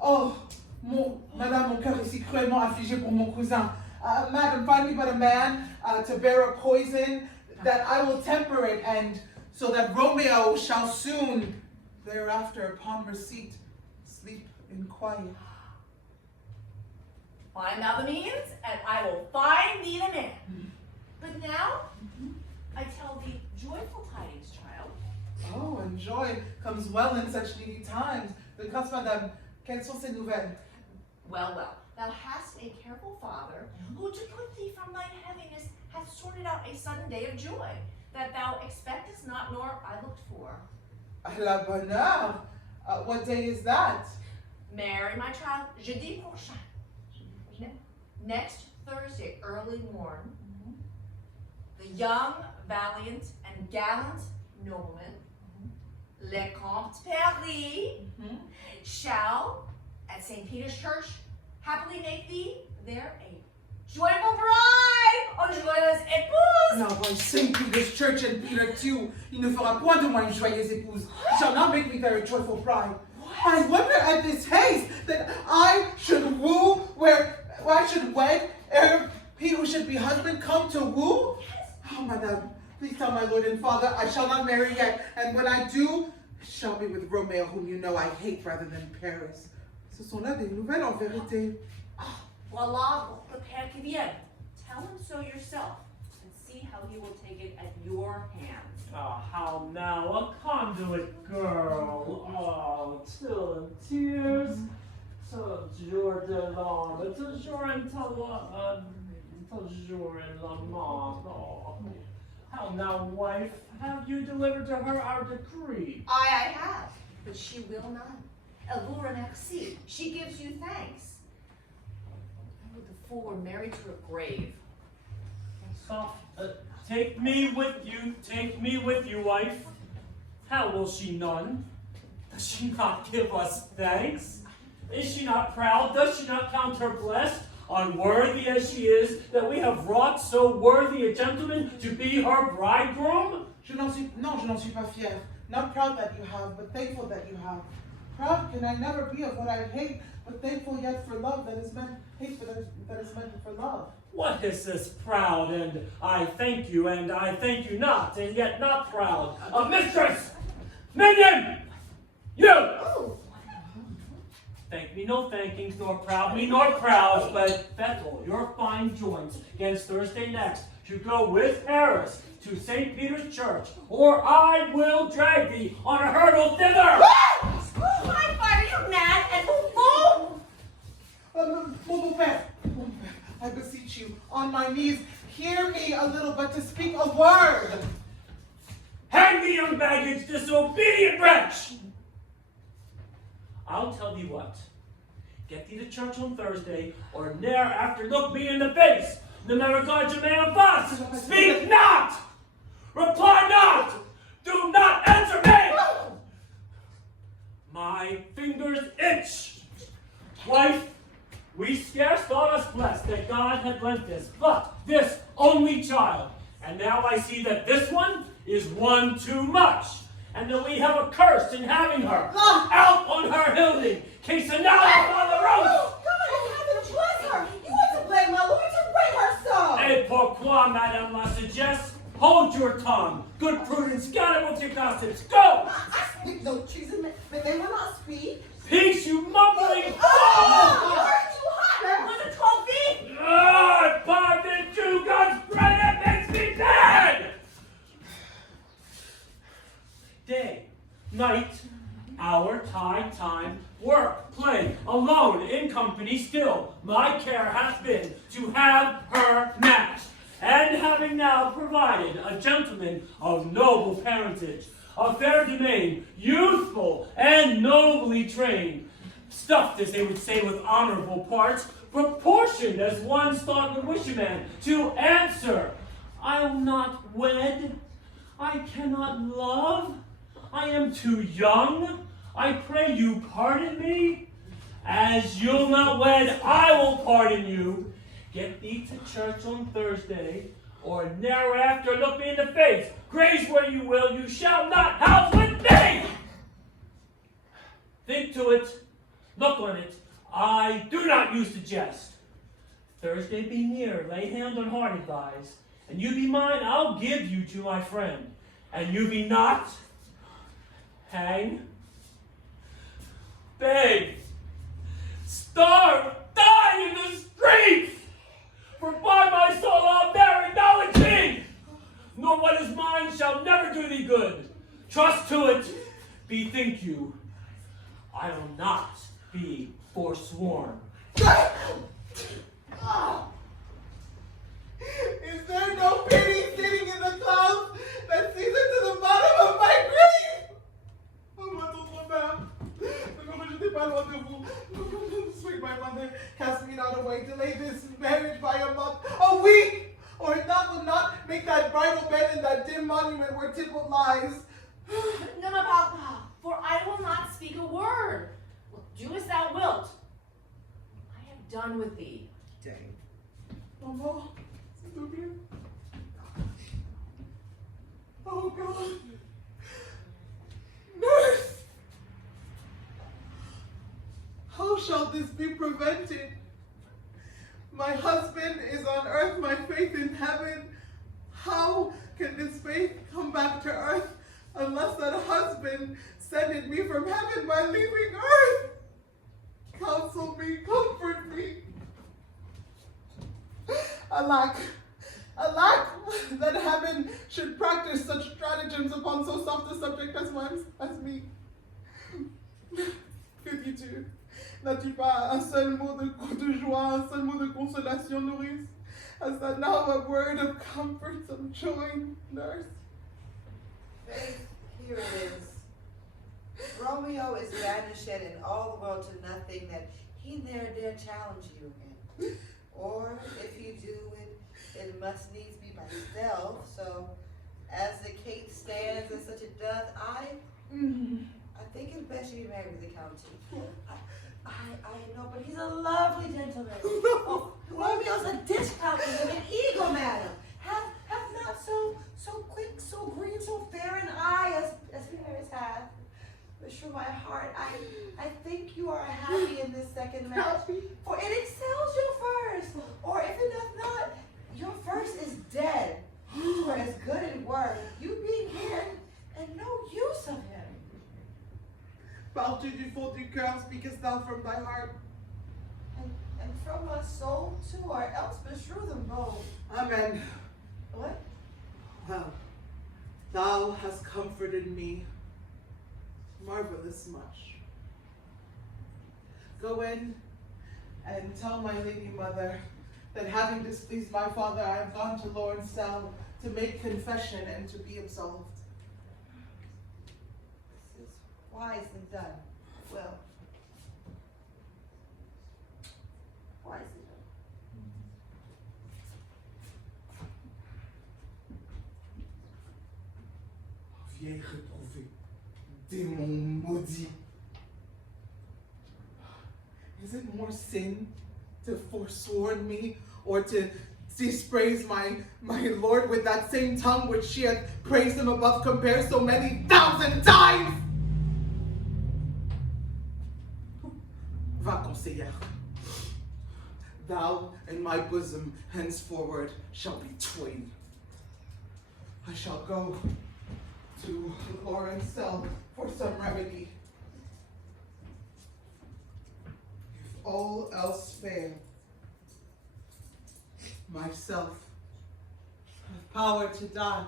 Oh, madame, mon cœur est si cruellement affligé pour mon cousin. Madam, find me but a man to bear a poison that I will temper it, and so that Romeo shall soon thereafter upon receipt sleep in quiet. Find thou the means, and I will find thee the man. But now, I tell thee joyful tidings, child. Oh, and joy comes well in such needy times. De grâce, madame, quelles sont ces nouvelles? Well, well, thou hast a careful father, who to put thee from thine heaviness hath sorted out a sudden day of joy, that thou expectest not nor I looked for. À la bonne heure. What day is that? Mary, my child, jeudi prochain. Next Thursday, early morn, the young, valiant, and gallant nobleman, Le Comte Paris, shall, at St. Peter's Church, happily make thee their a joyful bride, oh joyeuse épouse. Now, by St. Peter's Church and Peter too, il ne fera point de moi une joyeuse épouse. He shall not make me their joyful bride. I wonder at this haste that I should woo I should wed ere he who should be husband come to woo? Oh, madame, please tell my lord and father I shall not marry yet, and when I do, it shall be with Romeo, whom you know I hate rather than Paris. Ce sont là des nouvelles en vérité. Voila, the père qui vient. Tell him so yourself, and see how he will take it at your hands. Oh, how now, a conduit girl. Oh, still in tears. Toujours de l'âme, toujours in la mort. Oh, how now, wife, have you delivered to her our decree? I have, but she will not. Elle vous remercie. She gives you thanks. Oh, the fool were married to a grave. Take me with you, wife. How will she none? Does she not give us thanks? Is she not proud? Does she not count her blessed, unworthy as she is, that we have wrought so worthy a gentleman to be her bridegroom? Je n'en suis pas fière. Not proud that you have, but thankful that you have. Proud can I never be of what I hate, but thankful yet for love that is meant, that is meant for love. What is this proud, and I thank you not, and yet not proud? A mistress! Minion! You! Oh. Thank me no thankings, nor proud me nor crowds, but Bethel, your fine joints, against Thursday next, to go with Harris to St. Peter's Church, or I will drag thee on a hurdle thither! My father, you mad and fool! Mon beau-père, I beseech you, on my knees, hear me a little, but to speak a word. Hang me, young baggage, disobedient wretch! I'll tell thee what. Get thee to church on Thursday, or ne'er after look me in the face. Ne me regarde jamais en face. Speak not! Reply not! Do not answer me! My fingers itch. Wife, we scarce thought us blessed that God had lent this, but this only child. And now I see that this one is one too much. And that we have a curse in having her. Out on her building. Case another on the road. Oh, God, heavens, bless her. You want to blame my lord to bring her so. Et pourquoi, madame la sagesse? Hold your tongue. Good prudence, scatter with your gossips. Go! I speak no treason. They will not speak. Peace, you mumbling! Oh, you're too hot. Was it 12 feet? Ah, Bob and two guns spread, it makes me mad! Day, night, hour, tide, time, work, play, alone, in company still. My care hath been to have her matched. And having now provided a gentleman of noble parentage, a fair domain, youthful and nobly trained, stuffed, as they would say, with honorable parts, proportioned as one's thought would wish a man to answer. I'll not wed, I cannot love, I am too young, I pray you pardon me. As you'll not wed, I will pardon you. Get thee to church on Thursday, or ne'er after look me in the face. Graze where you will, you shall not house with me! Think to it, look on it, I do not use to jest. Thursday be near, lay hand on heart advise, and you be mine, I'll give you to my friend. And you be not, hang, beg, starve, die in the streets! For by my soul I'll bear acknowledging, nor what is mine shall never do thee good. Trust to it, bethink you, I will not be forsworn. Is there no pity sitting in the clouds that sees into the bottom of my grief? Oh, my little man. Sweet my mother, cast me not away, delay this marriage by a month, a week, or if that will not make that bridal bed in that dim monument where Tybalt lies. No, my papa, for I will not speak a word. Do as thou wilt. I have done with thee. Dang. Mama, s'il te plaît. Oh God. Nurse! How shall this be prevented? My husband is on earth, my faith in heaven. How can this faith come back to earth unless that husband sended me from heaven by leaving earth? Counsel me, comfort me. Alack, alack, that heaven should practice such stratagems upon so soft a subject as me. Que dis-tu? N'as-tu pas un seul mot de joie, un seul mot de consolation, nourrice? Has that now a word of comfort, some joy, nurse? Faith, here it is. Romeo is banished and all the world to nothing that he ne'er dare challenge you in. Or if you do it must needs be by stealth. So as the case stands and such it doth, I think it's best you be married to the county. I know, but he's a lovely gentleman. Oh, Romeo's a discount and an eagle, madam. Have not so quick, so green, so fair an eye as Paris hath. But sure, my heart, I think you are happy in this second match, for it excels your first. Or if it doth not, your first is dead. You are as good in word, you being here and no use of him. Parles-tu du fond du cœur, speakest thou from thy heart? And from my soul too, or else beshrew them both. Amen. What? Well, thou hast comforted me marvelous much. Go in and tell my lady mother that having displeased my father, I have gone to Lawrence cell to make confession and to be absolved. This is wisely done. Well, wisely done. Vieille retrouvée, démon maudit. Is it more sin to forsworn me or to dispraise my Lord with that same tongue which she hath praised him above compare so many thousand times? Va, conseillère. Thou and my bosom henceforward shall be twain. I shall go to Lawrence cell for some remedy. all else fail, myself have power to die.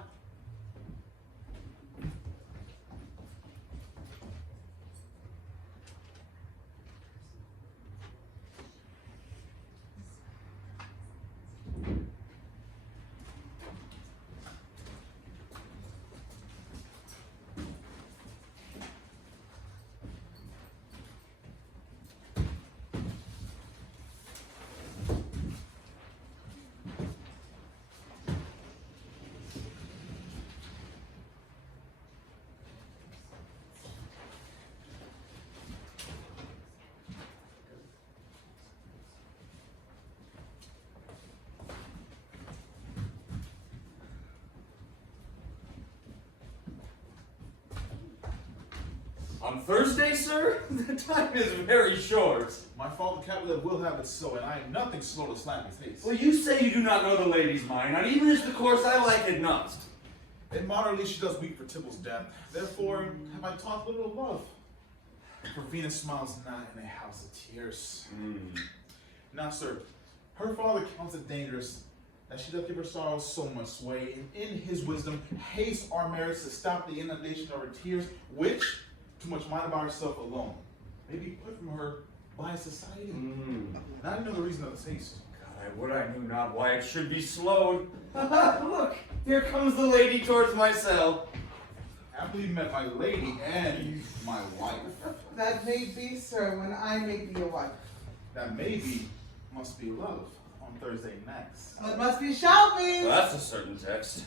On Thursday, sir? The time is very short. My father Capulet will have it so, and I am nothing slow to slam his face. Well, you say you do not know the lady's mind, not even as the course I like it not. And moderately she does weep for Tybalt's death. Therefore, have I taught little of love. For Venus smiles not in a house of tears. Now, sir, her father counts it dangerous that she doth give her sorrows so much sway, and in his wisdom haste our marriage to stop the inundation of her tears, which, too much mind about herself alone, may be put from her by society. And I know the reason of this haste. God, I would I knew not why it should be slowed. Look, here comes the lady towards my cell. Happily met my lady and my wife. That may be, sir, when I make thee a wife. That maybe must be love on Thursday next. It must be shall be. Well, that's a certain text.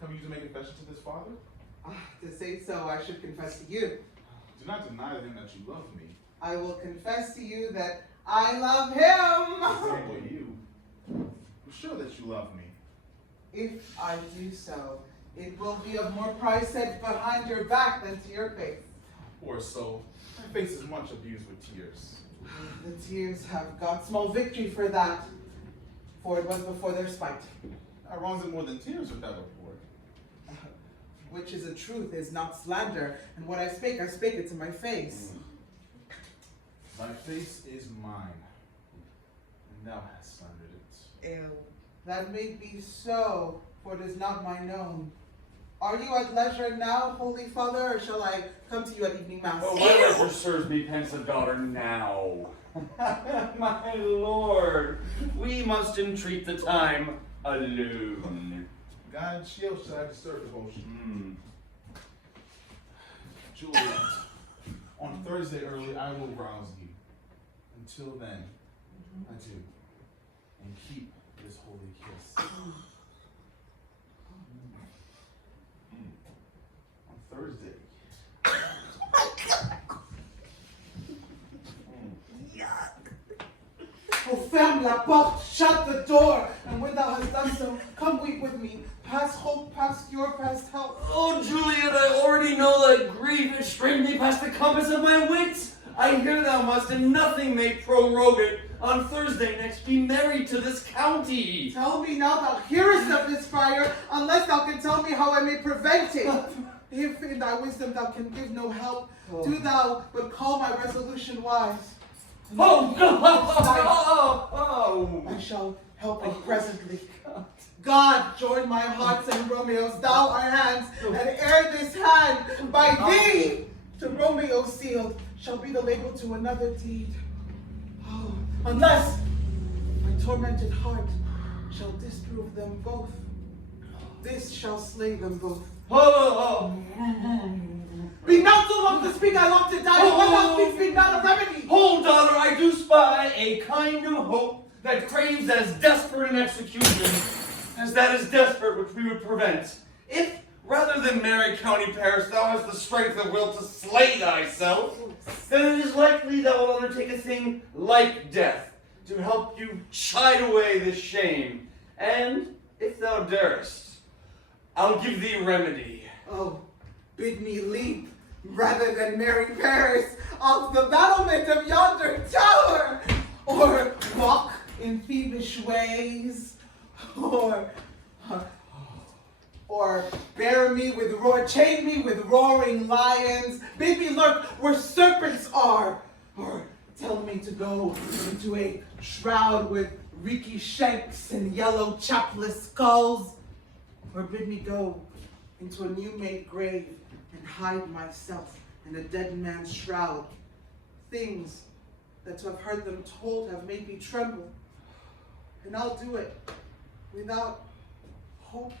Come you to make confession to this father? To say so, I should confess to you. Do not deny to him that you love me. I will confess to you that I love him. So will you. Show that you love me. If I do so, it will be of more price said behind your back than to your face. Or so. My face is much abused with tears. The tears have got small victory for that, for it was before their spite. I wrongs it more than tears with that report. Which is a truth, is not slander, and what I spake it to my face. My face is mine, and thou hast slandered it. Ew. That may be so, for it is not mine own. Are you at leisure now, Holy Father, or shall I come to you at evening mass? Oh, my leisure serves me, pensive daughter, now. My lord, we must entreat the time alone. God shield shall I disturb devotion. Juliet, on Thursday early I will rouse you. Until then, adieu, and keep this holy kiss. On Thursday. Oh, ferme la porte, shut the door, and when thou hast done so, come weep with me, past hope, past cure, past help. Oh, Juliet, I already know that grief has strained me past the compass of my wits. I hear thou must, and nothing may prorogue it. On Thursday next be married to this county. Tell me now thou hearest of this fire, unless thou can tell me how I may prevent it. If in thy wisdom thou can give no help, do thou but call my resolution wise. Oh, God! I shall help thee presently. God, join my hearts and Romeo's, thou our hands, and ere this hand by thee to Romeo sealed shall be the label to another deed. Oh, unless my tormented heart shall disprove them both, this shall slay them both. Be not so long to speak, I long to die. When thou speaks, speak not a remedy. Hold, daughter, I do spy a kind of hope that craves as desperate an execution as that is desperate which we would prevent. If, rather than marry county Paris, thou hast the strength of will to slay thyself, then it is likely thou wilt undertake a thing like death to help you chide away this shame. And, if thou darest, I'll give thee remedy. Oh, bid me leap, rather than marry Paris, off the battlement of yonder tower, or walk in thievish ways, or bear me with chain me with roaring lions, bid me lurk where serpents are, or tell me to go into a shroud with reeky shanks and yellow chapless skulls, or bid me go into a new-made grave and hide myself in a dead man's shroud. Things that to have heard them told have made me tremble, and I'll do it without hope.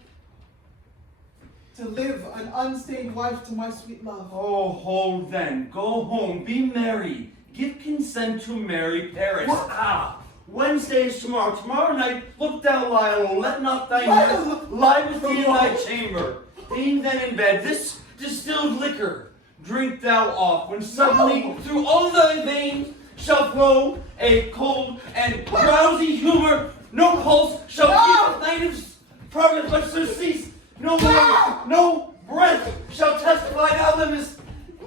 To live an unstained wife to my sweet love. Oh, hold then. Go home. Be merry. Give consent to marry Paris. What? Ah, Wednesday is tomorrow. Tomorrow night, look thou, Lionel. Let not thy nurse lie with thee in thy chamber. Being then in bed, this distilled liquor drink thou off, when suddenly through all thy veins shall flow a cold and drowsy humor. No pulse shall keep the native's progress, but surcease. No words, no breath shall testify thou livest,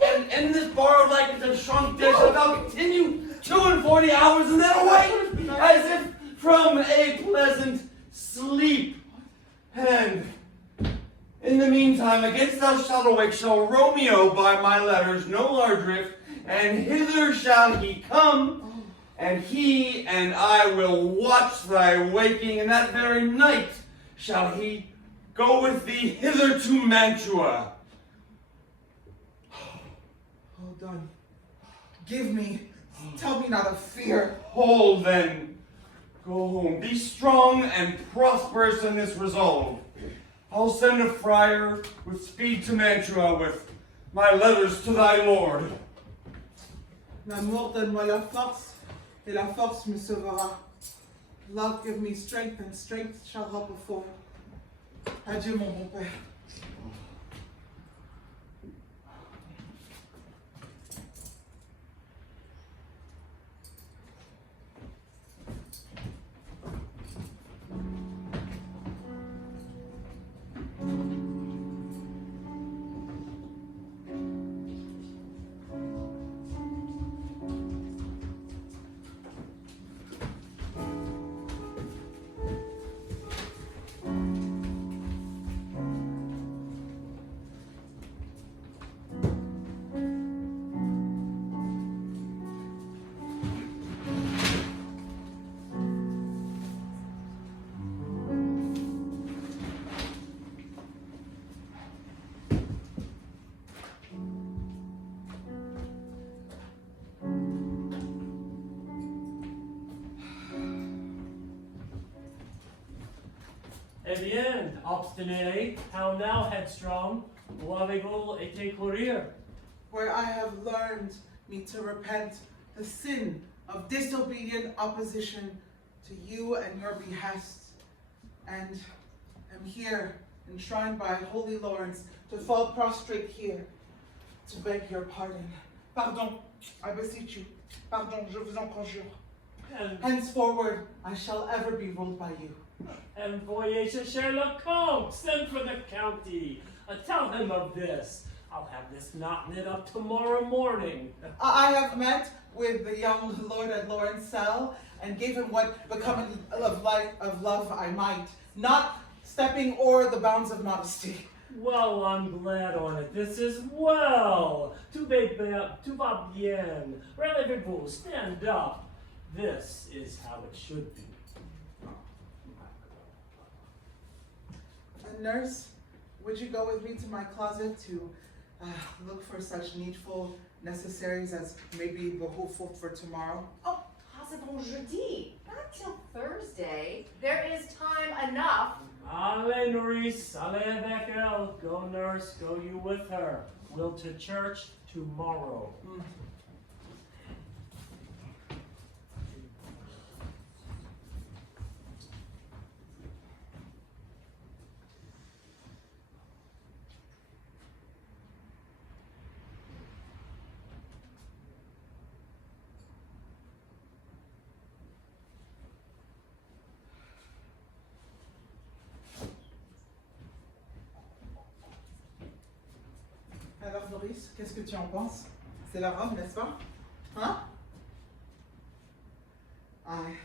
and this borrowed likeness of shrunk dead shall thou continue 42 hours and then awake, as if from a pleasant sleep. And in the meantime, against thou shalt awake, shall Romeo by my letters know our drift, and hither shall he come, and he and I will watch thy waking, and that very night shall he go with thee hither to Mantua. Hold on. Give me. Tell me not of fear. Hold then. Go home. Be strong and prosperous in this resolve. I'll send a friar with speed to Mantua with my letters to thy lord. L'amour donne-moi la force, et la force me sauvera. Love give me strength, and strength shall help before. Adieu, mon bon père. Eh bien, obstiné, how now, headstrong? Où avez-vous été courir? Where I have learned me to repent the sin of disobedient opposition to you and your behest, and am here, enshrined by Holy Lawrence, to fall prostrate here, to beg your pardon. Pardon, I beseech you. Pardon, je vous en conjure. Henceforward, I shall ever be ruled by you. Envoyez chercher le comte, send for the county. Tell him of this. I'll have this knot knit up tomorrow morning. I have met with the young lord at Lawrence cell, and gave him what becoming of love I might, not stepping o'er the bounds of modesty. Well, I'm glad on it. This is well. Tout va bien. Relevez-vous. Stand up. This is how it should be. Nurse, would you go with me to my closet to look for such needful necessaries as may be behooveful for tomorrow? Oh, possible jeudi. Not till Thursday. There is time enough. Allez, Nourice, allez avec elle. Go, nurse, go you with her. We'll to church tomorrow. Alors Maurice, qu'est-ce que tu en penses? C'est la robe, n'est-ce pas? Hein? Aye,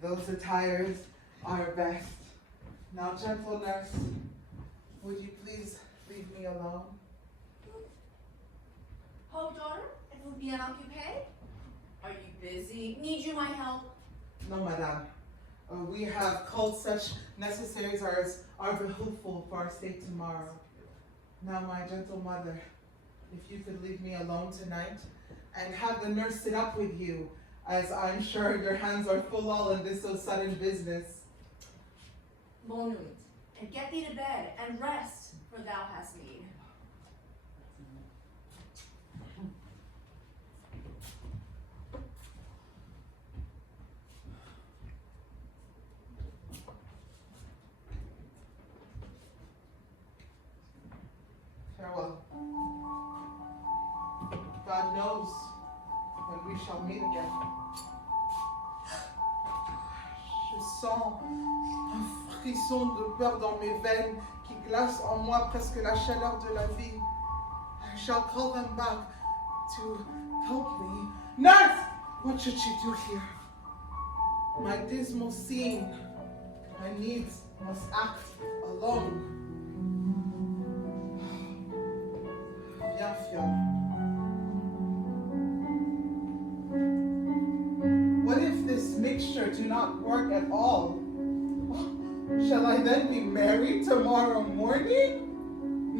those attires are best. Now, gentle nurse, would you please leave me alone? Oh, daughter, êtes-vous bien occupée? Are busy. Need you my help? No, madame. We have called such necessaries as are behooveful for our state tomorrow. Now, my gentle mother, if you could leave me alone tonight and have the nurse sit up with you, as I'm sure your hands are full all in this so sudden business. Bonne nuit, and get thee to bed and rest, for thou hast need. Farewell. God knows when we shall meet again. Je sens un frisson de peur dans mes veines qui glace en moi presque la chaleur de la vie. I shall call them back to help me. Nurse! What should she do here? My dismal scene. My needs must act alone. Bien, Fiona. What if this mixture do not work at all? Shall I then be married tomorrow morning?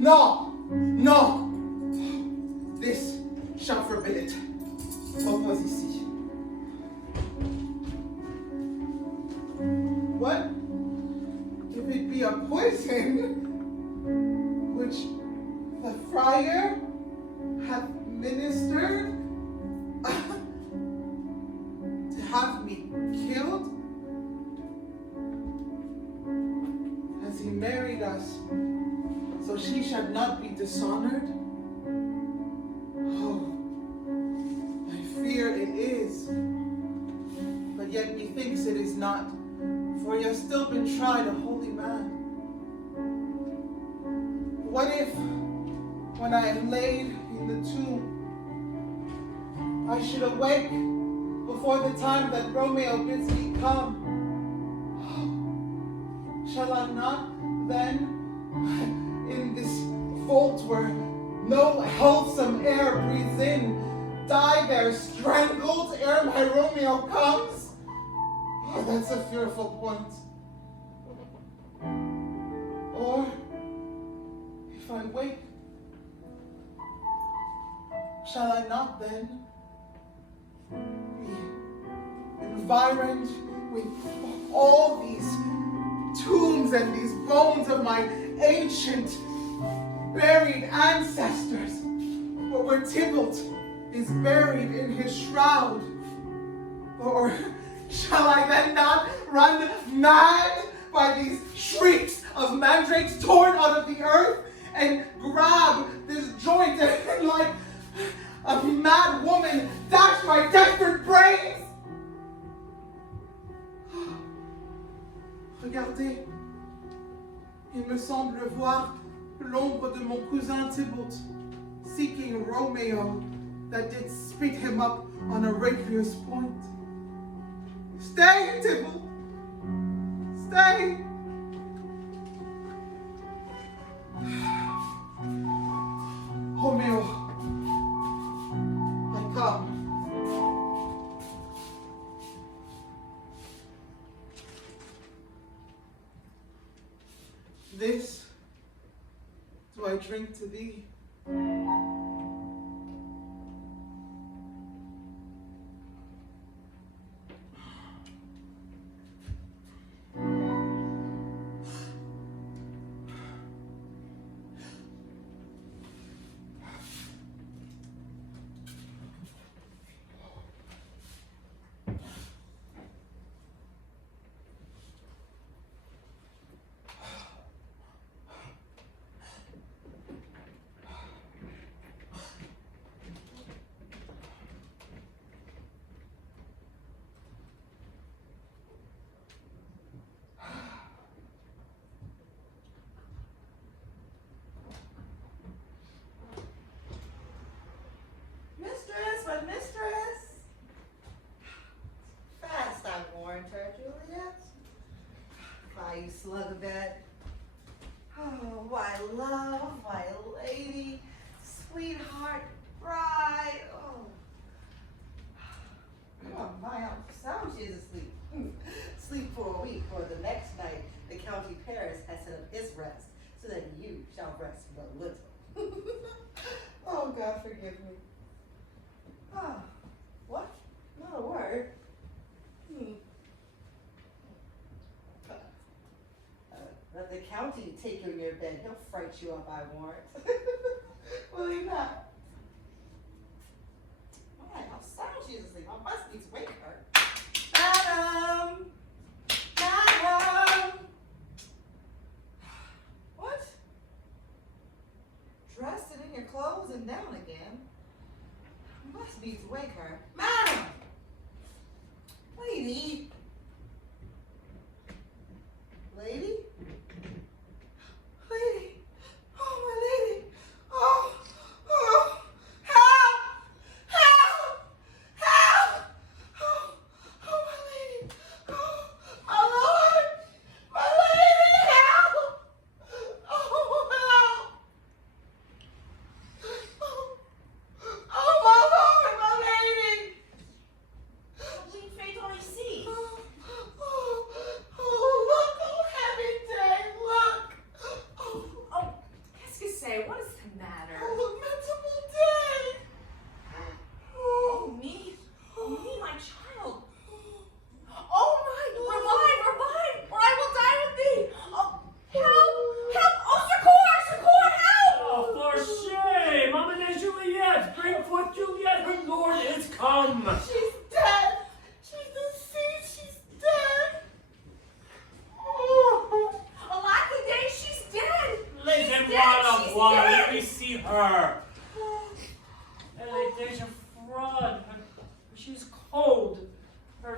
No, no. This shall forbid it. Repose ici. What if it be a poison which the friar hath ministered to have me killed? Has he married us so she shall not be dishonored? Oh, I fear it is, but yet methinks it is not, for he has still been tried a holy man. What if, when I am laid in the tomb, I should awake before the time that Romeo bids me come? Shall I not then, in this vault where no wholesome air breathes in, die there strangled ere my Romeo comes? Oh, that's a fearful point. Or, if I wake, shall I not then be environed with all these tombs and these bones of my ancient buried ancestors, where Tybalt is buried in his shroud? Or shall I then not run mad by these shrieks of mandrakes torn out of the earth and grab this joint and like a mad woman dash my desperate brains? Regardez, il me semble voir l'ombre de mon cousin Tybalt seeking Romeo that did spit him up on a rapier's point. Stay, Tybalt! Stay! Romeo, I come. This do I drink to thee. You slug-a-bed. Oh, why love, my lady, sweetheart, bride. Oh, take you in your bed. He'll fright you up, I warrant. Will he not? My, how sound she is asleep. I must need to wake her. Madam! Madam! What? Dressed and in your clothes and down again? You must need to wake her. Madam! Lady? Lady? Lady? Oh, my lady! Oh! Oh! Help! Help! Help! Oh! Oh, my lady! Oh! My Lord! My lady! Help! Oh, help! Oh, my Lord! My lady! Complete faith on ici. Oh, look! Oh, heavy day! Look! Oh, qu'est-ce que c'est? What is the matter? Oh, lamentable day! Oh, me? Oh, me, my child. Oh, my, revive, or I will die with thee. Oh, help, help. Oh, secours, help. Oh, for shame! Maman Juliet, bring forth Juliet, her lord is come! She's dead! She's deceased! She's dead! Oh. Alack a day, she's dead. Let She's him dead, run she's away, dead. let me see her! Elle est déjà froide, she's cold, her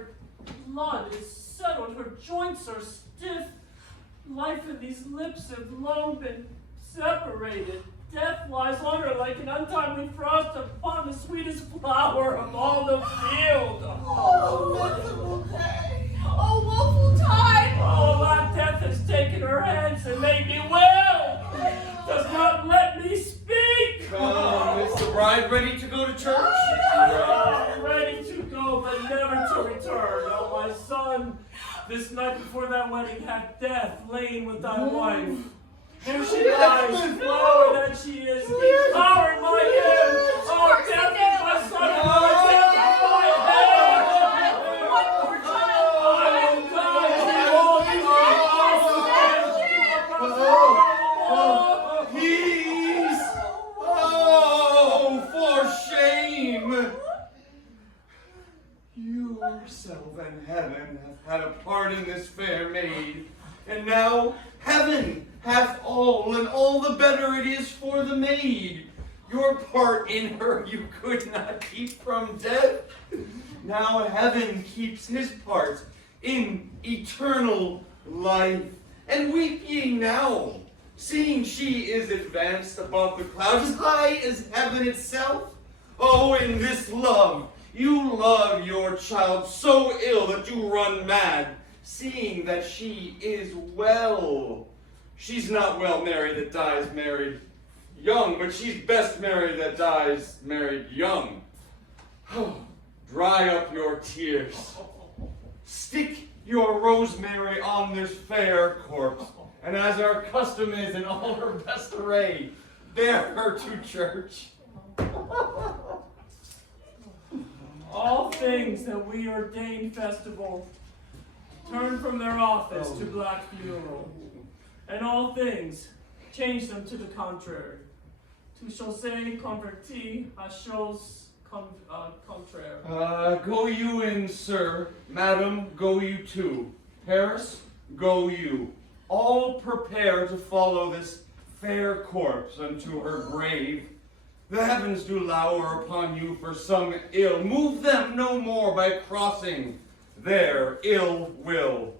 blood is settled, her joints are stiff. Life and these lips have long been separated. Death lies on her like an untimely frost upon the sweetest flower of all the field. Oh, lamentable day! Oh, woeful time. Oh, that death has taken her hands and made me well. Does not let me speak. Come, is the bride ready to go to church? Oh, ready to go, but never to return. Oh, my son, this night before that wedding had death lain with thy wife. Here she lies, flower that she is, devoured by him. Oh, death is my son, and my death is my head. One more child. I will die. Peace! Oh, for shame! You yourself and heaven have had a part in this fair maid, and now heaven hath all, and all the better it is for the maid. Your part in her you could not keep from death. Now heaven keeps his part in eternal life. And weep ye now, seeing she is advanced above the clouds, as high as heaven itself. Oh, in this love, you love your child so ill that you run mad, seeing that she is well. She's not well married that dies married young, but she's best married that dies married young. Dry up your tears. Stick your rosemary on this fair corpse, and as our custom is in all her best array, bear her to church. All things that we ordain festival turn from their office to black funeral, and all things change them to the contrary. To chose converti à chose contraire. Go you in, sir. Madam, go you too. Paris, go you. All prepare to follow this fair corpse unto her grave. The heavens do lower upon you for some ill. Move them no more by crossing their ill will.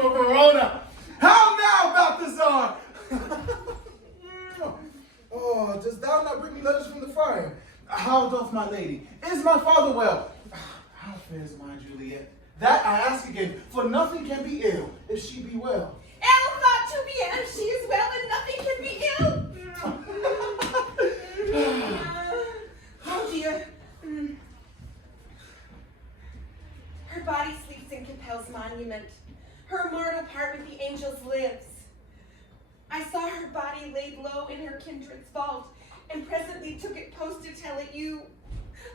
for Verona. How now, Balthazar? Oh, dost thou not bring me letters from the friar? How doth my lady? Is my father well? How fares my Juliet? That I ask again, for nothing can be ill if she be well. Elle thought to be ill, she is well, and nothing can be ill. Oh dear. Her body sleeps in Capel's monument. Her immortal part with the angels lives. I saw her body laid low in her kindred's vault, and presently took it post to tell it you.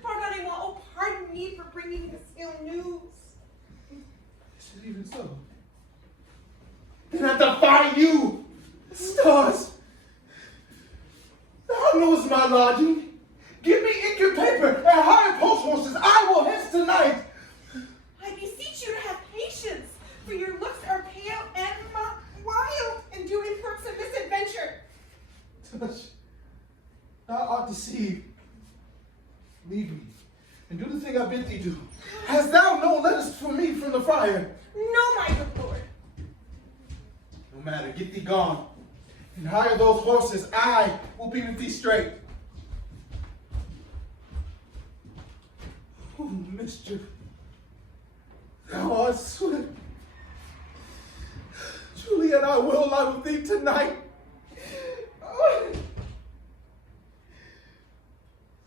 Pardonnez-moi, oh pardon me for bringing this ill news. Is it even so? Then I defy you! Stars! Thou knowest my lodging. Give me ink and paper and hire post horses. I will hence tonight. I beseech you to have patience, for your looks are pale and wild, and do import some misadventure. Tush, thou art deceived. Leave me, and do the thing I bid thee do. Hast thou no letters for me from the friar? No, my good lord. No matter, get thee gone, and hire those horses. I will be with thee straight. Oh, mischief. Thou art swift. Juliet, I will lie with thee tonight.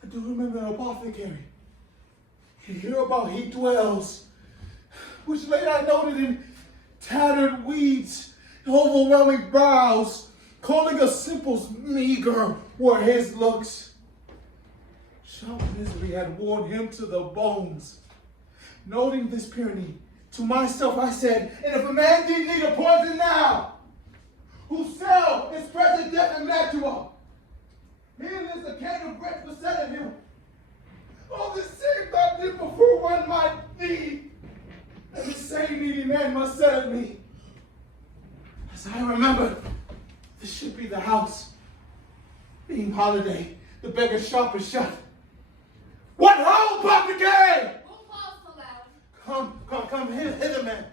I do remember an apothecary. Here about he dwells, which late I noted in tattered weeds, overwhelming brows, calling a simple's meager were his looks. Sharp misery had worn him to the bones. Noting this tyranny, to myself I said, and if a man did need a poison now, whose cell is present death and matua, here is the can of bread beset of him. Oh, the same thought did before one might need, and the same needy man must serve me. As I remember, this should be the house. Being holiday, the beggar's shop is shut. What ho, apothecary! Come hither, man.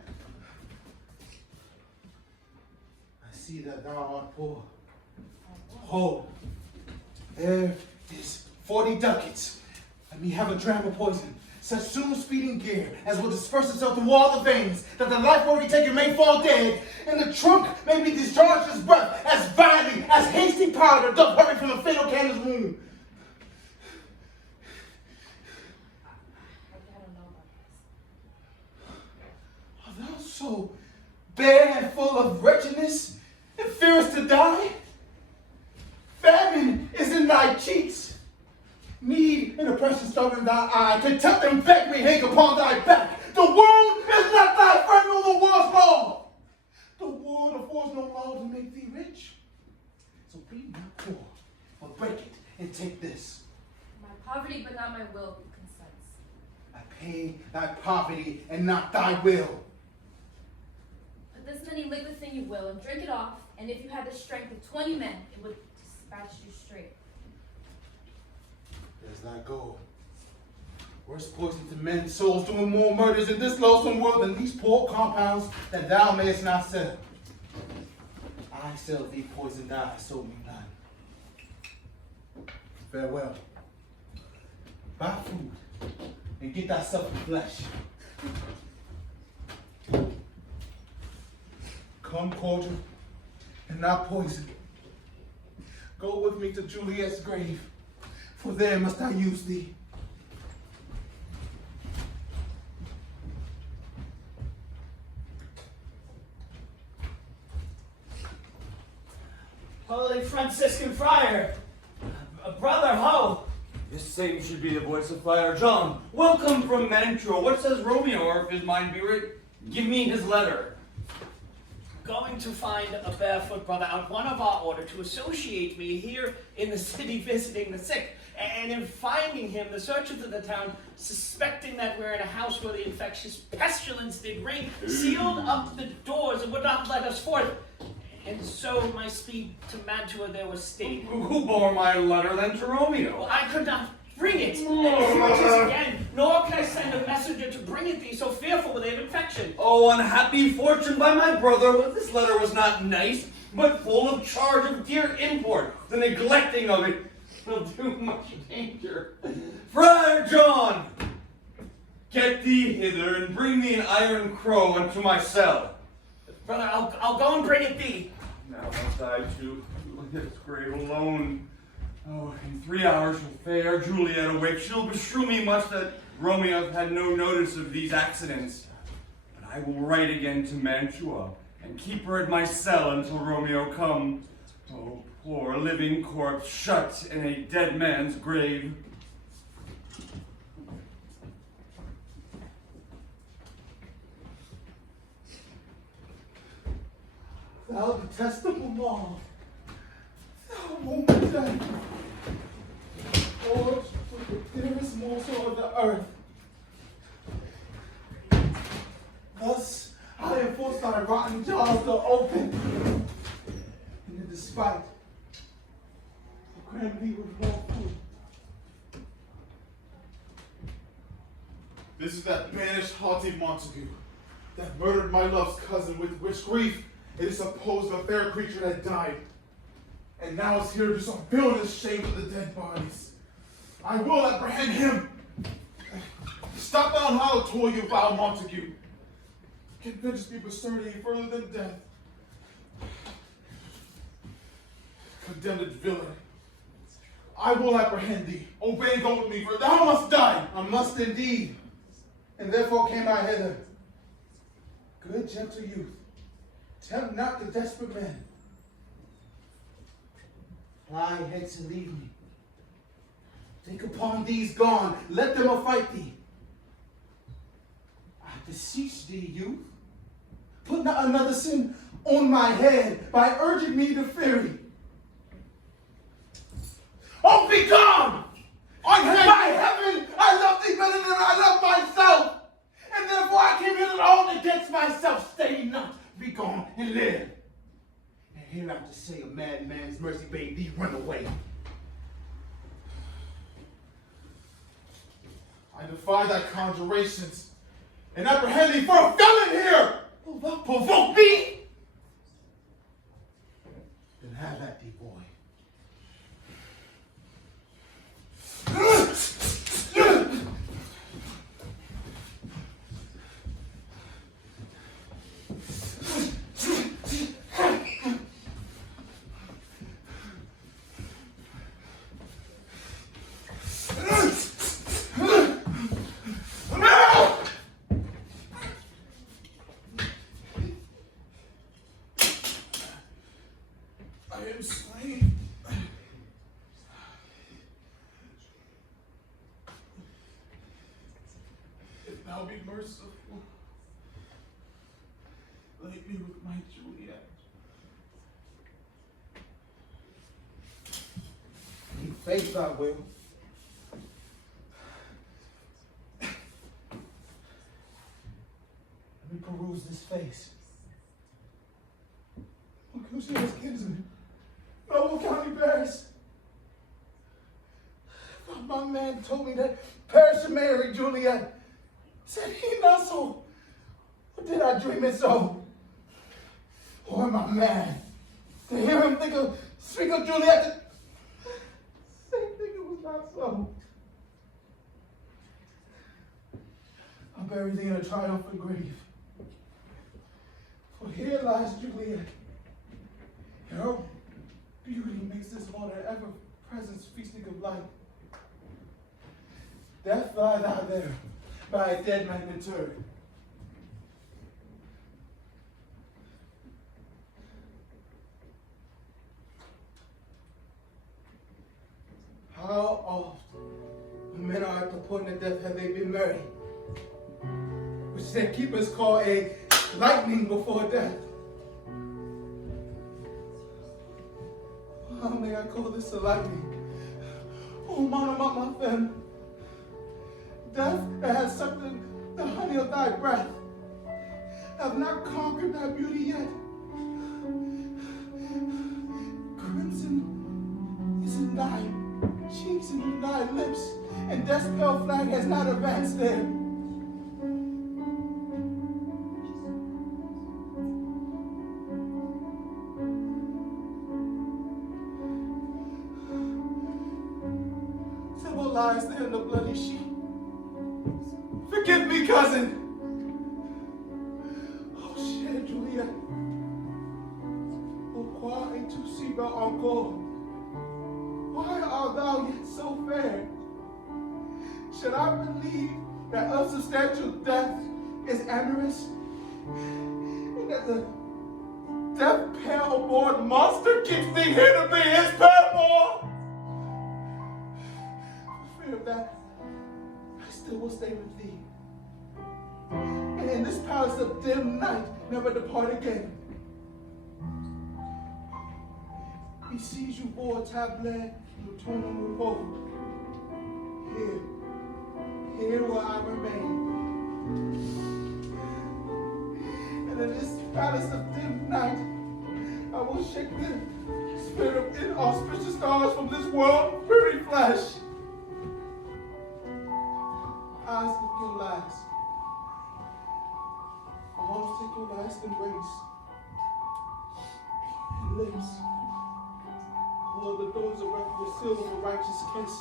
I see that thou art poor. Hold, there is 40 ducats. Let me have a dram of poison, such soon speeding gear as will disperse itself through all the veins, that the life already taken may fall dead, and the trunk may be discharged his breath as violently as hasty powder doth hurry from the fatal cannon's wound. Thou so bare and full of wretchedness, and fearest to die? Famine is in thy cheeks, need and oppression starve in thy eye, contempt and beggary hang upon thy back. The wound is not thy friend nor the war's law. The war affords no law to make thee rich. So be not poor, but break it and take this. My poverty, but not my will, consents. I pay thy poverty and not thy will. Put this many liquid thing you will, and drink it off, and if you had the strength of 20 men, it would dispatch you straight. There's thy goal. Worse poison to men's souls, doing more murders in this loathsome world than these poor compounds that thou mayest not sell. I sell thee poison, thou hast sold me none. Farewell. Buy food and get thyself the flesh. Come cordial and not poison. Go with me to Juliet's grave, for there must I use thee. Holy Franciscan friar, brother, ho! This same should be the voice of Friar John. Welcome from Mantua. What says Romeo, or if his mind be right, give me his letter. Going to find a barefoot brother out one of our order to associate me here in the city visiting the sick. And in finding him, the searchers of the town, suspecting that we're in a house where the infectious pestilence did reign, sealed up the doors and would not let us forth. And so my speed to Mantua there was stayed. Who bore my letter then to Romeo? Well, I could not Bring it! And watch this again, nor can I send a messenger to bring it thee, so fearful were they of infection. Oh, unhappy fortune by my brother, but this letter was not nice, but full of charge of dear import. The neglecting of it will do much danger. Friar John, get thee hither and bring me an iron crow unto my cell. Brother, I'll go and bring it thee. Now must I too leave this grave alone. Oh, in 3 hours shall fair Juliet awake. She'll beshrew me much that Romeo had no notice of these accidents. But I will write again to Mantua, and keep her at my cell until Romeo come. Oh, poor living corpse, shut in a dead man's grave. Thou detestable moth, thou woman dead, forged with the dearest morsel of the earth. Thus I have forced thy rotten jaws to open, and despite the cram thee with more food. This is that banished haughty Montague that murdered my love's cousin, with which grief it is supposed a fair creature had died, and now is here to do some villainous shame of the dead bodies. I will apprehend him. Stop down hollow toil, you foul Montague. Can vengeance be bestowed any further than death? Condemned villain, I will apprehend thee. Obey and go with me, for thou must die. I must indeed, and therefore came I hither. Good, gentle youth, tempt not the desperate man. Fly hence and leave me. Think upon these gone, let them affright thee. I beseech thee, youth, put not another sin on my head by urging me to fury. Oh, be gone! By heaven, I love thee better than I love myself, and therefore I came here alone against myself. Stay not, be gone and live. And hereafter say a madman's mercy bade thee run away. I defy thy conjurations and apprehend thee for a felon here. Provoke me? Then have at thee, boy. I am slain. If thou be merciful, lay me with my Juliet. In faith I will. Let me peruse this face. Look who she has kinsmen. Noble County Bears. My man told me that Paris should marry Juliet. Said he not so. Or did I dream it so? Or am I mad? To hear him speak of Juliet, same thing, it was not so. I'll bury thee in a triumphant grave. For here lies Juliet. Her beauty makes this water ever presence feasting of light. Death lie thou there, by a dead man interred. How oft when men are at the point of death have they been married, which their keepers call a lightning before death. How may I call this a lightning? Oh, my femme. Death that has sucked the honey of thy breath, have not conquered thy beauty yet. Crimson is in thy cheeks and in thy lips, and death's pale flag has not advanced there. Sybil lies there in the bloody sheet. Forgive me, cousin. Oh, cher Juliet. Pourquoi es-tu si belle encore? Why art thou yet so fair? Should I believe that unsubstantial death is amorous? And that the death pale born monster keeps thee here to be his paramour? For fear of that, I still will stay with thee. And in this palace of dim night, never depart again. He sees you for a tablet, you turn on repose. Here will I remain. And in this palace of dim night, I will shake the spirit of inauspicious stars from this world, weary flesh. Eyes look your last. Arms take your last embrace. And lips hold the doors of refuge sealed with a righteous kiss.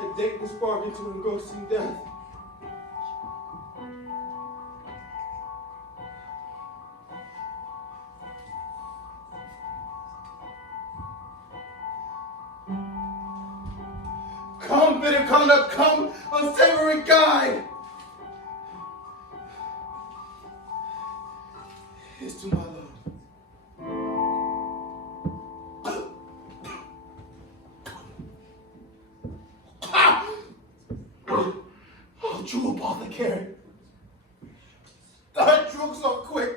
A dateless bargain to engrossing death. Come, bitter conduct, come, unsavory guide! Here's to my love. Oh, true apothecary. I drunk so quick.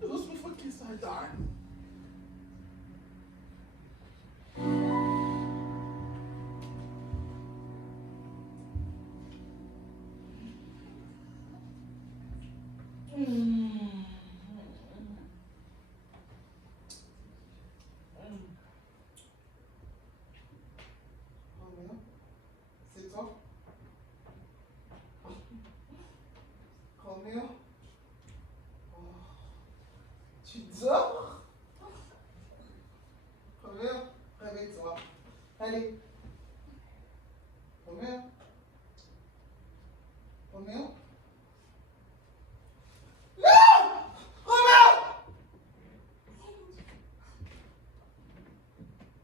Lose me for kiss, I die. Romeo? Tu dors? Romeo, réveille-toi. Allez. Romeo? Romeo? Non! Romeo!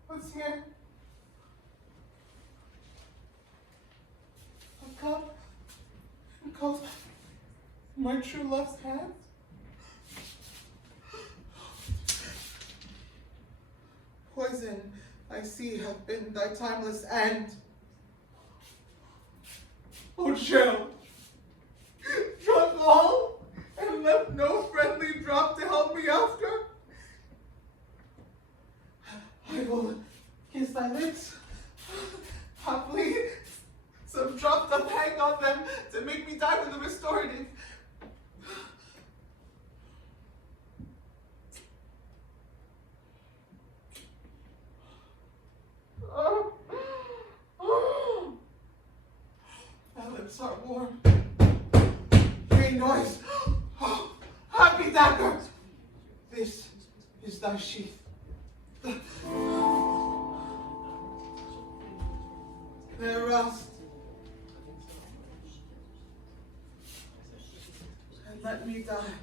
What's here? A cup? Because my true love's hand? Poison, I see, have been thy timeless end. Oh, Jill, drunk all and left no friendly drop to help me after. I will kiss thy lips, happily, some drops of hang on them to make me die with the restorative. My lips are warm. Green noise. Oh, happy dagger. This is thy sheath. There rest. And let me die.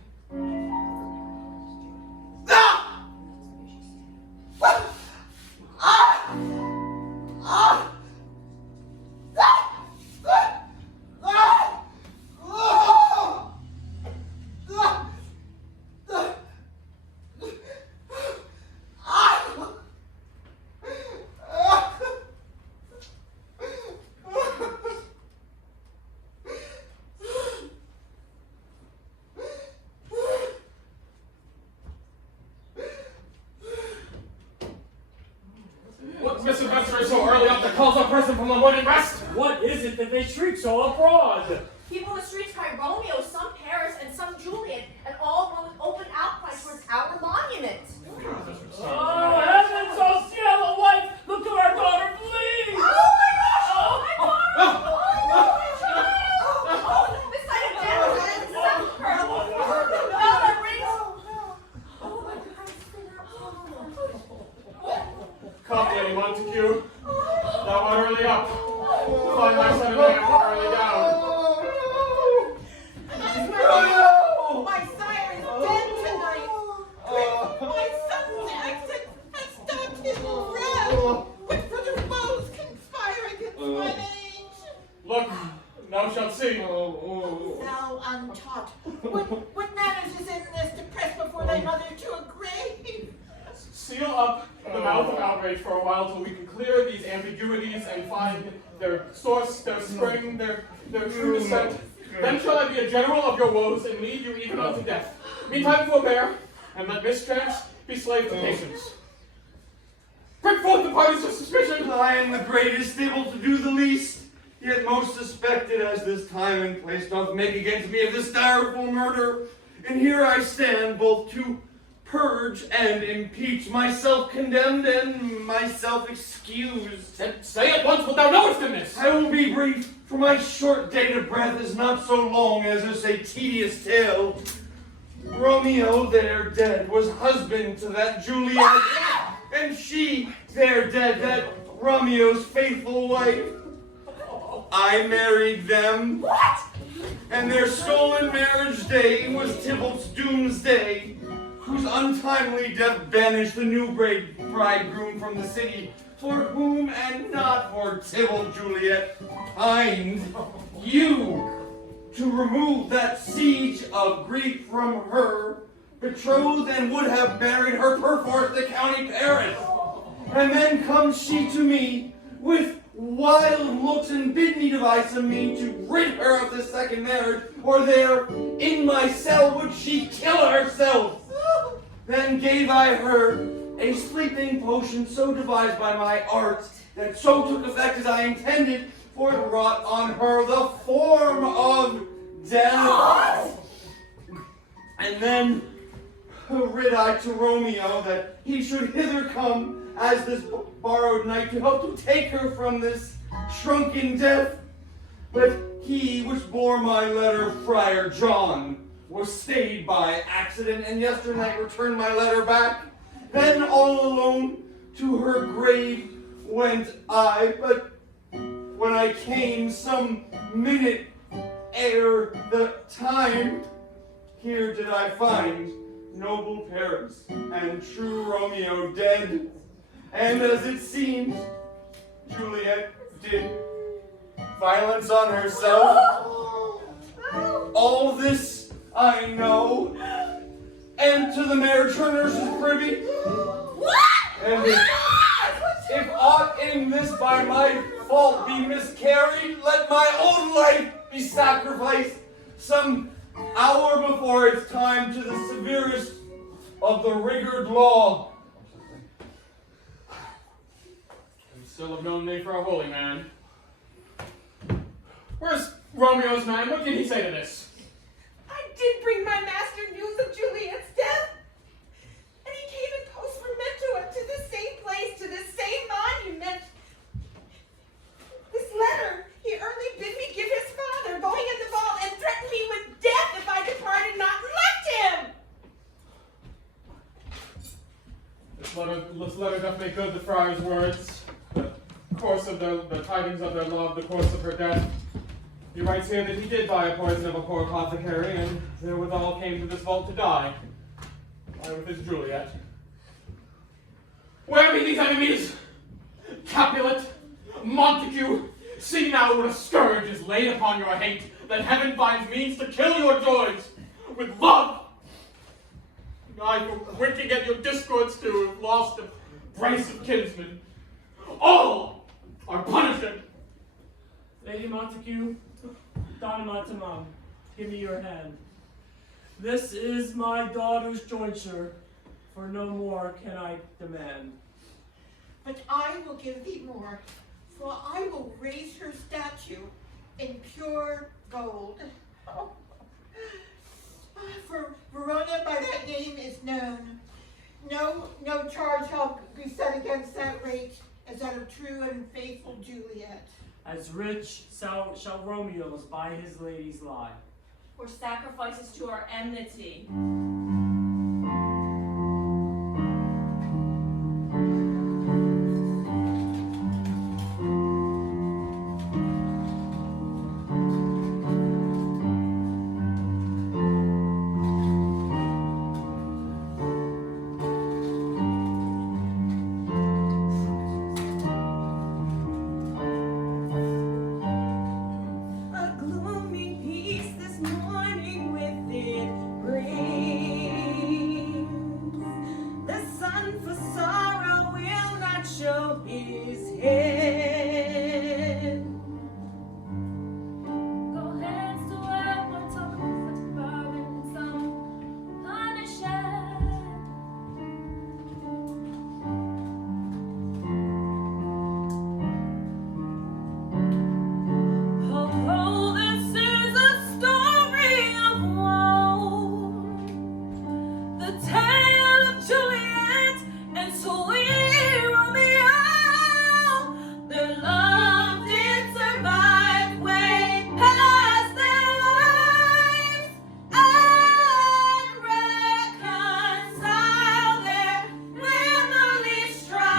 Misadventure so early up that calls a person from the morning rest? What is it that they shriek so abroad? People in the streets cry Romeo, some Paris, and some Juliet, and all run with open outcry towards our monument. Oh, heavens, oh, Montague. Thou art early up. Find my son and I are early down. My sire is dead tonight. Quick, my son's exit has stopped his wrath. What further foes conspire against my age? Look, thou shalt see. Thou untaught, what manners is in this to press before thy mother to a grave? Seal up the mouth of outrage for a while till we can clear these ambiguities and find their source, their spring, their true descent. Then shall I be a general of your woes and lead you even unto death. Meantime forbear, and let mischance be slave to patience. Bring forth the parties of suspicion. I am the greatest, able to do the least, yet most suspected as this time and place doth make against me of this direful murder. And here I stand, both to purge and impeach, myself condemned and myself excused. Say at once what thou knowest in this. I will be brief, for my short date of breath is not so long as is a tedious tale. Romeo, there dead, was husband to that Juliet, and she, there dead, that Romeo's faithful wife. I married them. What? And their stolen marriage day was Tybalt's doomsday, whose untimely death banished the new bridegroom from the city, for whom and not for Tybalt Juliet pined. You, to remove that siege of grief from her, betrothed and would have married her perforce the county Paris. And then comes she to me with wild looks and bid me devise a mean to rid her of the second marriage, or there in my cell would she kill herself. Then gave I her a sleeping potion so devised by my art that so took effect as I intended, for it wrought on her the form of death. And then rid I to Romeo that he should hither come as this borrowed knight to help to take her from this shrunken death. But he which bore my letter, Friar John, was stayed by accident, and yesternight returned my letter back. Then all alone to her grave went I, but when I came some minute ere the time, here did I find noble Paris and true Romeo dead. And as it seemed, Juliet did violence on herself. All this I know, and to the marriage her nurse is privy. And if aught in this by my fault be miscarried, let my own life be sacrificed some hour before its time to the severest of the rigored law. We still have known thee for a holy man. Where's Romeo's man? What did he say to this? I did bring my master news of Juliet's death, and he came in post memento to the same place, to the same monument. This letter, he early bid me give his father, going in the vault, and threatened me with death if I departed not and left him. This letter doth make good the friar's words. The course of the tidings of their love, the course of her death. He writes here that he did buy a poison of a poor apothecary, and therewithal came to this vault to die. I with his Juliet. Where be these enemies? Capulet, Montague, see now what a scourge is laid upon your hate, that heaven finds means to kill your joys with love. I, for winking at your discords too, have lost a brace of kinsmen. All are punished. Lady Montague, Don Montemon, give me your hand. This is my daughter's jointure, for no more can I demand. But I will give thee more, for I will raise her statue in pure gold. For Verona by that name is known. No charge shall be set against that rate as that of true and faithful Juliet. As rich shall Romeo's by his ladies lie. Or sacrifices to our enmity. the tale of Juliet and sweet Romeo. Their love did survive way past their lives and reconcile their family strife.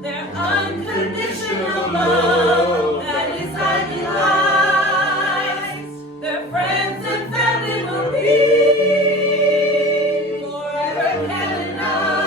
Their unconditional love that is idealized. Their friends and family will be forever canonized.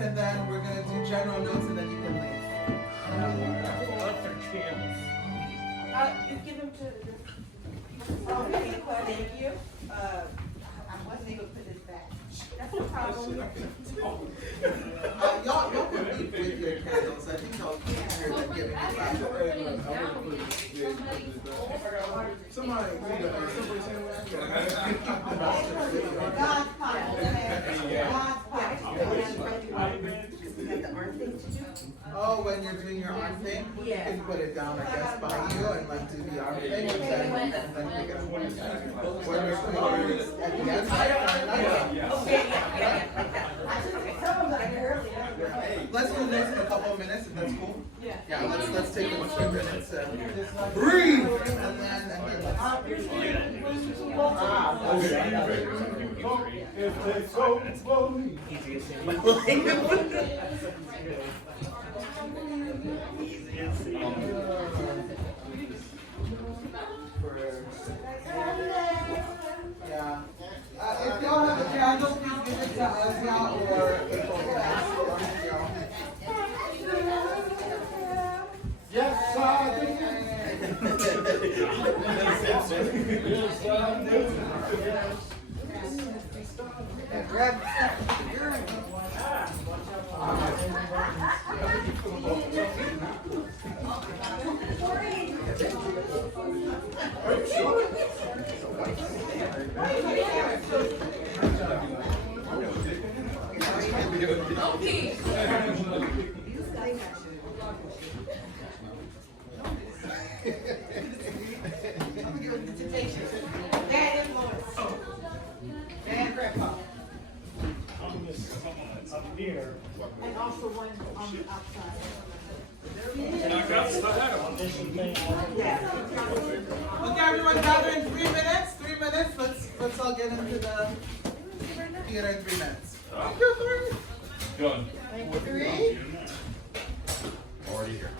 And then we're going to do general notes and then you can leave. You give them to okay, thank you. I wasn't able to put this back. That's no problem. Y'all can leave with your candles. I think y'all can hear them giving you Somebody read it. God's part. God's part. Oh, when you're doing your arm thing? You can put it down, I guess, by you and like do the arm thing and then pick it up. When you're at the end, let's do this in a couple of minutes if that's cool. Yeah, let's take a few minutes and breathe and then If they so slowly. yeah. If y'all have a candle, please give it to us now or April. Yes, I do. Yes, I do. Grab stuff. Here. And also one on the outside. Okay, everyone, gather in 3 minutes. 3 minutes. Let's all get into the theater in 3 minutes. Done. Three. Already here.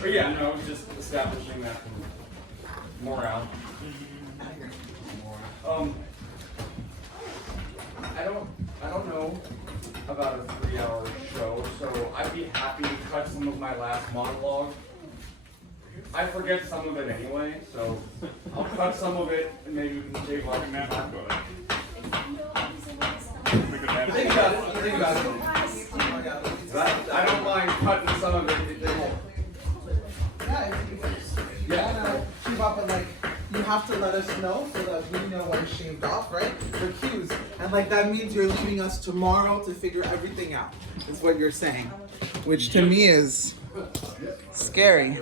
But yeah, no, just establishing that morale. I don't know about a 3-hour show, so I'd be happy to cut some of my last monologue. I forget some of it anyway, so I'll cut some of it and maybe we can save like that. Think about it. I don't mind cutting some of it. Yeah, if you wanna keep up and like, you have to let us know so that we know when it's shaved off, right? For cues. And like that means you're leaving us tomorrow to figure everything out, is what you're saying. Which to me is scary.